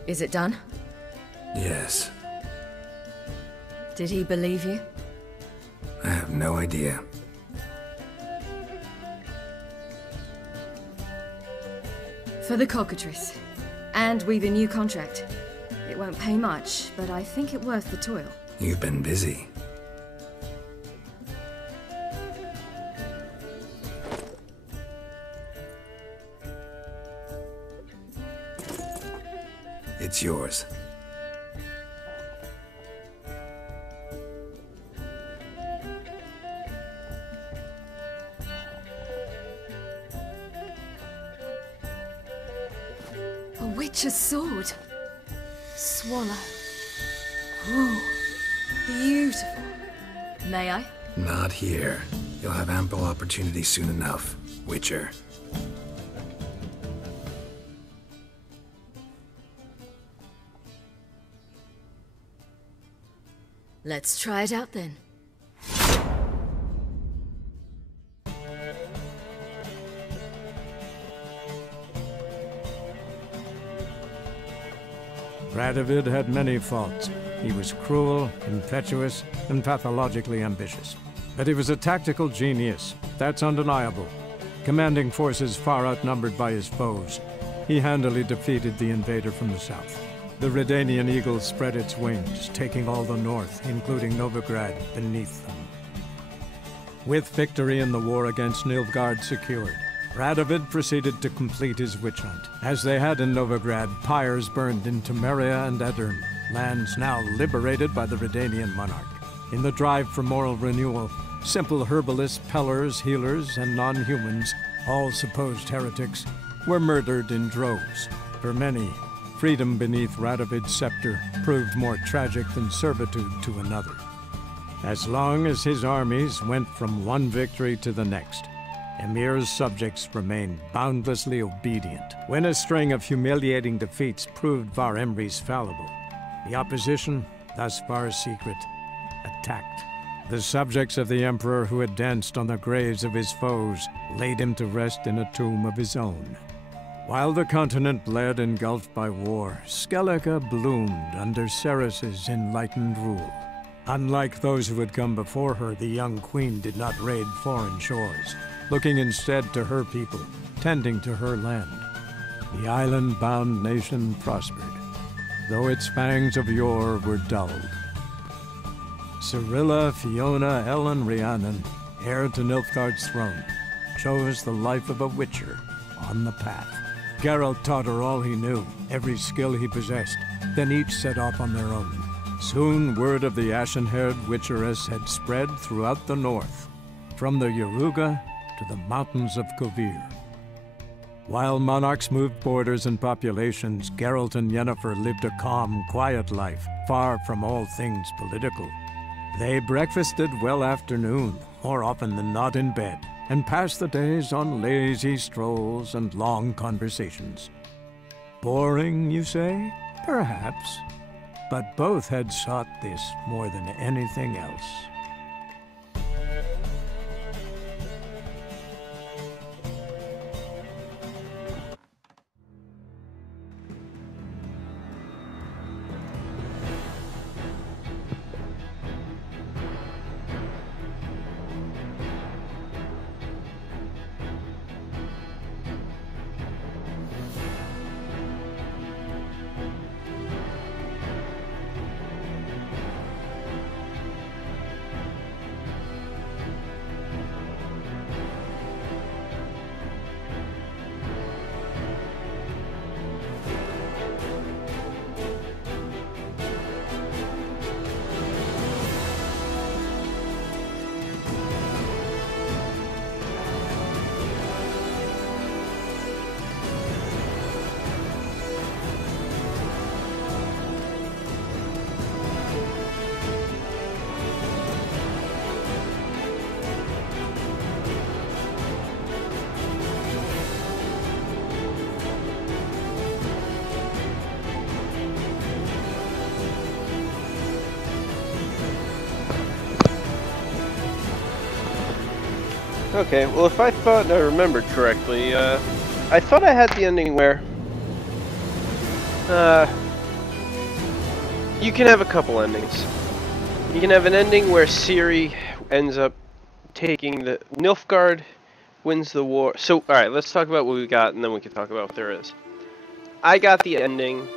Is it done? Yes. Did he believe you? I have no idea. For the cockatrice. And we've a new contract. It won't pay much, but I think it worth the toil. You've been busy. It's yours. A witch's sword. Swallow. Ooh, beautiful. May I? Not here. You'll have ample opportunity soon enough, Witcher. Let's try it out then. Radovid had many faults. He was cruel, impetuous, and pathologically ambitious. But he was a tactical genius. That's undeniable. Commanding forces far outnumbered by his foes, he handily defeated the invader from the south. The Redanian eagle spread its wings, taking all the north, including Novigrad, beneath them. With victory in the war against Nilfgaard secured, Radovid proceeded to complete his witch hunt. As they had in Novigrad, pyres burned in Temeria and Aedirn, lands now liberated by the Redanian monarch. In the drive for moral renewal, simple herbalists, pellers, healers, and non-humans, all supposed heretics, were murdered in droves. For many, freedom beneath Radovid's scepter proved more tragic than servitude to another. As long as his armies went from one victory to the next, Emir's subjects remained boundlessly obedient. When a string of humiliating defeats proved Var Emreis fallible, the opposition, thus far secret, attacked. The subjects of the Emperor who had danced on the graves of his foes laid him to rest in a tomb of his own. While the continent bled engulfed by war, Skellige bloomed under Ceres's enlightened rule. Unlike those who had come before her, the young queen did not raid foreign shores, looking instead to her people, tending to her land. The island-bound nation prospered, though its fangs of yore were dulled. Cirilla, Fiona, Ellen, Rhiannon, heir to Nilfgaard's throne, chose the life of a witcher on the path. Geralt taught her all he knew, every skill he possessed, then each set off on their own. Soon word of the ashen-haired witcheress had spread throughout the north, from the Yaruga to the mountains of Kovir. While monarchs moved borders and populations, Geralt and Yennefer lived a calm, quiet life, far from all things political. They breakfasted well after noon, more often than not in bed, and passed the days on lazy strolls and long conversations. Boring, you say? Perhaps. But both had sought this more than anything else. Okay, well, if I thought I remembered correctly, I thought I had the ending where you can have a couple endings. You can have an ending where Ciri ends up taking the Nilfgaard wins the war. So, all right, let's talk about what we got, and then we can talk about what there is. I got the ending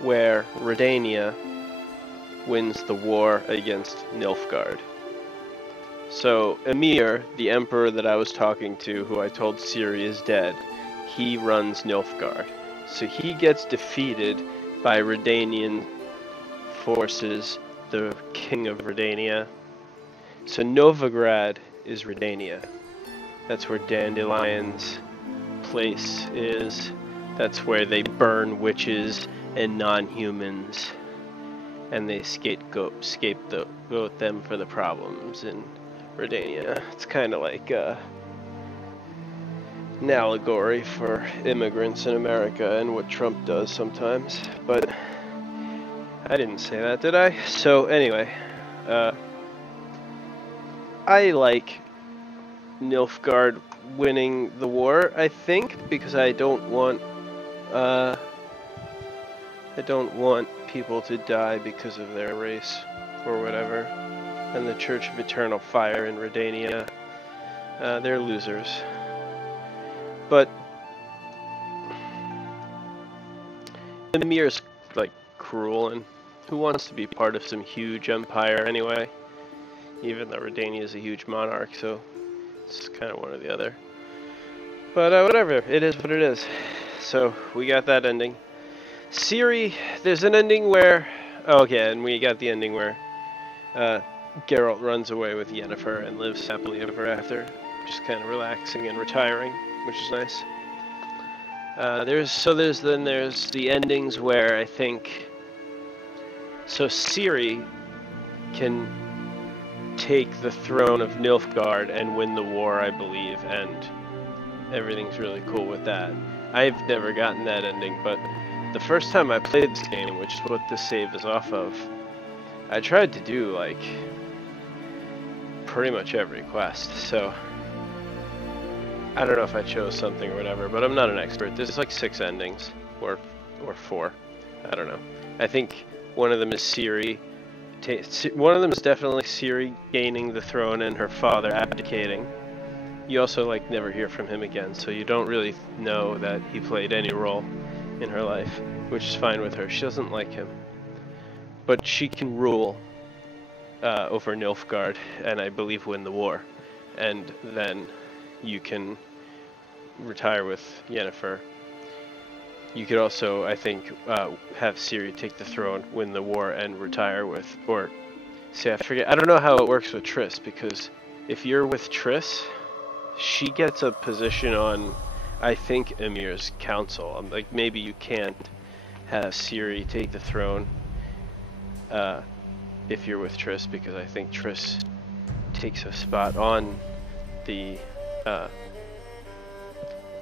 where Redania wins the war against Nilfgaard. So, Emir, the emperor that I was talking to, who I told Ciri is dead, he runs Nilfgaard. So he gets defeated by Redanian forces, the king of Redania. So Novigrad is Redania. That's where Dandelion's place is. That's where they burn witches and non-humans. And they scapegoat them for the problems in Redania. It's kind of like an allegory for immigrants in America and what Trump does sometimes. But I didn't say that, did I? So anyway, I like Nilfgaard winning the war, I think, because I don't want people to die because of their race or whatever. And the Church of Eternal Fire in Redania, they're losers. But Emir's like cruel, and who wants to be part of some huge empire anyway? Even though Redania is a huge monarch, so it's kind of one or the other. But whatever, it is what it is. So we got that ending. Ciri, there's an ending where, oh yeah, and we got the ending where Geralt runs away with Yennefer and lives happily ever after, just kind of relaxing and retiring, which is nice. There's the endings where I think Ciri can take the throne of Nilfgaard and win the war, I believe, and everything's really cool with that. I've never gotten that ending, but the first time I played this game, which is what this save is off of, I tried to do like pretty much every quest, so I don't know if I chose something or whatever, but I'm not an expert. There's like 6 endings, or 4. I don't know. I think one of them is Ciri. One of them is definitely Ciri gaining the throne and her father abdicating. You also like never hear from him again, so you don't really know that he played any role in her life, which is fine with her. She doesn't like him, but she can rule over Nilfgaard and I believe win the war, and then you can retire with Yennefer. You could also, I think, have Ciri take the throne, win the war, and retire with, or, see, I forget, I don't know how it works with Triss, because if you're with Triss, she gets a position on, I think, Emir's council. Like, maybe you can't have Ciri take the throne if you're with Triss, because I think Triss takes a spot on the,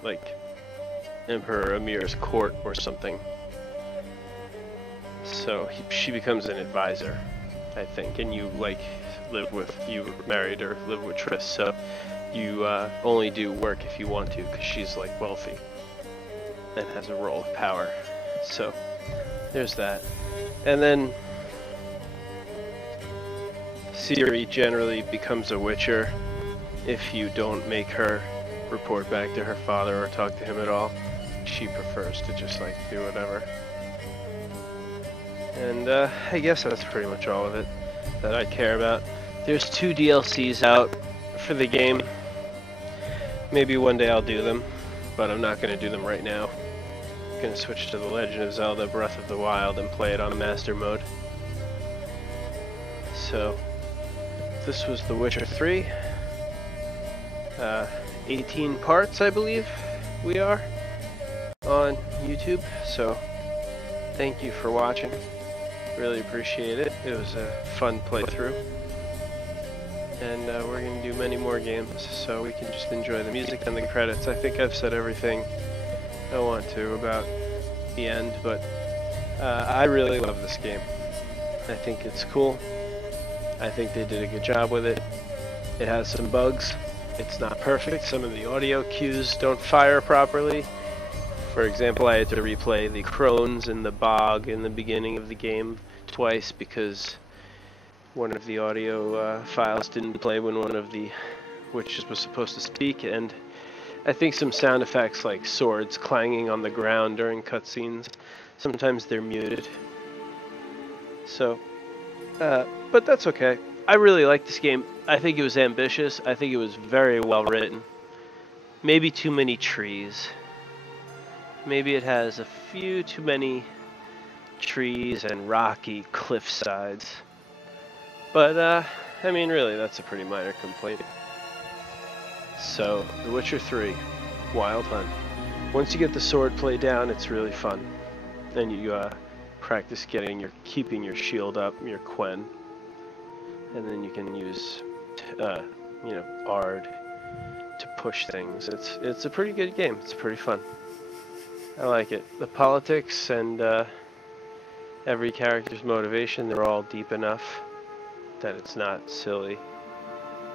like, Emperor Emir's court or something. So she becomes an advisor, I think, and you like you married or live with Triss, so you only do work if you want to, because she's like wealthy and has a role of power. So there's that. And then Ciri generally becomes a witcher if you don't make her report back to her father or talk to him at all. She prefers to just like do whatever. And I guess that's pretty much all of it that I care about. There's 2 DLCs out for the game. Maybe one day I'll do them, but I'm not going to do them right now. I'm going to switch to The Legend of Zelda Breath of the Wild and play it on Master Mode. So, this was The Witcher 3. 18 parts, I believe we are on YouTube, so thank you for watching. Really appreciate it. It was a fun playthrough, and we're going to do many more games, so we can just enjoy the music and the credits. I think I've said everything I want to about the end, but I really love this game. I think it's cool. I think they did a good job with it. It has some bugs. It's not perfect. Some of the audio cues don't fire properly. For example, I had to replay the crones in the bog in the beginning of the game twice because one of the audio files didn't play when one of the witches was supposed to speak, and I think some sound effects like swords clanging on the ground during cutscenes, sometimes they're muted. So, but that's okay. I really like this game. I think it was ambitious. I think it was very well written. Maybe too many trees. Maybe it has a few too many trees and rocky cliff sides. But, I mean, really, that's a pretty minor complaint. So, The Witcher 3, Wild Hunt. Once you get the swordplay down, it's really fun. Then you practice keeping your shield up, your Quen. And then you can use, you know, Ard to push things. It's a pretty good game. It's pretty fun. I like it. The politics and every character's motivation, they're all deep enough that it's not silly.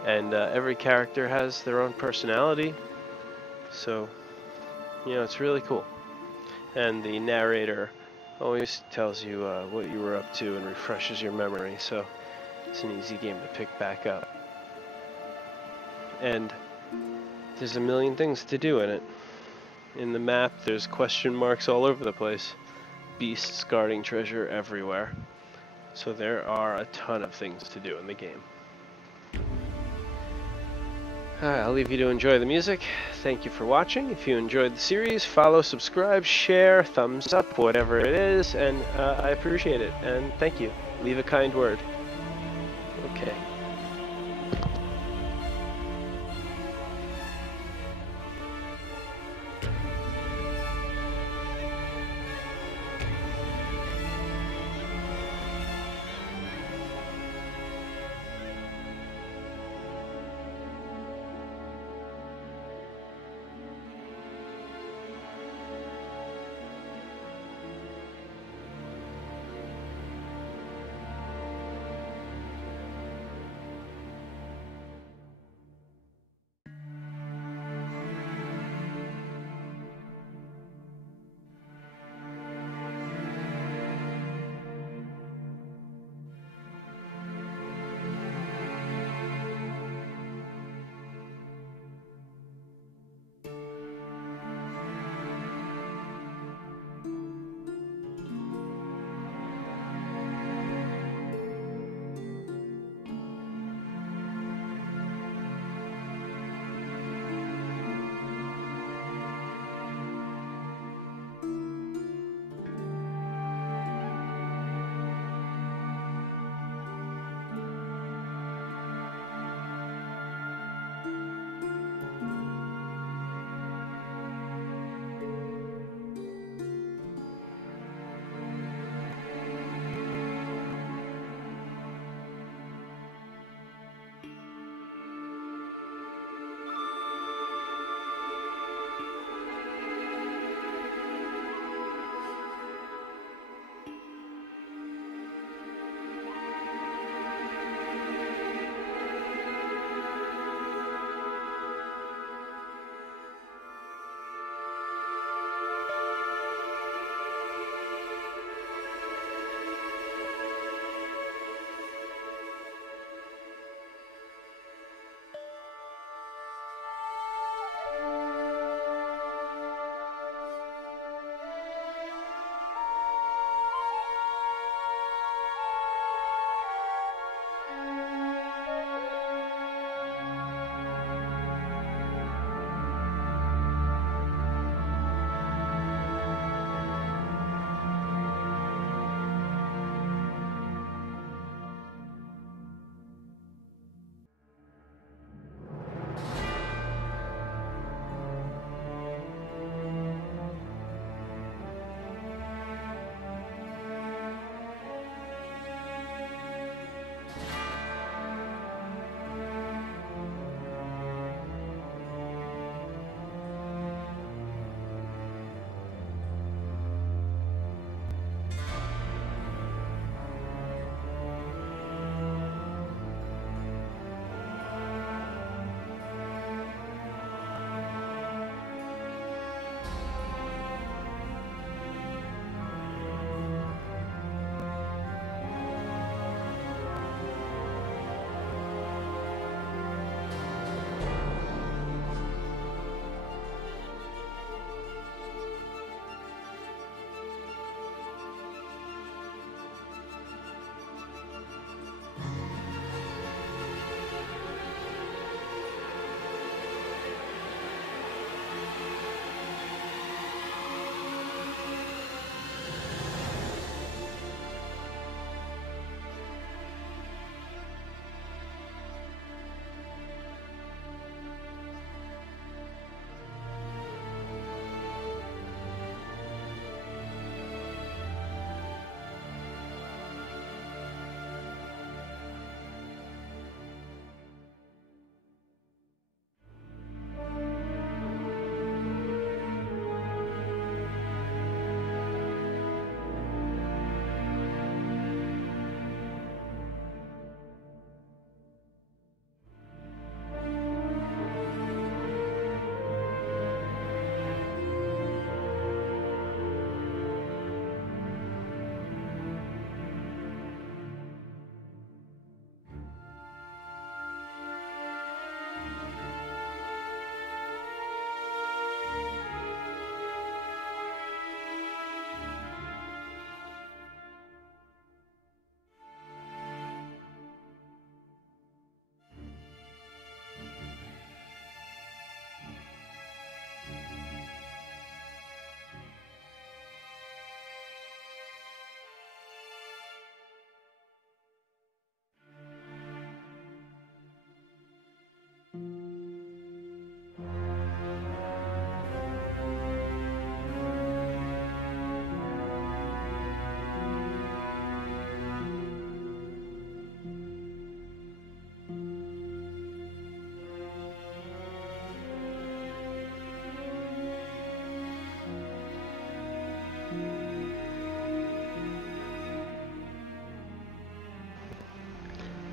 And every character has their own personality. So, you know, it's really cool. And the narrator always tells you what you were up to and refreshes your memory. So it's an easy game to pick back up. And there's a million things to do in it. In the map, there's question marks all over the place. Beasts guarding treasure everywhere. So there are a ton of things to do in the game. Alright, I'll leave you to enjoy the music. Thank you for watching. If you enjoyed the series, follow, subscribe, share, thumbs up, whatever it is, and I appreciate it. And thank you. Leave a kind word. Okay.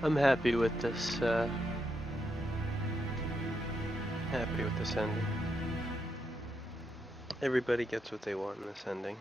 I'm happy with this, ending. Everybody gets what they want in this ending.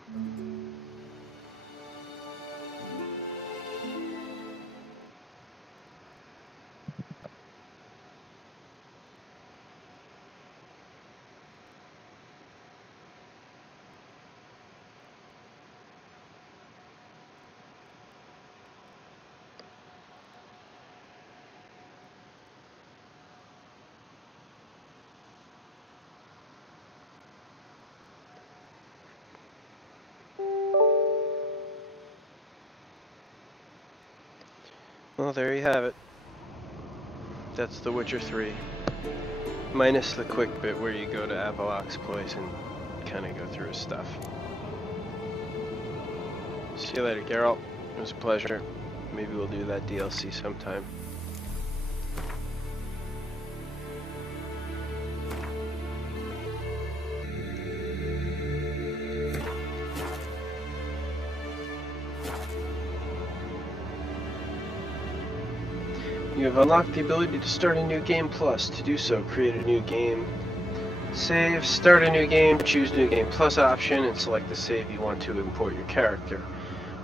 Well, there you have it. That's The Witcher 3. Minus the quick bit where you go to Avalok's place and kind of go through his stuff. See you later, Geralt. It was a pleasure. Maybe we'll do that DLC sometime. You have unlocked the ability to start a new game plus. To do so, create a new game. Save, start a new game, choose New Game Plus option, and select the save you want to import your character.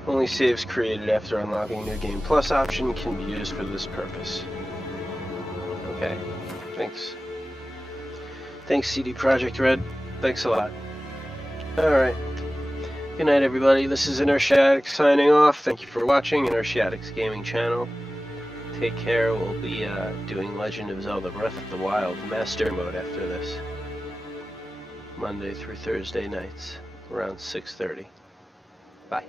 Only saves created after unlocking New Game Plus option can be used for this purpose. Okay, thanks. Thanks, CD Projekt Red. Thanks a lot. Alright. Good night, everybody. This is Inertiaddict signing off. Thank you for watching Inertiaddict's gaming channel. Take care. We'll be doing Legend of Zelda Breath of the Wild Master Mode after this. Monday through Thursday nights, around 6:30. Bye.